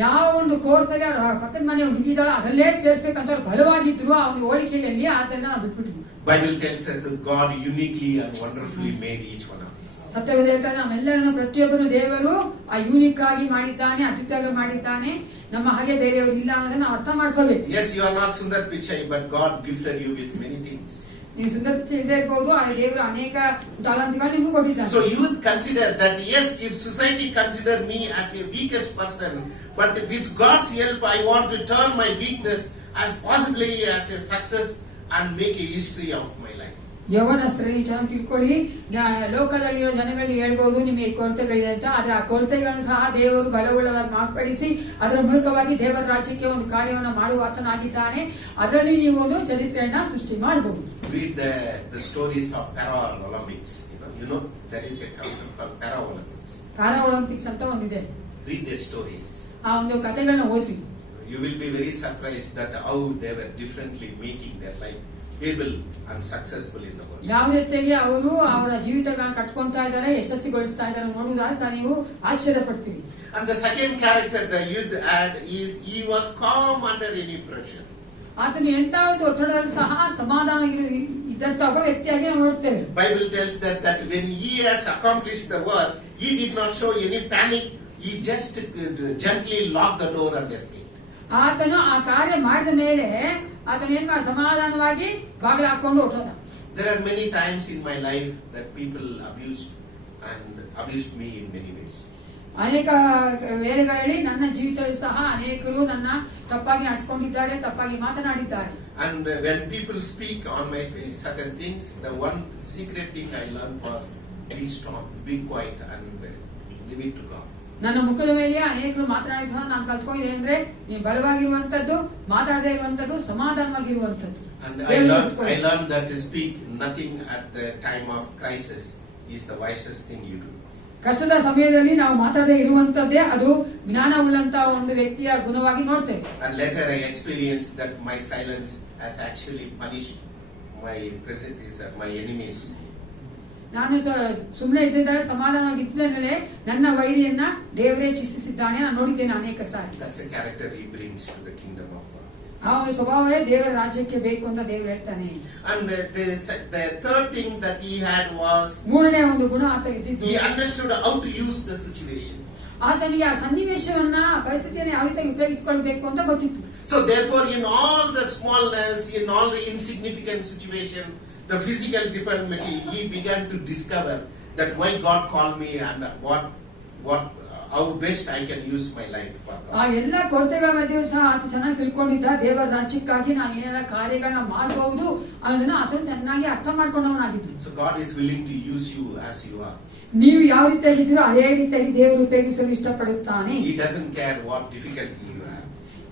ಯಾವ ಒಂದು ಕೋರ್ಸ್ ಅಲ್ಲಿ ಪಕ್ಕದ ಮನೆ ಹುಡುಗಿದಾಳ ಅದರಲ್ಲೇ ಸೇರ್ಸ್ಬೇಕಂತ ಬಲವಾಗಿದ್ರು ಆ ಒಂದು ಹೋಲಿಕೆಯಲ್ಲಿ ಅದನ್ನ ನಾವು ಬಿಟ್ಬಿಟ್ವಿ. Bible tells us that God uniquely and wonderfully made each one of us. ಸತ್ಯವೇದ ಹೇಳ್ತಾನೆ ನಮ್ಮೆಲ್ಲರನ್ನು ಪ್ರತಿಯೊಬ್ಬರು ದೇವರು ಆ ಯೂನಿಕ್ ಆಗಿ ಮಾಡಿದ್ದಾನೆ, ಅದ್ಭುತವಾಗಿ ಮಾಡಿದ್ದಾನೆ. ನಮ್ಮ ಹಾಗೆ ಬೇರೆಯವರು ಇಲ್ಲ ಅನ್ನೋದನ್ನ ನಾವು ಅರ್ಥ ಮಾಡ್ಕೊಳ್ಬೇಕು. Yes, you are not Sundar Pichai, but God gifted you with many things. ನೀವು ಸುಂದರ ಪಿಚ್ಚೆ ಇಲ್ಲದೆ ಇರ್ಬೋದು, ಆ ದೇವರು ಅನೇಕ ತಾಲಂತುಗಳು ನಿಮಗೂ ಕೊಟ್ಟಿದ್ದಾನೆ. So you would consider that, yes, if society consider me as a weakest person, but with God's help I want to turn my weakness as possibly as a success and make a history of my life. ಯವನಸ್ತ್ರ ನೀವು ಚೆನ್ನಾಗಿ ತಿಳ್ಕೊಳ್ಳಿ, ಲೋಕದಲ್ಲಿರೋ ಜನಗಳಿಗೆ ಹೇಳ್ಬೋದು ನಿಮಗೆ ಕೊರತೆಗಳಿದೆ ಅಂತ. ಆದ್ರೆ ಆ ಕೊರತೆಗಳನ್ನು ಸಹ ದೇವರು ಬಲವುಳ್ಳವಾಗಿ ಮಾರ್ಪಡಿಸಿ ಅದರ ಮೂಲಕವಾಗಿ ದೇವರ ರಾಜ್ಯಕ್ಕೆ ಒಂದು ಕಾರ್ಯವನ್ನು ಮಾಡುವ ಆತನಾಗಿದ್ದಾನೆ. ಅದರಲ್ಲಿ ನೀವು ಒಂದು ಚರಿತ್ರೆಯನ್ನ ಸೃಷ್ಟಿ ಮಾಡಬಹುದು. Read the stories of Paralympics. You know there is a concept called Paralympics. Para Olympics ಅಂತ ಒಂದಿದೆ. Read their stories. ಆ ಒಂದು ಕಥೆಗಳನ್ನ ಓದ್ರಿ. You will be very surprised that how they were differently making their life able and successful in the world. ಯಾವ ರೀತಿಯಾಗಿ ಅವರು ಅವರ ಜೀವಿತಗಳನ್ನ ಕಟ್ಕೊಂತಾ ಇದ್ದಾರೆ, ಯಶಸ್ವಿಗೊಳಿಸ್ತಾ ಇದ್ದಾರೆ ನೋಡುವುದಾದ್ರೆ ನೀವು ಆಶ್ಚರ್ಯ ಪಡ್ತೀವಿ. And the second character the youth had is he was calm under any pressure. ಆತನು ಎಂತ ಒಂದು ಒತ್ತಡದಲ್ಲೂ ಸಹ ಸಮಾಧಾನ ಇದ್ದಂತ ಒಬ್ಬ ವ್ಯಕ್ತಿಯಾಗಿ ನಾವು ನೋಡ್ತೇವೆ. Bible tells that when he has accomplished the work, he did not show any panic. He just gently locked the door and escaped. ಆತನು ಆ ಕಾರ್ಯ ಮಾಡಿದ ಮೇಲೆ ಆತನು ಏನ್ ಮಾಡಿ ಸಮಾಧಾನವಾಗಿ ಬಾಗಿಲು ಹಾಕೊಂಡು ಹೊರಟದ. There are many times in my life that people abused me in many ways. ಅನೇಕ ವೇಳೆಗಳಲ್ಲಿ ನನ್ನ ಜೀವಿತದಲ್ಲಿ ಸಹ ಅನೇಕರು ನನ್ನ ತಪ್ಪಾಗಿ ನಡೆಸಿಕೊಂಡಿದ್ದಾರೆ, ತಪ್ಪಾಗಿ ಮಾತನಾಡಿದ್ದಾರೆ. And when people speak on my face certain things, the one secret thing I learned was be strong, be quiet, and leave it to God. ನನ್ನ ಮುಖದ ಮೇಲೆ ಅನೇಕರು ಮಾತನಾಡಿದ ನಾನು ಕಲ್ತ್ಕೊಂಡಿದೆ ಅಂದ್ರೆ ನೀವು ಬಲವಾಗಿರುವಂತದ್ದು, ಮಾತಾಡದೇ ಇರುವಂತದ್ದು, ಸಮಾಧಾನವಾಗಿರುವಂತದ್ದು. And I learned that to speak nothing at the time of crisis is the wisest thing you do. ಕಷ್ಟದ ಸಮಯದಲ್ಲಿ ನಾವು ಮಾತಾಡದೇ ಇರುವಂತದ್ದೇ ಅದು ಜ್ಞಾನವುಳ್ಳಂತ ಒಂದು ವ್ಯಕ್ತಿಯ ಗುಣವಾಗಿ ನೋಡ್ತೇವೆ. And later I experienced that my silence has actually punished my enemies. ನಾನು ಸುಮ್ಮನೆ ಇದ್ದಿದ್ದರೆ ಸಮಾಧಾನವಾಗಿದ್ದರೆ ನನ್ನ ವೈರಿಯನ್ನ ದೇವರೇ ಶಿಕ್ಷಿಸಿದ್ದಾನೆ, ನಾನು ನೋಡಿದ್ದೇನೆ ಅನೇಕ ಸಾರಿ. That's a character he brings to the kingdom of God. ಆ ಒಂದು ಸ್ವಭಾವವೇ ದೇವರ ರಾಜ್ಯಕ್ಕೆ ಬೇಕು ಅಂತ ದೇವರು ಹೇಳ್ತಾನೆ. And the third thing that he had was ಮೂರನೇ ಒಂದು ಗುಣ ಆತ ಇದ್ದಿದ್ದು, he understood how to use the situation. ಆತನಿಗೆ ಆ ಸನ್ನಿವೇಶವನ್ನ, ಪರಿಸ್ಥಿತಿಯನ್ನು ಯಾವ ರೀತಿ ಉಪಯೋಗಿಸಿಕೊಳ್ಬೇಕು ಅಂತ ಗೊತ್ತಿತ್ತು. So therefore, in all the smallness, in all the insignificant situation, the physical deformity, he began to discover that why God called me and how best I can use my life for God. ಆ ಎಲ್ಲ ಕೊರತೆಗಳ ಮಧ್ಯೆ ಸಹ ಆತ ಚೆನ್ನಾಗಿ ತಿಳ್ಕೊಂಡಿದ್ದ, ದೇವರ ರಾಜ್ಯಕ್ಕಾಗಿ ನಾನು ಏನೆಲ್ಲ ಕಾರ್ಯಗಳನ್ನ ಮಾಡಬಹುದು ಅನ್ನೋದನ್ನ ಆತನು ಚೆನ್ನಾಗಿ ಅರ್ಥ ಮಾಡ್ಕೊಂಡವನಾಗಿದ್ದು. So God is willing to use you as you are. ನೀವು ಯಾವ ರೀತಿಯಾಗಿದ್ದೀರೋ ಅದೇ ರೀತಿಯಾಗಿ ದೇವರು ಉಪಯೋಗಿಸಲು ಇಷ್ಟಪಡುತ್ತಾನೆ. He doesn't care what difficulty you have.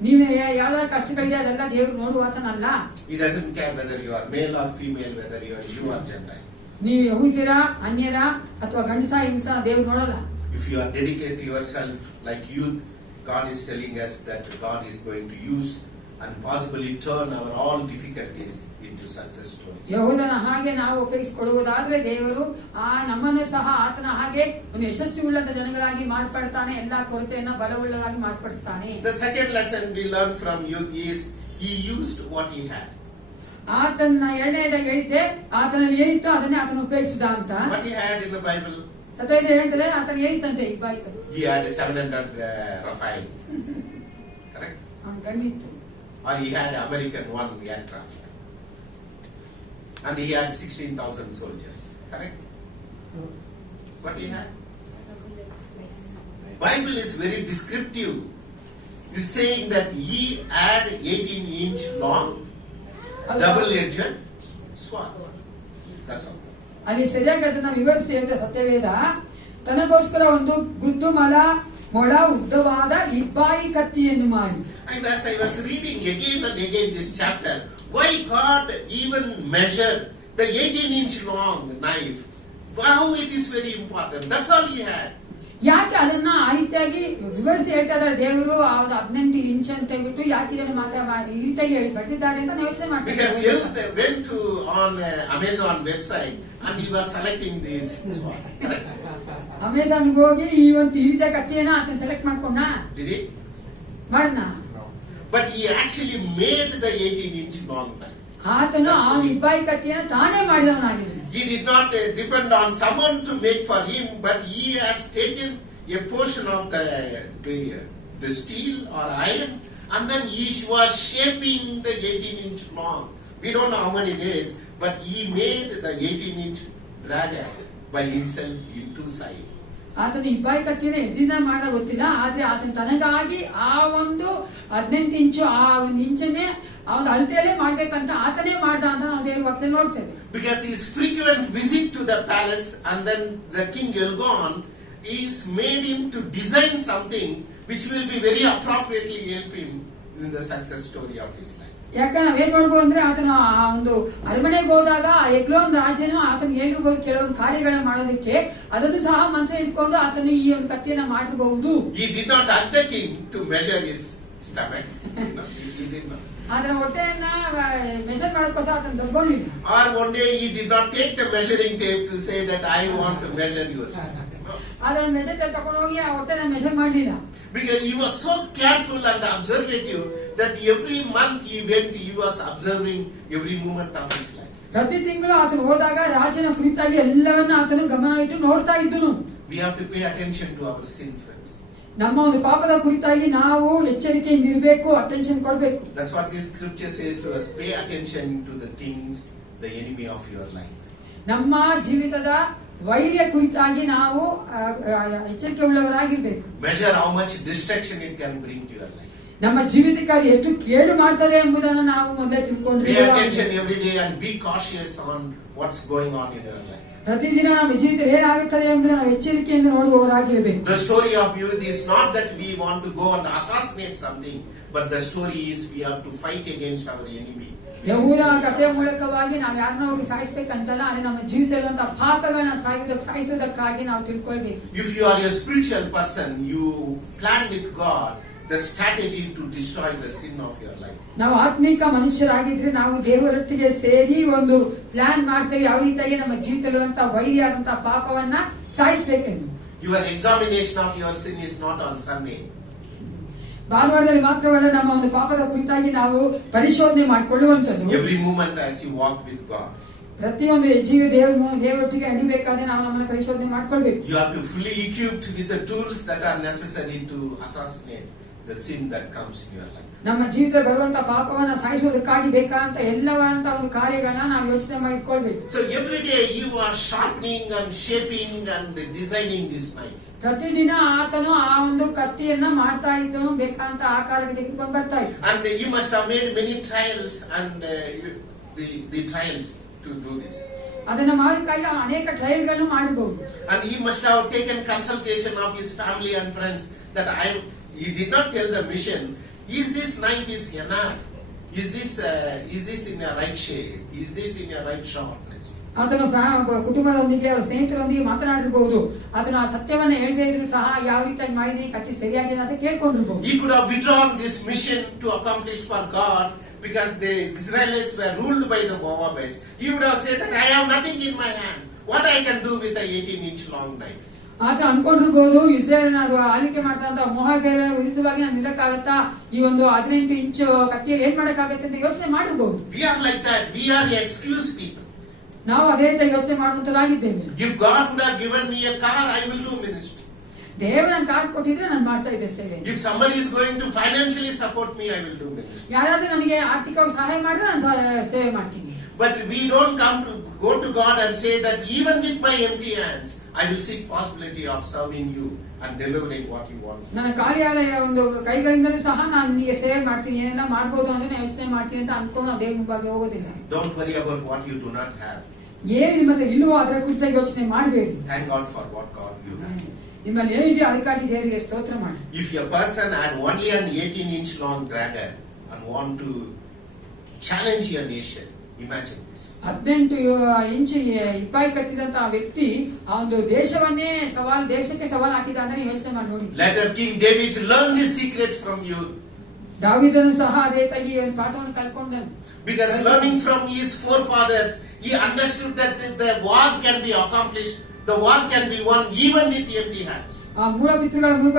ನೀವು ಯಾವ ಕಷ್ಟಗಳಿದೆ ಅದೆಲ್ಲ ದೇವರು ನೋಡುವಾತನಲ್ಲ. He doesn't care whether you are male or female, whether you are Jew or Gentile. ನೀವು ಯಹೂದ್ಯರ, ಅನ್ಯರ ಅಥವಾ ಗಂಡಸ ಹಿಂಸ ದೇವರು ನೋಡಲ್ಲ. If you are dedicated yourself like youth, God is telling us that God is going to use and possibly turn our all difficulties into success stories. ಯಹೂದನ ಹಾಗೆ ನಾವು ಉಪಯೋಗಿಸಿಕೊಡುವುದಾದ್ರೆ ದೇವರು ನಮ್ಮನ್ನು ಸಹ ಆತನ ಹಾಗೆ ಒಂದು ಯಶಸ್ವಿಯುಳ್ಳಂತ ಜನಗಳಾಗಿ ಮಾರ್ಪಡ್ತಾನೆ, ಎಲ್ಲಾ ಕೊರತೆಯನ್ನ ಬಲವುಳ್ಳವಾಗಿ ಮಾರ್ಪಡಿಸ್ತಾನೆ. The second lesson we learn from youth is he used what he had. ಆತನ ಎರಡನೇದಾಗಿ ಹೇಳಿದ್ದೆ, ಆತನಲ್ಲಿ ಏನಿತ್ತು ಅದನ್ನೇ ಆತನ ಉಪಯೋಗಿಸಿದ ಅಂತ. What he had in the Bible? ಸತ್ಯವೇದ ಹೇಳ್ತದೆ ಆತನ ಹೇಳಿತಂತೆ ಈ ಬಾಯ್ತು. He had a 700 Rafale. Correct? ಗಂಡಿತ್ತು. Or he had American one aircraft. And he had 16,000 soldiers. Correct? What he had? Bible is very descriptive. It's saying that he had 18-inch long, double-edged sword. That's all. ಅಲ್ಲಿ ಸರಿಯಾಗಿ ಅದನ್ನ ವಿವರಿಸಿ ಅಂತ ಸತ್ಯವೇದ ತನಗೋಸ್ಕರ ಒಂದು ಗುದ್ದು ಮೊಳ ಉದ್ದವಾದ ಇಬ್ಬಾಯಿ ಕತ್ತಿಯನ್ನು ಮಾಡಿ. And as I was reading again and again this chapter, why God even measured the 18-inch long knife? Wow, it is very important. That's all he had. ಯಾಕೆ ಅದನ್ನ ಆ ರೀತಿಯಾಗಿ ವಿವರಿಸಿ ಹೇಳ್ತಾ ಇದ್ದಾರೆ ದೇವರು? 18 ಇಂಚ್ ಅಂತ ಹೇಳ್ಬಿಟ್ಟು ಯಾಕೆ ಇದನ್ನು ಮಾತ್ರ ಈ ರೀತಿಯಾಗಿ ಬರ್ತಿದ್ದಾರೆ ಅಂತ ನಾವು ಯೋಚನೆ ಮಾಡ್ತೀವಿ. Because he went on Amazon website and he was selecting these. Amazon ಹೋಗಿ ಈ ಒಂದು ಈ ರೀತಿಯ ಕತ್ತಿಯನ್ನ ಆತ ಸೆಲೆಕ್ಟ್ ಮಾಡ್ಕೊಂಡ. Did he? ಮಾಡ್ನ? But he actually made the 18-inch long knife. ಆತನು ಆ ಇಬ್ಬಾಯಿ ಕತ್ತಿಯನ್ನ ತಾನೇ ಮಾಡಿದವನಾಗಿದೆ. He did not depend on someone to make for him, but he has taken a portion of the the steel or iron, and then he was shaping the 18-inch long. We don't know how many days, but he made the 18-inch dragon by himself into side. ಆತನು ಇಬ್ಬಾಯಿ ಕತ್ತಿನ ಎದಿನ ಮಾಡ ಗೊತ್ತಿಲ್ಲ, ಆದ್ರೆ ಆತನು ತನಗಾಗಿ ಆ ಒಂದು 18 ಇಂಚು ಆ ಒಂದು ಇಂಚನ್ನೇ ಆ ಒಂದು ಅಳತೆಯಲ್ಲೇ ಮಾಡ್ಬೇಕಂತ ಆತನೇ ಮಾಡ್ದ ಅಂತ ನಾವು ದೇವ್ರ ವಾಕ್ಯ ನೋಡ್ತೇವೆ. Because his frequent visit to the palace, and then the king Elgon is made him to design something which will be very appropriately help him in the success story of his life. ಯಾಕಂದ್ರೆ ನಾವೇನ್ ನೋಡ್ಬೋದು ಅಂದ್ರೆ ಆತನ ಆ ಒಂದು ಅರಮನೆಗೆ ಹೋದಾಗ ಆ ಎಗ್ಲೋನ್ ರಾಜನು ಆತನ ಹೇಳಿರ್ಬೋದು ಕೆಲವೊಂದು ಕಾರ್ಯಗಳನ್ನ ಮಾಡೋದಕ್ಕೆ, ಅದನ್ನು ಸಹ ಮನಸ್ಸಲ್ಲಿ ಇಟ್ಕೊಂಡು ಆತನು ಈ ಒಂದು ಕತ್ತಿಯನ್ನ ಮಾಡಿರಬಹುದು. He did not ask the king to measure his stomach. No, he did not. ಆದ್ರೆ ಹೊಟ್ಟೆಯನ್ನ ಮೆಷರ್ ಮಾಡೋಕ್ಕೋಸ್ಕರ ಆತನ ತಗೊಂಡಿಲ್ಲ. Or one day he did not take the measuring tape to say that I want to measure yours. ಆದ್ರೆ measure ತಗೊಂಡು ಹೋಗಿ ಆ ಹೊಟ್ಟೆನ measure ಮಾಡಲಿಲ್ಲ. Because he was so careful and observative that every month he went, he was observing every moment of his life. ಪ್ರತಿ ತಿಂಗಳು ಆತನು ಹೋದಾಗ ರಾಜನ ಕುರಿತಾಗಿ ಎಲ್ಲವನ್ನ ಆತನು ಗಮನ ಇಟ್ಟು ನೋಡ್ತಾ ಇದ್ದನು. We have to pay attention to our sin, friends. ನಮ್ಮ ಒಂದು ಪಾಪದ ಕುರಿತಾಗಿ ನಾವು ಎಚ್ಚರಿಕೆಯಿಂದ ಇರಬೇಕು, ಅಟೆನ್ಷನ್ ಕೊಡಬೇಕು. That's what this scripture says to us. Pay attention to the things, the enemy of your life. ನಮ್ಮ ಜೀವಿತದ ವೈರ್ಯ ಕುರಿತಾಗಿ ನಾವು ಎಚ್ಚರಿಕೆ ಉಳ್ಳವರಾಗಿರ್ಬೇಕು. Measure how much destruction it can bring to your life. ನಮ್ಮ ಜೀವಿತಕ್ಕಾಗಿ ಎಷ್ಟು ಕೇಡು ಮಾಡ್ತಾರೆ ಎಂಬುದನ್ನು ನಾವು ಮೊದಲೇ ತಿಳ್ಕೊಂಡು Pay attention every day and be cautious on what's going on in your life. ಪ್ರತಿದಿನ ನಮ್ಮ ಜೀವಿತದಲ್ಲಿ ಏನಾಗುತ್ತದೆ ಎಂಬುದನ್ನು ನಾವು ಎಚ್ಚರಿಕೆಯಿಂದ ನೋಡುವವರಾಗಿರಬೇಕು. The story of youth is not that we want to go and assassinate something, but the story is we have to fight against our enemy. ಯಹೂದ ಕಥೆಯ ಮೂಲಕವಾಗಿ ನಾವು ಯಾರನ್ನ ಹೋಗಿ ಸಾಯಿಸ್ಬೇಕಂತಲ್ಲ, ಆದರೆ ನಮ್ಮ ಜೀವಿತದಲ್ಲಿರುವಂತಹ ಪಾಪಗಳನ್ನ ಸಾಯಿಸುವುದಕ್ಕಾಗಿ ನಾವು ತಿಳ್ಕೊಳ್ಬೇಕು. If you are a spiritual person, you plan with God the strategy to destroy the sin of your life. ನಾವು ಆತ್ಮಿಕ ಮನುಷ್ಯರಾಗಿದ್ರೆ ನಾವು ದೇವರೊಟ್ಟಿಗೆ ಸೇರಿ ಒಂದು ಪ್ಲಾನ್ ಮಾಡ್ತೇವೆ, ಯಾವ ರೀತಿಯಾಗಿ ನಮ್ಮ ಜೀವಿತದಲ್ಲಿರುವಂತಹ ವೈರಿಯಾದಂತಹ ಪಾಪವನ್ನ ಸಾಯಿಸಬೇಕೆಂದು. Your examination of your sin is not on Sunday. ಭಾನುವಾರದಲ್ಲಿ ಮಾತ್ರವಲ್ಲ, ನಮ್ಮ ಒಂದು ಪಾಪದ ಕುರಿತಾಗಿ ನಾವು ಪರಿಶೋಧನೆ ಮಾಡಿಕೊಳ್ಳುವಂತದ್ದು Every moment as you walk with God. ಪ್ರತಿಯೊಂದು ಜೀವ ದೇವರೊಟ್ಟಿಗೆ ನಡಿಬೇಕಾದ್ರೆ ನಾವು ನಮ್ಮನ್ನ ಪರಿಶೋಧನೆ ಮಾಡ್ಕೊಳ್ಬೇಕು. You have to fully equipped with the tools that are necessary to assassinate the sin that comes in your life. ನಮ್ಮ ಜೀವಿತ ಬರುವಂತ ಪಾಪವನ್ನ ಸಾಯಿಸೋದಕ್ಕಾಗಿ ಬೇಕಾದಂತ ಎಲ್ಲವಂತ ಒಂದು ಕಾರ್ಯಗಳನ್ನ ನಾವು ಯೋಚನೆ ಮಾಡಿಕೊಳ್ಬೇಕು. So every day you are sharpening and shaping and designing this knife. ಪ್ರತಿದಿನ ಆತನು ಆ ಒಂದು ಕತ್ತಿಯನ್ನ ಮಾಡ್ತಾ ಇದ್ದನು, ಬೇಕಾದಂತ ಆಕಾರಕ್ಕೆ ತೆಗೆದುಕೊಂಡು ಬರ್ತಾ ಇದ್ದ. And you must have made many trials and the trials to do this. ಅದನ್ನ ಮಾಡೋದಕ್ಕಾಗಿ ಅನೇಕ ಟ್ರಯಲ್ಗಳನ್ನು ಮಾಡಬಹುದು. And he must have taken consultation of his family and friends that he did not tell the mission, is this knife is enough? Is this in a right shape? Is this in a right sharpness? ಆತನು ಕುಟುಂಬದೊಂದಿಗೆ ಅವರ ಸ್ನೇಹಿತರೊಂದಿಗೆ ಮಾತನಾಡಿರಬಹುದು. ಅದನ್ನು ಆ ಸತ್ಯವನ್ನ ಹೇಳದೇ ಇದ್ರು ಸಹ ಯಾವ ರೀತಿಯಾಗಿ ಮಾಡಿದ್ರೆ ಕತ್ತಿ ಸರಿಯಾಗಿದೆ ಅಂತ ಕೇಳ್ಕೊಂಡಿರಬಹುದು. He could have withdrawn this mission to accomplish for God because the Israelites were ruled by the Moabites. He would have said that I have nothing in my hand. What I can do with a 18-inch long knife? ಆತ ಅನ್ಕೊಂಡಿರ್ಬೋದು, ಇಸ್ರೇಲ್ನವರು ಆಳ್ವಿಕೆ ಮಾಡ್ತಾ ಮೋಹಾಬೇರ ವಿರುದ್ಧವಾಗಿ ನಾನು ನಿಲ್ಲಕ್ಕಾಗತ್ತಾ, ಈ ಒಂದು 18 ಇಂಚು ಕತ್ತಿಯಲ್ಲಿ ಏನ್ ಮಾಡಕ್ಕಾಗತ್ತೆ ಅಂತ ಯೋಚನೆ ಮಾಡಿರ್ಬೋದು. We are like that. We are excuse people. ನಾವು ಅದೇ ರೀತಿ ಯೋಚನೆ ಮಾಡುವಂತರಾಗಿದ್ದೇವೆ. If God would have given me a car, I will do ministry. ದೇವರು ನನ್ನ ಕಾರ್ ಕೊಟ್ಟಿದ್ರೆ ನಾನು ಮಾಡ್ತಾ ಇದ್ದೆ ಸೇವೆ. If somebody is going to financially support me, I will do ministry. ಯಾರಾದ್ರೂ ನನಗೆ ಆರ್ಥಿಕವಾಗಿ ಸಹಾಯ ಮಾಡಿದ್ರೆ ನಾನು ಸೇವೆ ಮಾಡ್ತೀನಿ. But we don't go to God and say that even with my empty hands, I will seek possibility of serving you and delivering what you want. ನನ್ನ ಕಾರ್ಯಾದ ಒಂದು ಕೈಗಳಿಂದಲೂ ಸಹ ನಾನು ನಿಮಗೆ ಸೇವೆ ಮಾಡ್ತೀನಿ, ಏನೆಲ್ಲ ಮಾಡ್ಬೋದು ಅಂದ್ರೆ ನಾನು ಯೋಚನೆ ಮಾಡ್ತೀನಿ ಅಂತ ಅನ್ಕೊಂಡು ನಾವು ದೇವ್ರ ಮುಂಭಾಗ ಹೋಗೋದಿಲ್ಲ. Don't worry about what you do not have. ಏನು ನಿಮ್ಮ ಹತ್ರ ಇಲ್ವೋ ಅದರ ಕುರಿತಾಗಿ ಯೋಚನೆ ಮಾಡಬೇಡಿ. Thank God for what God you have. ನಿಮ್ಮಲ್ಲಿ ಏನಿದೆಯೋ ಅದಕ್ಕಾಗಿ ದೇವರಿಗೆ ಸ್ತೋತ್ರ ಮಾಡಿ. If a person had only an 18-inch long dragon and want to challenge your nation, imagine this. 18 ಇಂಚು ಇಬ್ಬಾಯಿ ಕತ್ತಿದಂತಹ ವ್ಯಕ್ತಿ ಆ ಒಂದು ದೇಶಕ್ಕೆ ಸವಾಲ್ ಹಾಕಿದ ಅಂದ್ರೆ ಯೋಚನೆ ಮಾಡಿ ನೋಡಿ. Later King David learned this secret from you. ದಾವೀದನು ಸಹ ಅದೇ ತಾಗಿ ಒಂದು ಪಾಠವನ್ನು ಕಲ್ಕೊಂಡನು. Because learning from his forefathers, he understood that the war can be accomplished, the war can be won even with empty hands. ಆ ಮೂಲ ಪಿತೃಗಳ ಮೂಲಕ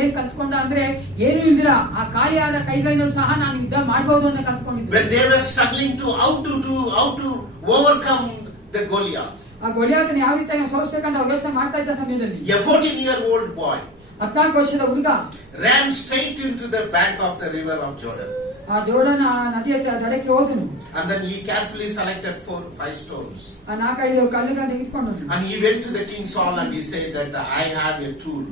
ಏನ್ ಕಲ್ತ್ಕೊಂಡ ಅಂದ್ರೆ ಏನು ಇಲ್ದಿರ ಆ ಖಾಲಿಯಾದ ಕೈಗಳಿಂದ ಸಹ ನಾನು ಯುದ್ಧ ಮಾಡಬಹುದು ಅಂತ ಕಲ್ತ್ಕೊಂಡಿದ್ದೆ. When they were struggling to how to overcome the Goliath. ಆ ಗೊಲಿಯಾತನ ಯಾವ ರೀತಿ ಸೋಲಿಸಬೇಕಂತ ಯೋಚನೆ ಮಾಡ್ತಾ ಇದ್ದ ಸಮಯದಲ್ಲಿ A 14-year-old boy. 14 ವರ್ಷದ ಹುಡುಗ ran straight into the bank of the river of Jordan. ಆ ಜೋರ್ಡನ್ ನದಿಯ ದಡಕ್ಕೆ ಹೋದನು. And then he carefully selected 4-5 stones. ಆ 4-5 ಕಲ್ಲುಗಳನ್ನ ತೆಗೆದುಕೊಂಡು And he went to the king Saul and he said that I have a tool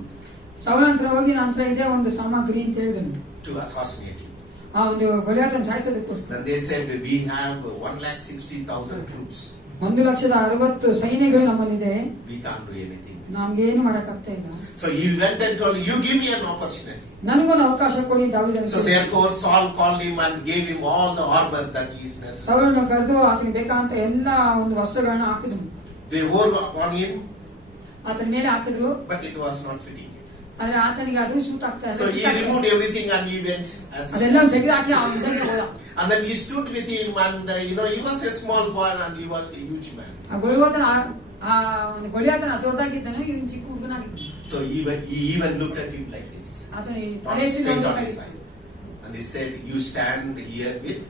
ಸೌಲ ಹತ್ರ ಹೋಗಿ ನನ್ನ ಹತ್ರ ಇದೆ ಒಂದು ಸಾಮಗ್ರಿ ಅಂತ ಹೇಳಿದನು. to assassinate him. ಆ ಒಂದು ಗೊಲಿಯಾತನ ಸಾಯಿಸೋದಕ್ಕೋಸ್ಕರ. Then they said we have 1,60,000 troops. 1,60,000 ಸೈನ್ಯಗಳು ನಮ್ಮಲ್ಲಿದೆ, We can't do anything. ನಮ್ಗೇನು ಮಾಡಕ್ಕಾಗ್ತಾ ಇಲ್ಲ. So he went and told, you give me an opportunity. ನನಗೊಂದು ಅವಕಾಶ ಕೊಡಿ ದಾವೀದನಿಗೆ. So therefore Saul called him and gave him all the armor that he is necessary. ಸೌಲನ್ನು ಕರೆದು ಆತನಿಗೆ ಬೇಕಾದಂತ ಎಲ್ಲ ಒಂದು ವಸ್ತ್ರಗಳನ್ನ ಹಾಕಿದ್ರು. They wore on him, ಆತನ ಮೇಲೆ ಹಾಕಿದ್ರು, but it was not fitting. ಆದ್ರೆ ಆತನಿಗೆ ಅದು ಸೂಟ್ ಆಗ್ತಾ So he removed everything and he went as ಅದೆಲ್ಲ ತೆಗೆದು ಹಾಕಿ ಅವನ ಹಿಂದಕ್ಕೆ ಹೋದ. and then he stood with him and he was a small boy and he was a huge man. ಆ ಗೊಲಿಯಾತನ ಆ ಒಂದು ಗೊಲಿಯಾತನ ದೊಡ್ಡದಾಗಿದ್ದನು, ಇವನು ಚಿಕ್ಕ ಹುಡುಗನಾಗಿದ್ದನು. So he even looked at him like this. ಆತನ Straight on his side. And he said, you stand here with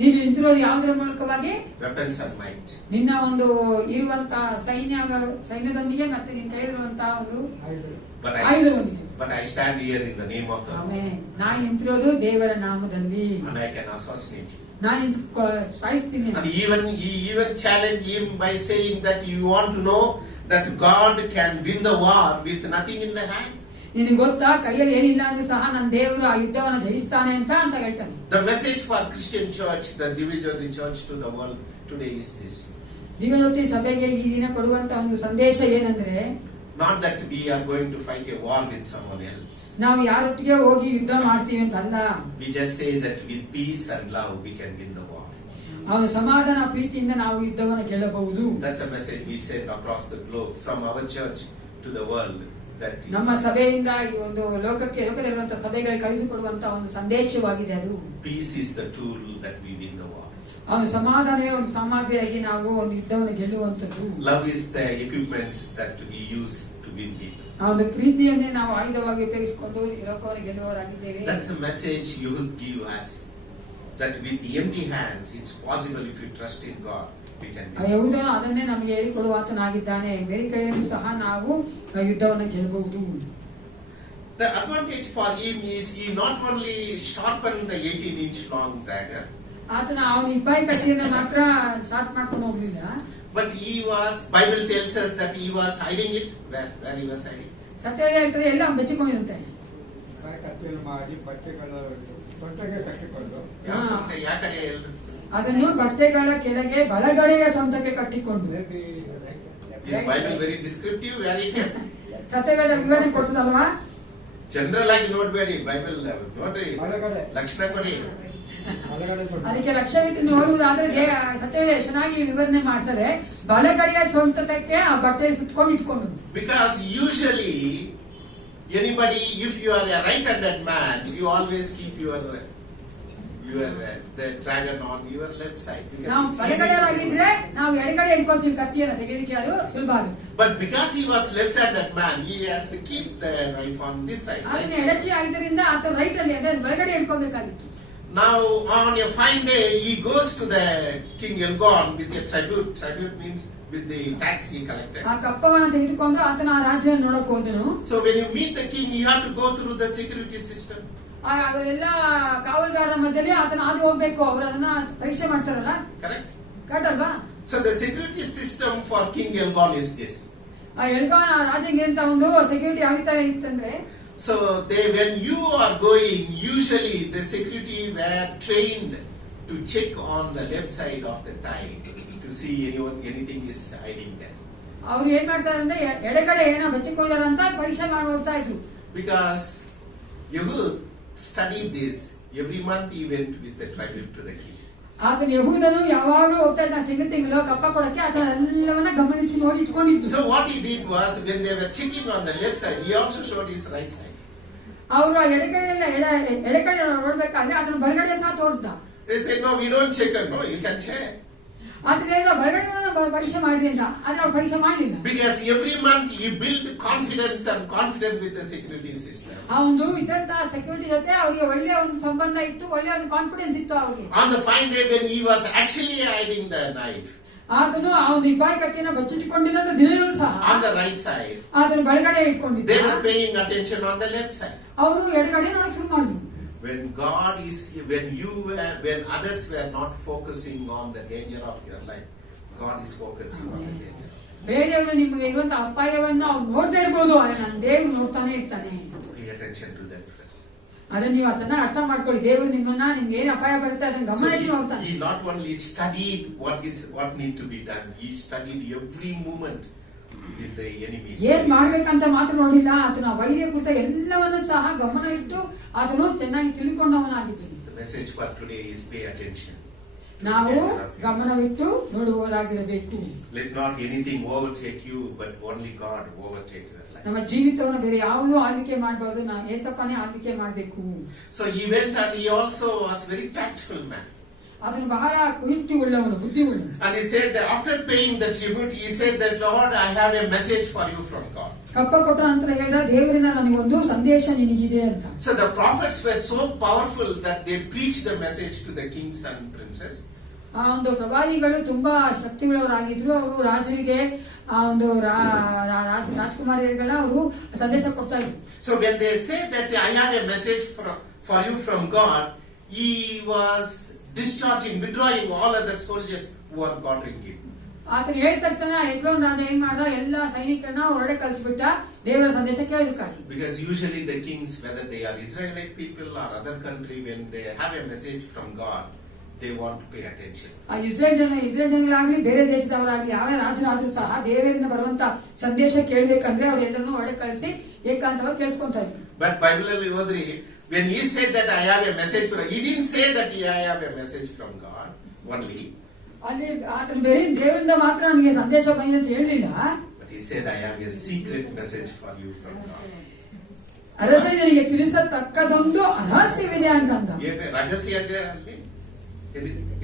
ನೀನು ನಿಂತಿರೋದು ಯಾವುದರ ಮೂಲಕವಾಗಿ? weapons and might. ನಿನ್ನ ಒಂದು ಇರುವಂತ ಸೈನ್ಯದೊಂದಿಗೆ ಮತ್ತೆ ನಿನ್ನ ಕೈಲಿರುವಂತ ಒಂದು ಆಯುಧದೊಂದಿಗೆ. But I stand here in the name of the Lord. Amen. ನಾನು ನಿಂತಿರೋದು ದೇವರ ನಾಮದಲ್ಲಿ, And I can assassinate you. ನಾನು ಸಾಯಿಸ್ತೀನಿ. And he even challenged him by saying that you want to know that God can win the war with nothing in the hand. ನಿನಗೆ ಗೊತ್ತಾ, ಕೈಯಲ್ಲಿ ಏನಿಲ್ಲ ಅಂದ್ರೂ ಸಹ ನನ್ನ ದೇವರು ಆ ಯುದ್ಧವನ್ನು ಜಯಿಸ್ತಾನೆ ಅಂತ ಹೇಳ್ತಾನೆ. The message for Christian church, the Divijyoti church to the world today is this. Divyajyoti ಸಭೆಗೆ ಈ ದಿನ ಕೊಡುವಂತ ಒಂದು ಸಂದೇಶ ಏನಂದ್ರೆ, Not that we are going to fight a war with someone else. ನಾವು ಯಾರೊಟ್ಟಿಗೆ ಹೋಗಿ ಯುದ್ಧ ಮಾಡ್ತೀವಿ ಅಂತ ಅಲ್ಲ. We just say that with peace and love we can win the war. ಅವನು ಸಮಾಧಾನ ಪ್ರೀತಿಯಿಂದ ನಾವು ಯುದ್ಧವನ್ನು ಗೆಲ್ಲಬಹುದು. That's a message we send across the globe from our church to the world. That ನಮ್ಮ ಸಭೆಯಿಂದ ಈ ಒಂದು ಲೋಕದಲ್ಲಿರುವಂತಹ ಸಭೆಗಳಿಗೆ ಕಳಿಸಿಕೊಡುವಂತ ಒಂದು ಸಂದೇಶವಾಗಿದೆ ಅದು. peace is the tool that we win the war. ಅವನು ಸಮಾಧಾನವೇ ಒಂದು ಸಾಮಗ್ರಿಯಾಗಿ ನಾವು ಒಂದು ಯುದ್ಧವನ್ನು ಗೆಲ್ಲುವಂತದ್ದು. Love is the equipment that we use to win people. ಆ ಒಂದು ಪ್ರೀತಿಯನ್ನೇ ನಾವು ಆಯುಧವಾಗಿ ಉಪಯೋಗಿಸಿಕೊಂಡು ಈ ಲೋಕವನ್ನು ಗೆಲ್ಲುವವರಾಗಿದ್ದೇವೆ. That's a message you will give us. That with empty hands, it's possible if you trust in God, we can win. ಯೆಹೂದನು ಅದನ್ನೇ ನಮಗೆ ಹೇಳಿಕೊಡುವಾತನಾಗಿದ್ದಾನೆ. ಮೇರಿ ಕೈಯಲ್ಲಿ ಸಹ ನಾವು ಯುದ್ಧವನ್ನು ಗೆಲ್ಲಬಹುದು. The advantage for him is he not only sharpened the 18-inch long dagger, ಆತನ ಅವನ ಇಬ್ಬಾಯಿ ಕತ್ತಿಯನ್ನು ಮಾತ್ರ ಶಾರ್ಟ್ ಮಾಡ್ಕೊಂಡು ಹೋಗ್ಲಿಲ್ಲ, but Bible tells us that he was hiding it. Where he was hiding? ಸತ್ಯ ಹೇಳ್ತಾರೆ ಎಲ್ಲ ಬೆಚ್ಚಿಕೊಂಡಿರುತ್ತೆ. ಕತ್ತಿಯಲ್ಲಿ ಮಾಡಿ ಬಟ್ಟೆಗಳ ಸೊಂಟಗೆ ಕಟ್ಟಿಕೊಂಡು ಯಾಕಡೆ ಎಲ್ರು? ಅದನ್ನು ಬಟ್ಟೆಗಳ ಕೆಳಗೆ ಬಲಗಡೆಯ ಸೊಂಟಕ್ಕೆ ಕಟ್ಟಿಕೊಂಡು. Is Bible very descriptive? Very ಸತ್ಯವೇದ ವಿವರಣೆ ಕೊಡ್ತದಲ್ವಾ? ಜನರಲ್ ಆಗಿ ನೋಡ್ಬೇಡಿ, ಬೈಬಲ್ ನೋಡ್ರಿ, ಲಕ್ಷಣ ಕೊಡಿ. ಅದಕ್ಕೆ ಲಕ್ಷ್ಯವಿಟ್ಟು ನೋಡುವುದಾದ್ರೆ ಸತ್ಯವೇದ ಚೆನ್ನಾಗಿ ವಿವರಣೆ ಮಾಡ್ತಾರೆ. ಬಲಗಡೆಯ ಸೊಂಟಕ್ಕೆ ಆ ಬಟ್ಟೆ ಸುತ್ಕೊಂಡು ಇಟ್ಕೊಂಡು. Because usually anybody, if you are a right-handed man, you always keep your the dragon on your left side. ನಾವು ಬಲಗಡೆಯವರಾಗಿದ್ರೆ ನಾವು ಎಡಗಡೆ ಇಟ್ಕೊಂತೀವಿ ಕತ್ತಿಯನ್ನು ತೆಗೆದಕ್ಕೆ, ಅದು ಸುಲಭ ಆಗುತ್ತೆ. But because he was left-handed man, he has to keep the knife on this side. ಅದನ್ನ ಎಡಚಿ ಆಗಿದ್ದರಿಂದ ಆತ ರೈಟ್ ಅಲ್ಲಿ ಅದೇ ಬಲಗಡೆ ಇಟ್ಕೋಬೇಕಾಗಿತ್ತು. Now on a fine day, he goes to the King Elgon with a tribute. Tribute means with the tax he collected. ಆ ಕಪ್ಪವನ್ನು ತೆಗೆದುಕೊಂಡು ಆತನ ಆ ರಾಜ್ಯವನ್ನು ನೋಡಕ್ ಹೋದನು. So when you meet the king, you have to go through the security system. ಎಲ್ಲ ಕಾವಲುಗಾರರ ಮಧ್ಯದಲ್ಲಿ ಆತನ ಹಾದು ಹೋಗ್ಬೇಕು, ಅವರು ಅದನ್ನ ಪರೀಕ್ಷೆ ಮಾಡ್ತಾರಲ್ಲ. Correct? ಕರೆಕ್ಟ್ ಅಲ್ವಾ? So the security system for King Elgon is this. ಆ ಎಲ್ಗಾನ್ ಆ ರಾಜ್ಯಕ್ಕೆ ಅಂತ ಒಂದು ಸೆಕ್ಯೂರಿಟಿ ಆಗ್ತಾ ಇತ್ತಂದ್ರೆ, so when you are going, usually the security were trained to check on the left side of the thigh to see anything is hiding there. ಅವ್ರು ಏನ್ ಮಾಡ್ತಾರೆ ಅಂದ್ರೆ ಎಡಗಡೆ ಏನೋ ಬಚ್ಚಿಕೊಳ್ಳಾರ ಅಂತ ಪರೀಕ್ಷೆ ಮಾಡಿ ನೋಡ್ತಾ ಇದ್ರು. Because Yehud studied this, every month he went with the tribute to the king. ಆತನ ಯೆಹೂದನು ಯಾವಾಗಲೂ ಹೋಗ್ತಾ ಇದ್ದ, ತಿಂಗಳು ಕಪ್ಪ ಕೊಡಕ್ಕೆ ಆತನ ಎಲ್ಲವನ್ನ ಗಮನಿಸಿ ನೋಡಿ ಇಟ್ಕೊಂಡಿದ್ದು. So what he did was, when they were checking on the left side, he also showed his right side. ಅವರು ಎಡಗಡೆ ನೋಡ್ಬೇಕಾದ್ರೆ ಅದನ್ನ ಬಲಗಡೆ ಸಹ ತೋರಿಸ್ದ. They said, no, we don't check. No, you can check. ಆದ್ರೆ ಬಲಗಡೆ ಪರೀಕ್ಷೆ ಮಾಡ್ರಿ ಅಂತ, ಆದ್ರೆ ಅವ್ರು ಪರೀಕ್ಷೆ ಮಾಡ್ಲಿಲ್ಲ. Because every month he built confidence and confidence with the security system. ಆ ಒಂದು ಇದ್ದಂತಹ ಸೆಕ್ಯೂರಿಟಿ ಜೊತೆ ಅವ್ರಿಗೆ ಒಳ್ಳೆ ಒಂದು ಸಂಬಂಧ ಇತ್ತು, ಒಳ್ಳೆ ಒಂದು ಕಾನ್ಫಿಡೆನ್ಸ್ ಇತ್ತು ಅವ್ರಿಗೆ. On the fine day when he was actually hiding the knife, ಆತನು ಆ ಒಂದು ಇಬ್ಬಾಯಿ ಕಟ್ಟಿನ ಬಚ್ಚಿಟ್ಟುಕೊಂಡಿದ್ದ ದಿನವೂ ಸಹ On the right side, ಆತನು ಬಲಗಡೆ ಇಟ್ಕೊಂಡಿದ್ದ. they were paying attention on the left side. ಅವರು ಎಡಗಡೆ ನೋಡಕ್ ಶುರು ಮಾಡಿದ್ರು. When when others were not focusing on the danger of your life, God is focusing on the danger. ಬೇರೆಯವರು ನಿಮಗೆ ಇರುವಂತ ಅಪಾಯವನ್ನು ಅವ್ರು ನೋಡದೇ ಇರ್ಬೋದು, ಆದ್ರೆ ನನ್ನ ದೇವ್ರು ನೋಡ್ತಾನೆ ಇರ್ತಾನೆ. Pay attention to that, friends. ಅದನ್ನ ನೀವು ಅದನ್ನ ಅರ್ಥ ಮಾಡ್ಕೊಳ್ಳಿ. ದೇವರು ನಿಮ್ಗೆ ಏನ್ ಅಪಾಯ ಬರುತ್ತೆ ಅದನ್ನ So ಗಮನ ಇಟ್ಟು ನೋಡ್ತಾನೆ. he not only studied what need to be done, he studied every movement with the enemies. ಏನ್ ಮಾಡ್ಬೇಕಂತ ಮಾತ್ರ ನೋಡಿಲ್ಲ, ಆತನ ವೈರ್ಯ ಕೃತ ಎಲ್ಲವನ್ನೂ ಸಹ ಗಮನ ಇಟ್ಟು ಆತನು ಚೆನ್ನಾಗಿ ತಿಳಿದುಕೊಂಡವನಾಗಿದ್ದಾನೆ. The message for today is pay attention. ನಾವು ಗಮನವಿಟ್ಟು ನೋಡುವವರಾಗಿರಬೇಕು. Let not anything overtake you, but only God overtake your life. ನಮ್ಮ ಜೀವಿತವನ್ನು ಬೇರೆ ಯಾವುದೂ ಆಳ್ವಿಕೆ ಮಾಡಬಾರ್ದು, ನಾವು ಏಸಪ್ಪನೇ ಆಳ್ವಿಕೆ ಮಾಡಬೇಕು. So he went and he also was very tactful man. ಅದನ್ನು ಬಹಳ ಕುಯುಕ್ತಿ ಉಳ್ಳವನು, ಬುದ್ಧಿ ಉಳ್ಳವನು. And he said, after paying the tribute, he said that, Lord, I have a message for you from God. ಕಪ್ಪ ಕೊಟ್ಟ ನಂತರ ಹೇಳಿದ, ದೇವರಿಂದ ನನಗೊಂದು ಸಂದೇಶ ನಿನಗಿದೆ ಅಂತ. So the prophets were so powerful that they preached the message to the kings and princes. ಆ ಒಂದು ಪ್ರವಾದಿಗಳು ತುಂಬಾ ಶಕ್ತಿಯುಳ್ಳವರಾಗಿದ್ರು. ಅವರು ರಾಜರಿಗೆ ಆ ಒಂದು ರಾಜಕುಮಾರಿಯರಿಗೆಲ್ಲ ಅವರು ಸಂದೇಶ ಕೊಡ್ತಾ ಇದ್ರು. So when they said that I have a message for you from God, he was withdrawing all other soldiers who are bothering him. ಆತನು ಹೇಳಿದ ತಕ್ಷಣ ಎಗ್ಲೋನ್ ರಾಜ ಏನ್ ಮಾಡ್ದ, ಎಲ್ಲಾ ಸೈನಿಕರನ್ನ ಹೊರಡೆ ಕಳಿಸ್ಬಿಟ್ಟ ದೇವರ ಸಂದೇಶ ಕೇಳೋದಕ್ಕಾಗಿ. Because usually the kings, whether they are Israelite people or other country, when they have a message from God, they want to pay attention. ಆ Israel ಜನಗಳಾಗ್ಲಿ ಬೇರೆ ದೇಶದವರಾಗ್ಲಿ ಯಾವ ರಾಜರಾದ್ರೂ ಸಹ ದೇವರಿಂದ ಬರುವಂತ ಸಂದೇಶ ಕೇಳ್ಬೇಕಂದ್ರೆ ಅವರೆಲ್ಲರನ್ನೂ ಹೊರಡೆ ಕಳಿಸಿ ಏಕಾಂತವಾಗಿ ಕೇಳಿಸ್ಕೊಂತಾ ಇದ್ರು. But Bible ಅಲ್ಲಿ ಹೋದ್ರಿ, when he said that I have a message from, he didn't say that I have a message from God only. ಅಲ್ಲಿ ಆತನು ಬೇರೆ ದೇವರಿಂದ ಮಾತ್ರ ನನಗೆ ಸಂದೇಶ ಬಂದಿದೆ ಅಂತ ಹೇಳಲಿಲ್ಲ. But he said I have a secret message for you from God. ಅರಸನಿಗೆ ತಿಳಿಸತಕ್ಕದೊಂದು ರಹಸ್ಯವಿದೆ ಅಂತಂದ. ಏನು ರಹಸ್ಯ ಇದೆ ಅಲ್ಲಿ?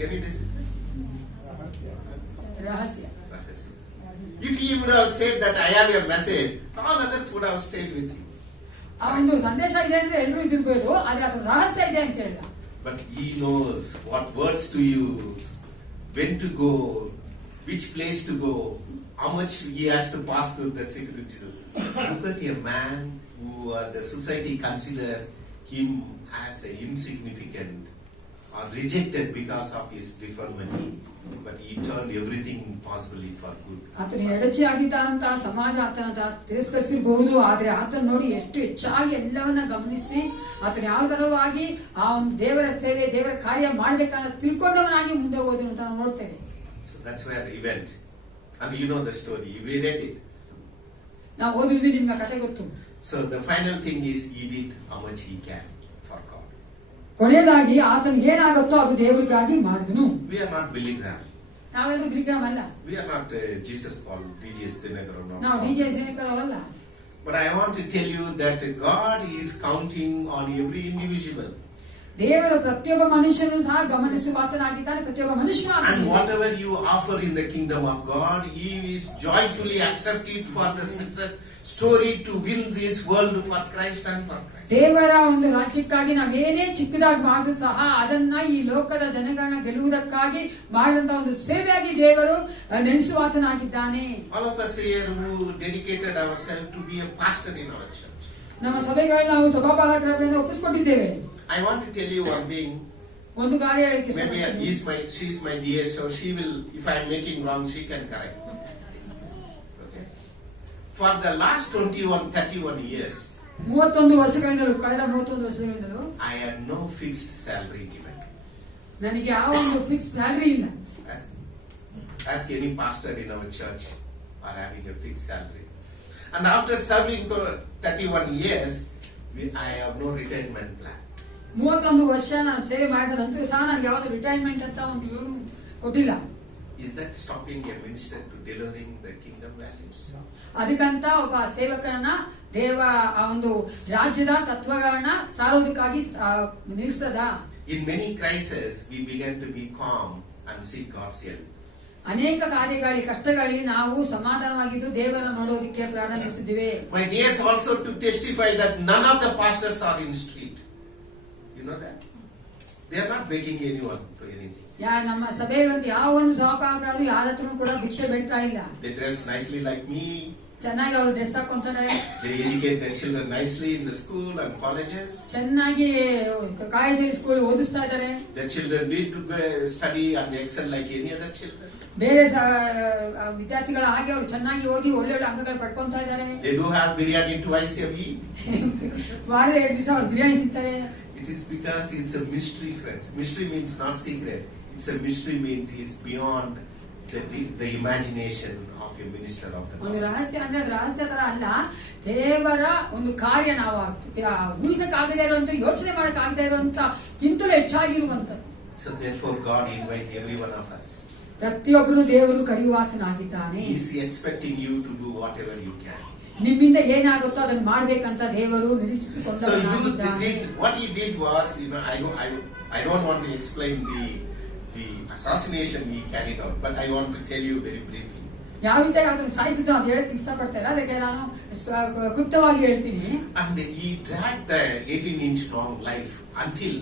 ಏನಿದೆ? ರಹಸ್ಯ. If he would have said that I have a message, all others would have stayed with him. ಆ ಒಂದು ಸಂದೇಶ ಇದೆ ಅಂದ್ರೆ ಎಲ್ಲರೂ ಇದಿರ್ಬೋದು, ಆದ್ರೆ ಅದು ರಹಸ್ಯ ಇದೆ ಅಂತ ಹೇಳಿದ. But he knows what words to use, when to go, which place to go, how much he has to pass through the security. Look at a man who the society consider him as a insignificant or rejected because of his deformity, but he turned everything possibly for good. ಆತನ ಎಡಚಿ ಆಗಿದ್ದ ಅಂತ ಸಮಾಜ ಆತನ ತಿರಸ್ಕರಿಸಿರಬಹುದು, ಆದ್ರೆ ಆತನ ನೋಡಿ ಎಷ್ಟು ಹೆಚ್ಚಾಗಿ ಎಲ್ಲವನ್ನ ಗಮನಿಸಿ ಆತನ ಯಾವ ತರವಾಗಿ ಆ ಒಂದು ದೇವರ ಸೇವೆ ದೇವರ ಕಾರ್ಯ ಮಾಡ್ಬೇಕನ್ನ ತಿಳ್ಕೊಂಡವನಾಗಿ ಮುಂದೆ ಹೋದನು ಅಂತ ನಾವು ನೋಡ್ತೇವೆ. So that's where he went, and you know the story. We read it. ನಾವು ಓದಿದ್ವಿ, ನಿಮ್ಗೆ ಆ ಕಥೆ ಗೊತ್ತು. So the final thing is he did how much he can for God. ಕೊನೆಯದಾಗಿ ಆತನಿಗೆ ಏನಾಗುತ್ತೋ ಅದು ದೇವರಿಗಾಗಿ ಮಾಡಿದನು. We are not Billy Graham. ನಾವೆಲ್ಲರೂ ಬಿಲಿಗ್ರಾಮ್ ಅಲ್ಲ, We are not Jesus Paul, DJs Dinagaram. ನಾವು DJ ಸೇವಕರವಲ್ಲ. But I want to tell you that God is counting on every individual. ದೇವರು ಪ್ರತಿಯೊಬ್ಬ ಮನುಷ್ಯನು ಸಹ ಗಮನಿಸುವ ಆತನಾಗಿದ್ದಾನೆ, ಪ್ರತಿಯೊಬ್ಬ ಮನುಷ್ಯನು. And whatever you offer in the kingdom of God, He is joyfully accepted for the success story to win this world for Christ and for Christ. ದೇವರ ಒಂದು ರಾಜ್ಯಕ್ಕಾಗಿ ನಾವೇನೇ ಚಿಕ್ಕದಾಗಿ ಮಾಡಿದ್ರು ಸಹ ಅದನ್ನ ಈ ಲೋಕದ ಜನಗಳನ್ನ ಗೆಲ್ಲುವುದಕ್ಕಾಗಿ ಮಾಡಿದಂತ ಒಂದು ಸೇವೆಯಾಗಿ ದೇವರು ನೆನೆಸುವಾತನಾಗಿದ್ದಾನೆ. All of us here who dedicated ourselves to be a pastor in our church. ನಮ್ಮ ಸಭೆಗಳಲ್ಲಿ ನಾವು ಸಭಾಪಾಲಕರನ್ನು ಒಪ್ಪಿಸಿಕೊಂಡಿದ್ದೇವೆ. I want to tell you one thing. ಒಂದು ಕಾರ್ಯ ಹೇಳಕ್ಕೆ Maybe ಇಷ್ಟಪಡ್ತೀನಿ. she's my dear, so she will, if I am making wrong, she can correct me. Okay. For the last 31 years, 31 ವರ್ಷಗಳಿಂದಲೂ ಕಳೆದ 31 ವರ್ಷಗಳಿಂದಲೂ I had no fixed salary given. ನನಗೆ ಯಾವ ಒಂದು ಫಿಕ್ಸ್ ಸ್ಯಾಲರಿ ಇಲ್ಲ. Ask any pastor in our church are having a fixed salary. And after serving for 31 years, I have no retirement plan. 31 ವರ್ಷ ನಾನು ಸೇವೆ ಮಾಡಿದ ನಂತರ ಸಹ ನನಗೆ ಯಾವ್ದು ರಿಟೈರ್ಮೆಂಟ್ ಅಂತ ಒಂದು ಏನು ಕೊಟ್ಟಿಲ್ಲ. Is that stopping a minister to delivering the kingdom values? ಅದಕ್ಕಂತ ಒಬ್ಬ ಸೇವಕರನ್ನ ದೇವ ಆ ಒಂದು ರಾಜ್ಯದ ತತ್ವಗಳನ್ನ ಸಾರೋದಕ್ಕಾಗಿ ನಿಲ್ಲಿಸ್ತದ? In many crises, we began to be calm and seek God's help. ಅನೇಕ ಕಾರ್ಯಗಳಲ್ಲಿ ಕಷ್ಟಗಳಲ್ಲಿ ನಾವು ಸಮಾಧಾನವಾಗಿದ್ದು ದೇವರ ನೋಡೋದಕ್ಕೆ ಪ್ರಾರಂಭಿಸಿದ್ದೇವೆ. My dears also to testify that none of the pastors are in street. You know that? They are not begging anyone to anything. ನಮ್ಮ ಸಭೆಯಲ್ಲಿ ಯಾವ ಒಂದು ಸಹಪಾಠರು ಯಾರ ಹತ್ರನೂ ಕೂಡ ಭಿಕ್ಷೆ ಬೇಡ್ತಾ ಇಲ್ಲ. They dress nicely like me. ಚೆನ್ನಾಗಿ ಅವರು dress ಹಾಕೊಂತಾರೆ. They educate their children nicely in the school and colleges. ಚೆನ್ನಾಗಿ ಕಾಲೇಜಲ್ಲಿ ಸ್ಕೂಲ್ ಓದಿಸ್ತಾ ಇದ್ದಾರೆ. Their children need to study and excel like any other children. ಬೇರೆ ವಿದ್ಯಾರ್ಥಿಗಳ ಹಾಗೆ ಅವರು ಚೆನ್ನಾಗಿ ಓದಿ ಒಳ್ಳೆ ಒಳ್ಳೆ ಅಂಕಗಳು ಪಡ್ಕೊಂತಾ ಇದ್ದಾರೆ. They do have biryani twice a week. ವಾರದ 2 ದಿವಸ ಅವ್ರು ಬಿರಿಯಾನಿ ತಿಂತಾರೆ. It is because it's a mystery, friends. Mystery means not secret. It's a mystery means it's beyond the imagination of a minister of the ಒಂದು gospel. ರಹಸ್ಯ ಅಂದ್ರೆ ರಹಸ್ಯ ತರ ಅಲ್ಲ, ದೇವರ ಒಂದು ಕಾರ್ಯ ನಾವು ಊಹಿಸಕ್ಕಾಗದೇ ಇರುವಂತ, ಯೋಚನೆ ಮಾಡಕ್ಕಾಗದೇ ಇರುವಂತ ಕಿಂತಲೂ ಹೆಚ್ಚಾಗಿರುವಂತ. So therefore God invite every one of us. ಪ್ರತಿಯೊಬ್ಬರು ದೇವರು ಕರೆಯುವಾತನಾಗಿದ್ದಾನೆ. He is expecting you to do whatever you can. ನಿಮ್ಮಿಂದ ಏನಾಗುತ್ತೋ ಅದನ್ನು ಮಾಡ್ಬೇಕಂತ ದೇವರು So ನಿರೀಕ್ಷಿಸಿಕೊಂಡವನಾಗಿದ್ದಾನೆ. what he did was, I don't want to explain the assassination he carried out, but I want to tell you very briefly. ಯಾವ ರೀತಿ ಅದನ್ನು ಸಾಯಿಸಿದ್ದು ಅಂತ ಹೇಳಕ್ ಇಷ್ಟಪಡ್ತಾರೆ, ಅದಕ್ಕೆ ನಾನು ಕ್ಲುಪ್ತವಾಗಿ ಹೇಳ್ತೀನಿ. And he dragged the 18-inch long knife until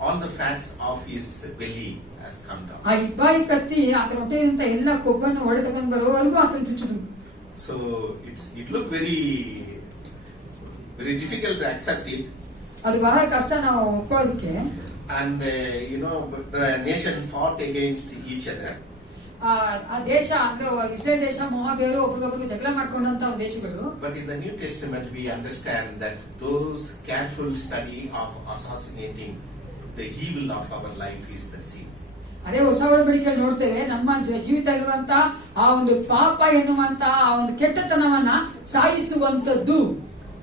all the fats of his belly has come down. ಆ ಇಬ್ಬಾಯಿ ಕತ್ತಿ ಆತನ ಹೊಟ್ಟೆಯಿಂದ ಎಲ್ಲ ಕೊಬ್ಬನ್ನು ಹೊಡೆದುಕೊಂಡು ಬರುವವರೆಗೂ ಆತನ ಚುಚ್ಚಿದ್ರು. So it looked very difficult to accept it. ಅದು ಬಹಳ ಕಷ್ಟ ನಾವು ಒಪ್ಕೊಳ್ಳೋದಕ್ಕೆ. And the nation fought against each other. ಆ ದೇಶ ಅಂದ್ರೆ ಇಸ್ರೇಲ್ ದೇಶ ಮೊಹಾಬೇರು ಒಬ್ರಿಗೊಬ್ರಿಗೆ ಜಗಳ ಮಾಡ್ಕೊಂಡಂತ ದೇಶಗಳು. But in the New Testament we understand that those careful study of assassinating the evil of our life is the sin. ಅದೇ ಹೊಸ ಒಡಂಬಡಿಕೆಯಲ್ಲಿ ನೋಡ್ತೇವೆ, ನಮ್ಮ ಜೀವಿತ ಇರುವಂತ ಆ ಒಂದು ಪಾಪ ಎನ್ನುವಂತ ಆ ಒಂದು ಕೆಟ್ಟತನವನ್ನ ಸಾಯಿಸುವಂತದ್ದು.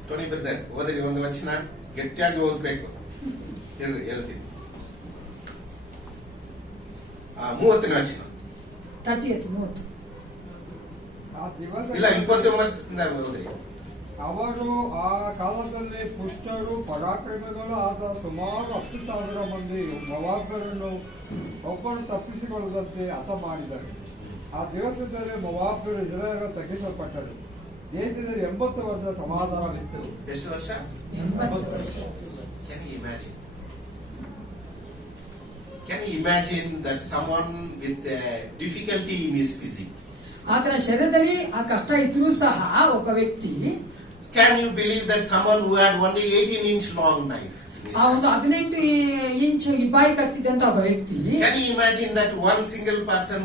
ಟೋನಿ ಬ್ರದರ್ ಓದ್ರಿ, ಒಂದು ವಚನ ಗಟ್ಟಿಯಾಗಿ ಓದ್ಬೇಕು. ಹೇಳ್ತೀನಿ. 30ನೇ ವಚನ. 30. ಆ ದಿವಸ ಇಲ್ಲ 29 ಓದ್ರಿ. ಅವರು ಆ ಕಾಲದಲ್ಲಿ ಪುಷ್ಟರು ಪರಾಕ್ರಮಿಗಳು ಆದ ಸುಮಾರು 10,000 ಮಂದಿ ಮೊವಾಬ್ಯರನ್ನು ಒಬ್ಬರು ತಪ್ಪಿಸಿಕೊಳ್ಳದಂತೆ ಹತ ಮಾಡಿದರು. ಆ ದಿವಸದಲ್ಲಿ ಮೊವಾಬ್ಯರು ಇಸ್ರಾಯೇಲರು ತಗ್ಗಿಸಲ್ಪಟ್ಟರು. ದೇಶದಲ್ಲಿ 80 ವರ್ಷ ಸಮಾಧಾನವಿತ್ತು. ಎಷ್ಟು ವರ್ಷ? 80 ವರ್ಷ. Can you imagine? Can you imagine that someone with difficulty in his physique? ಆತನ ಶರೀರದಲ್ಲಿ ಆ ಕಷ್ಟ ಇದ್ರೂ ಸಹ ಒಬ್ಬ ವ್ಯಕ್ತಿ, Can you believe that someone who had only 18-inch long knife? ಆ ಒಂದು 18 ಇಂಚು ಇಬ್ಬಾಯಿ ಕತ್ತಿದ್ದಂತ ಒಬ್ಬ ವ್ಯಕ್ತಿ, Can you imagine that one single person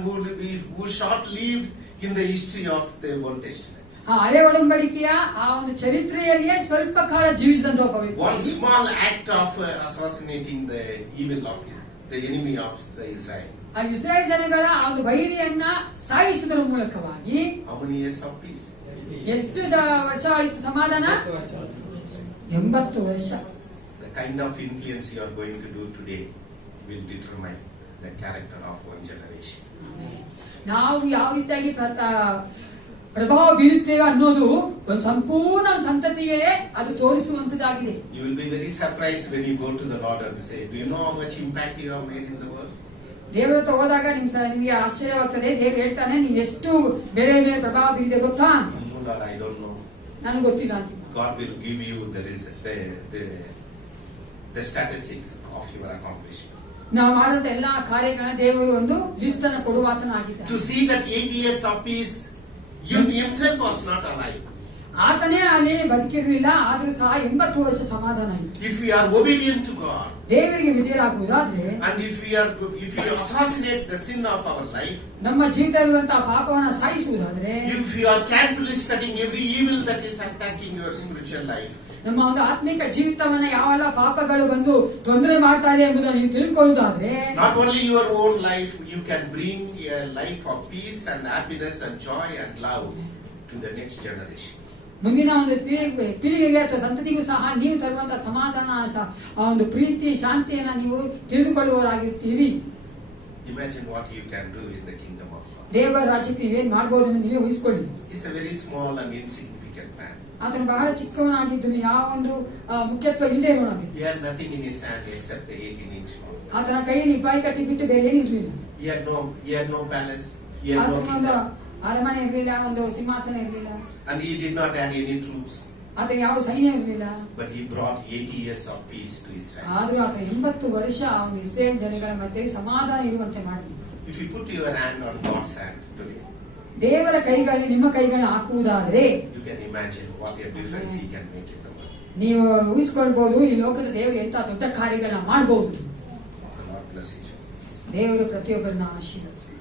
who short-lived in the history of the Old Testament? ಆ ಹಳೆ ಒಡಂಬಡಿಕೆಯ ಆ ಒಂದು ಚರಿತ್ರೆಯಲ್ಲಿಯೇ ಸ್ವಲ್ಪ ಕಾಲ ಜೀವಿಸಿದಂತ ಒಬ್ಬ One ವ್ಯಕ್ತಿ, small act of assassinating the evil of the enemy of the Israel. ಆ ಇಸ್ರಾಯೇಲ್ ಜನಗಳ ಆ ಒಂದು ವೈರಿಯನ್ನ ಸಾಯಿಸುವುದರ ಮೂಲಕವಾಗಿ How many years of peace? ಎಷ್ಟು ವರ್ಷ ಆಯ್ತು ಸಮಾಧಾನ? 80 ವರ್ಷ. The kind of influence you are going to do today will determine the character of one generation. ನಾವು ಯಾವ ರೀತಿಯಾಗಿ ಪ್ರಭಾವ ಬೀರುತ್ತೇವೆ ಅನ್ನೋದು ಒಂದು ಸಂಪೂರ್ಣ ಸಂತತಿಗೆ ಅದು ತೋರಿಸುವಂತದ್ದಾಗಿದೆ. You will be very surprised when you go to the Lord and say, do you know how much impact you have made in the world? ದೇವರ ಹತ್ರ ಹೋದಾಗ ನಿಮ್ಗೆ ಆಶ್ಚರ್ಯವಾಗ್ತದೆ. ದೇವ್ರು ಹೇಳ್ತಾನೆ, ನೀವು ಎಷ್ಟು ಬೇರೆ ಬೇರೆ ಪ್ರಭಾವ ಬೀರಿದೆ ಗೊತ್ತಾ? No, Lord, I don't know. ನನಗೆ ಗೊತ್ತಿಲ್ಲ ಅಂತ. God will give you the statistics of your accomplishment. ನಾವು ಮಾಡಿದ ಎಲ್ಲಾ ಕಾರ್ಯಗಳನ್ನ ದೇವರು ಒಂದು ಲಿಸ್ಟ್ ಅನ್ನು ಕೊಡುವಾತನಾಗಿದ್ದಾನೆ. To see that 8 years of peace, himself was not alive. ಆತನೇ ಅಲ್ಲಿ ಬದುಕಿರ್ಲಿಲ್ಲ, ಆದ್ರೂ ಸಹ 80 ವರ್ಷ ಸಮಾಧಾನ ಇತ್ತು. If we are obedient to God, ದೇವರಿಗೆ ವಿಧೇಯರಾಗುವುದಾದ್ರೆ, and if we assassinate the sin of our life, ನಮ್ಮ ಜೀವಿತವಿರುವಂತಹ ಪಾಪವನ್ನ ಸಾಯಿಸುವುದಾದ್ರೆ, if you are carefully studying every evil that is attacking your spiritual life, ನಮ್ಮ ಒಂದು ಆತ್ಮಿಕ ಜೀವಿತವನ್ನ ಯಾವೆಲ್ಲ ಪಾಪಗಳು ಬಂದು ತೊಂದರೆ ಮಾಡ್ತಾ ಇದೆ ಎಂಬುದನ್ನು ನೀವು ತಿಳ್ಕೊಳ್ಳುವುದಾದ್ರೆ, not only your own life, you can bring a life of peace and happiness and joy and love to the next generation. ಮುಂದಿನ ಒಂದು ಪೀಳಿಗೆಗೆ ಅಥವಾ ಸಂತತಿಗೂ ಸಹ ನೀವು ತರುವಂತಹ ಸಮಾಧಾನ, ಆ ಒಂದು ಪ್ರೀತಿ, ಶಾಂತಿಯನ್ನ ನೀವು ತಿಳಿದುಕೊಳ್ಳುವವರಾಗಿರ್ತೀರಿ. Imagine what you can do in the kingdom of God. ದೇವರ ರಾಜ್ಯಕ್ಕೆ ನೀವೇನ್ ಮಾಡಬಹುದು ಎಂದು ನೀವೇ ಊಹಿಸಿಕೊಳ್ಳಿ. He's a very small and insignificant man. ಆತನು ಬಹಳ ಚಿಕ್ಕವನಾಗಿದ್ದನು, ಯಾವ ಒಂದು ಮುಖ್ಯತ್ವ ಇಲ್ಲದೆ ಇರೋನಾಗಿದ್ದು. He had nothing in his hand except the 18-inch long. ಆತನ ಕೈಯಲ್ಲಿ ಇಬ್ಬಾಯಿ ಕತ್ತಿ ಬಿಟ್ಟು ಬೇರೆ ಏನು ಇರಲಿಲ್ಲ. He had no palace. He had no ಆತನ ಒಂದು kingdom. ಅರಮನೆ ಇರಲಿಲ್ಲ, ಒಂದು ಸಿಂಹಾಸನ ಇರಲಿಲ್ಲ. And he did not have any troops. ಆತನ ಯಾವ ಸೈನ್ಯ ಇರಲಿಲ್ಲ. But he brought 80 years of peace to Israel. ಆದ್ರೂ ಆತ 80 ವರ್ಷ ಒಂದು ಇಸ್ರೇಲ್ ಜನಗಳ ಮಧ್ಯೆ ಸಮಾಧಾನ ಇರುವಂತೆ ಮಾಡಿದ. If you put your hand on God's hand today, ದೇವರ ಕೈಗಳಲ್ಲಿ ನಿಮ್ಮ ಕೈಗಳನ್ನ ಹಾಕುವುದಾದರೆ you can imagine what a difference he can make in the world. ನೀವು ಊಹಿಸ್ಕೊಳ್ಬಹುದು ಈ ಲೋಕದ ದೇವರು ಎಂತ ದೊಡ್ಡ ಕಾರ್ಯಗಳನ್ನ ಮಾಡಬಹುದು. The Lord bless you. ದೇವರು ಪ್ರತಿಯೊಬ್ಬರನ್ನ ಆಶೀರ್ವದಿಸಲಿ.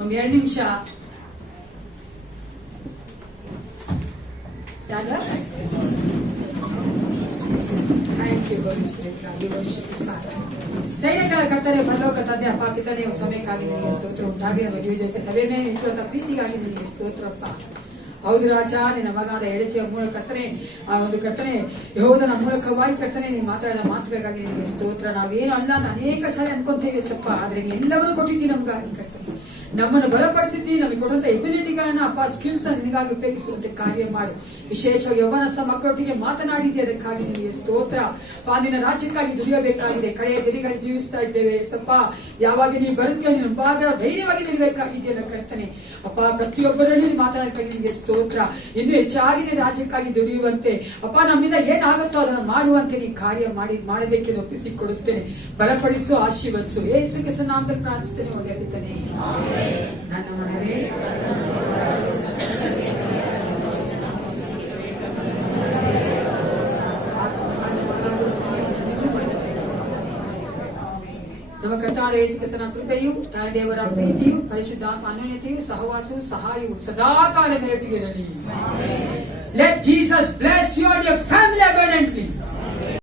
ಒಂದು 2 ನಿಮಿಷ ಸೈನಿಕರ ಕರ್ತನೆ ಪರಲೋಕ ತಂದೆ ಅಪ್ಪ ಪಿತನೇ ಸಮಯಕ್ಕಾಗಿ ನಿಮಗೆ ಸ್ತೋತ್ರ ಉಂಟಾಗಿ ನಮ್ಮ ಜೊತೆ ಸಭೆ ಮೇಲೆ ಇಟ್ಟುವಂತ ಪ್ರೀತಿಗಾಗಿ ನಿಮಗೆ ಸ್ತೋತ್ರಪ್ಪ. ಹೌದು ರಾಜ, ನಿನ್ನ ಮಗನಾದ ಎಳೆಚಿಯ ಮೂಲಕ ಕರ್ತನೆ ಆ ಒಂದು ಕರ್ತನೆ ಯೆಹೋವನ ಮೂಲಕವಾಗಿ ಕರ್ತನೆ ನೀವು ಮಾತಾಡಿದ ಮಾತುಗಳಿಗಾಗಿ ನಿಮಗೆ ಸ್ತೋತ್ರ. ನಾವೇನು ಅಲ್ಲ ಅಂತ ಅನೇಕ ಸಲ ಅನ್ಕೊಂತೇವೆ ಸಪ್ಪ, ಆದ್ರೆ ನೀ ಎಲ್ಲವನ್ನೂ ಕೊಟ್ಟಿದ್ದೀನಿ ನಮ್ಗಾಗಿ ಕರ್ತನೆ. ನಮ್ಮನ್ನು ಬಲಪಡಿಸಿದ್ದಿ, ನಮಗೆ ಕೊಡುವಂತ ಎಬಿಲಿಟಿಗಳನ್ನ ಅಪ್ಪ ಸ್ಕಿಲ್ಸ್ ನಿನಗಾಗಿ ಉಪಯೋಗಿಸುವಂತೆ ಕಾರ್ಯ ಮಾಡು. ವಿಶೇಷವಾಗಿ ಯೌವನಸ್ಥ ಮಕ್ಕಳೊಟ್ಟಿಗೆ ಮಾತನಾಡಿದ್ದೆ, ಅದಕ್ಕಾಗಿ ನಿಮಗೆ ಸ್ತೋತ್ರ. ನಿನ್ನ ರಾಜ್ಯಕ್ಕಾಗಿ ದುಡಿಯಬೇಕಾಗಿದೆ, ಕಳೆಯ ದಿನಗಳಲ್ಲಿ ಜೀವಿಸ್ತಾ ಇದ್ದೇವೆ ಸಪ್ಪ. ಯಾವಾಗ ನೀವು ಬರುತ್ತೀಯೋ ನಿನ್ನ ಭಾಗ ಧೈರ್ಯವಾಗಿ ನಿಲ್ಲಬೇಕಾಗಿದೆಯಲ್ಲ ಕರ್ತನೆ ಅಪ್ಪ. ಪ್ರತಿಯೊಬ್ಬರಲ್ಲಿ ಮಾತನಾಡಬೇಕಾಗಿ ನಿಮಗೆ ಸ್ತೋತ್ರ. ಇನ್ನು ಹೆಚ್ಚಾಗಿ ರಾಜ್ಯಕ್ಕಾಗಿ ದುಡಿಯುವಂತೆ ಅಪ್ಪ, ನಮ್ಮಿಂದ ಏನಾಗುತ್ತೋ ಅದನ್ನು ಮಾಡುವಂತೆ ನೀ ಕಾರ್ಯ ಮಾಡಬೇಕೆಂದು ಒಪ್ಪಿಸಿಕೊಡುತ್ತೇನೆ. ಬಲಪಡಿಸು, ಆಶೀರ್ವದಿಸು. ಯೇಸು ಕ್ರಿಸ್ತನ ನಾಮದಲ್ಲಿ ಪ್ರಾರ್ಥಿಸ್ತೇನೆ, ಒಳ್ಳೆಯದಿದ್ದಾನೆ. ನನ್ನ ಮನವೇ ನಮ್ಮ ಕರ್ತಾದ ಯೇಸು ಕ್ರಿಸ್ತನ ಕೃಪೆಯು, ತಾಯಿ ದೇವರ ಪ್ರೀತಿಯು, ಪರಿಶುದ್ಧಾತ್ಮ ಅನ್ಯೋನ್ಯತೆಯು, ಸಹವಾಸವು, ಸಹಾಯವು ಸದಾಕಾಲ ಮೇಲೊಟ್ಟಿಗೆ ಇರಲಿ. Let Jesus bless you and your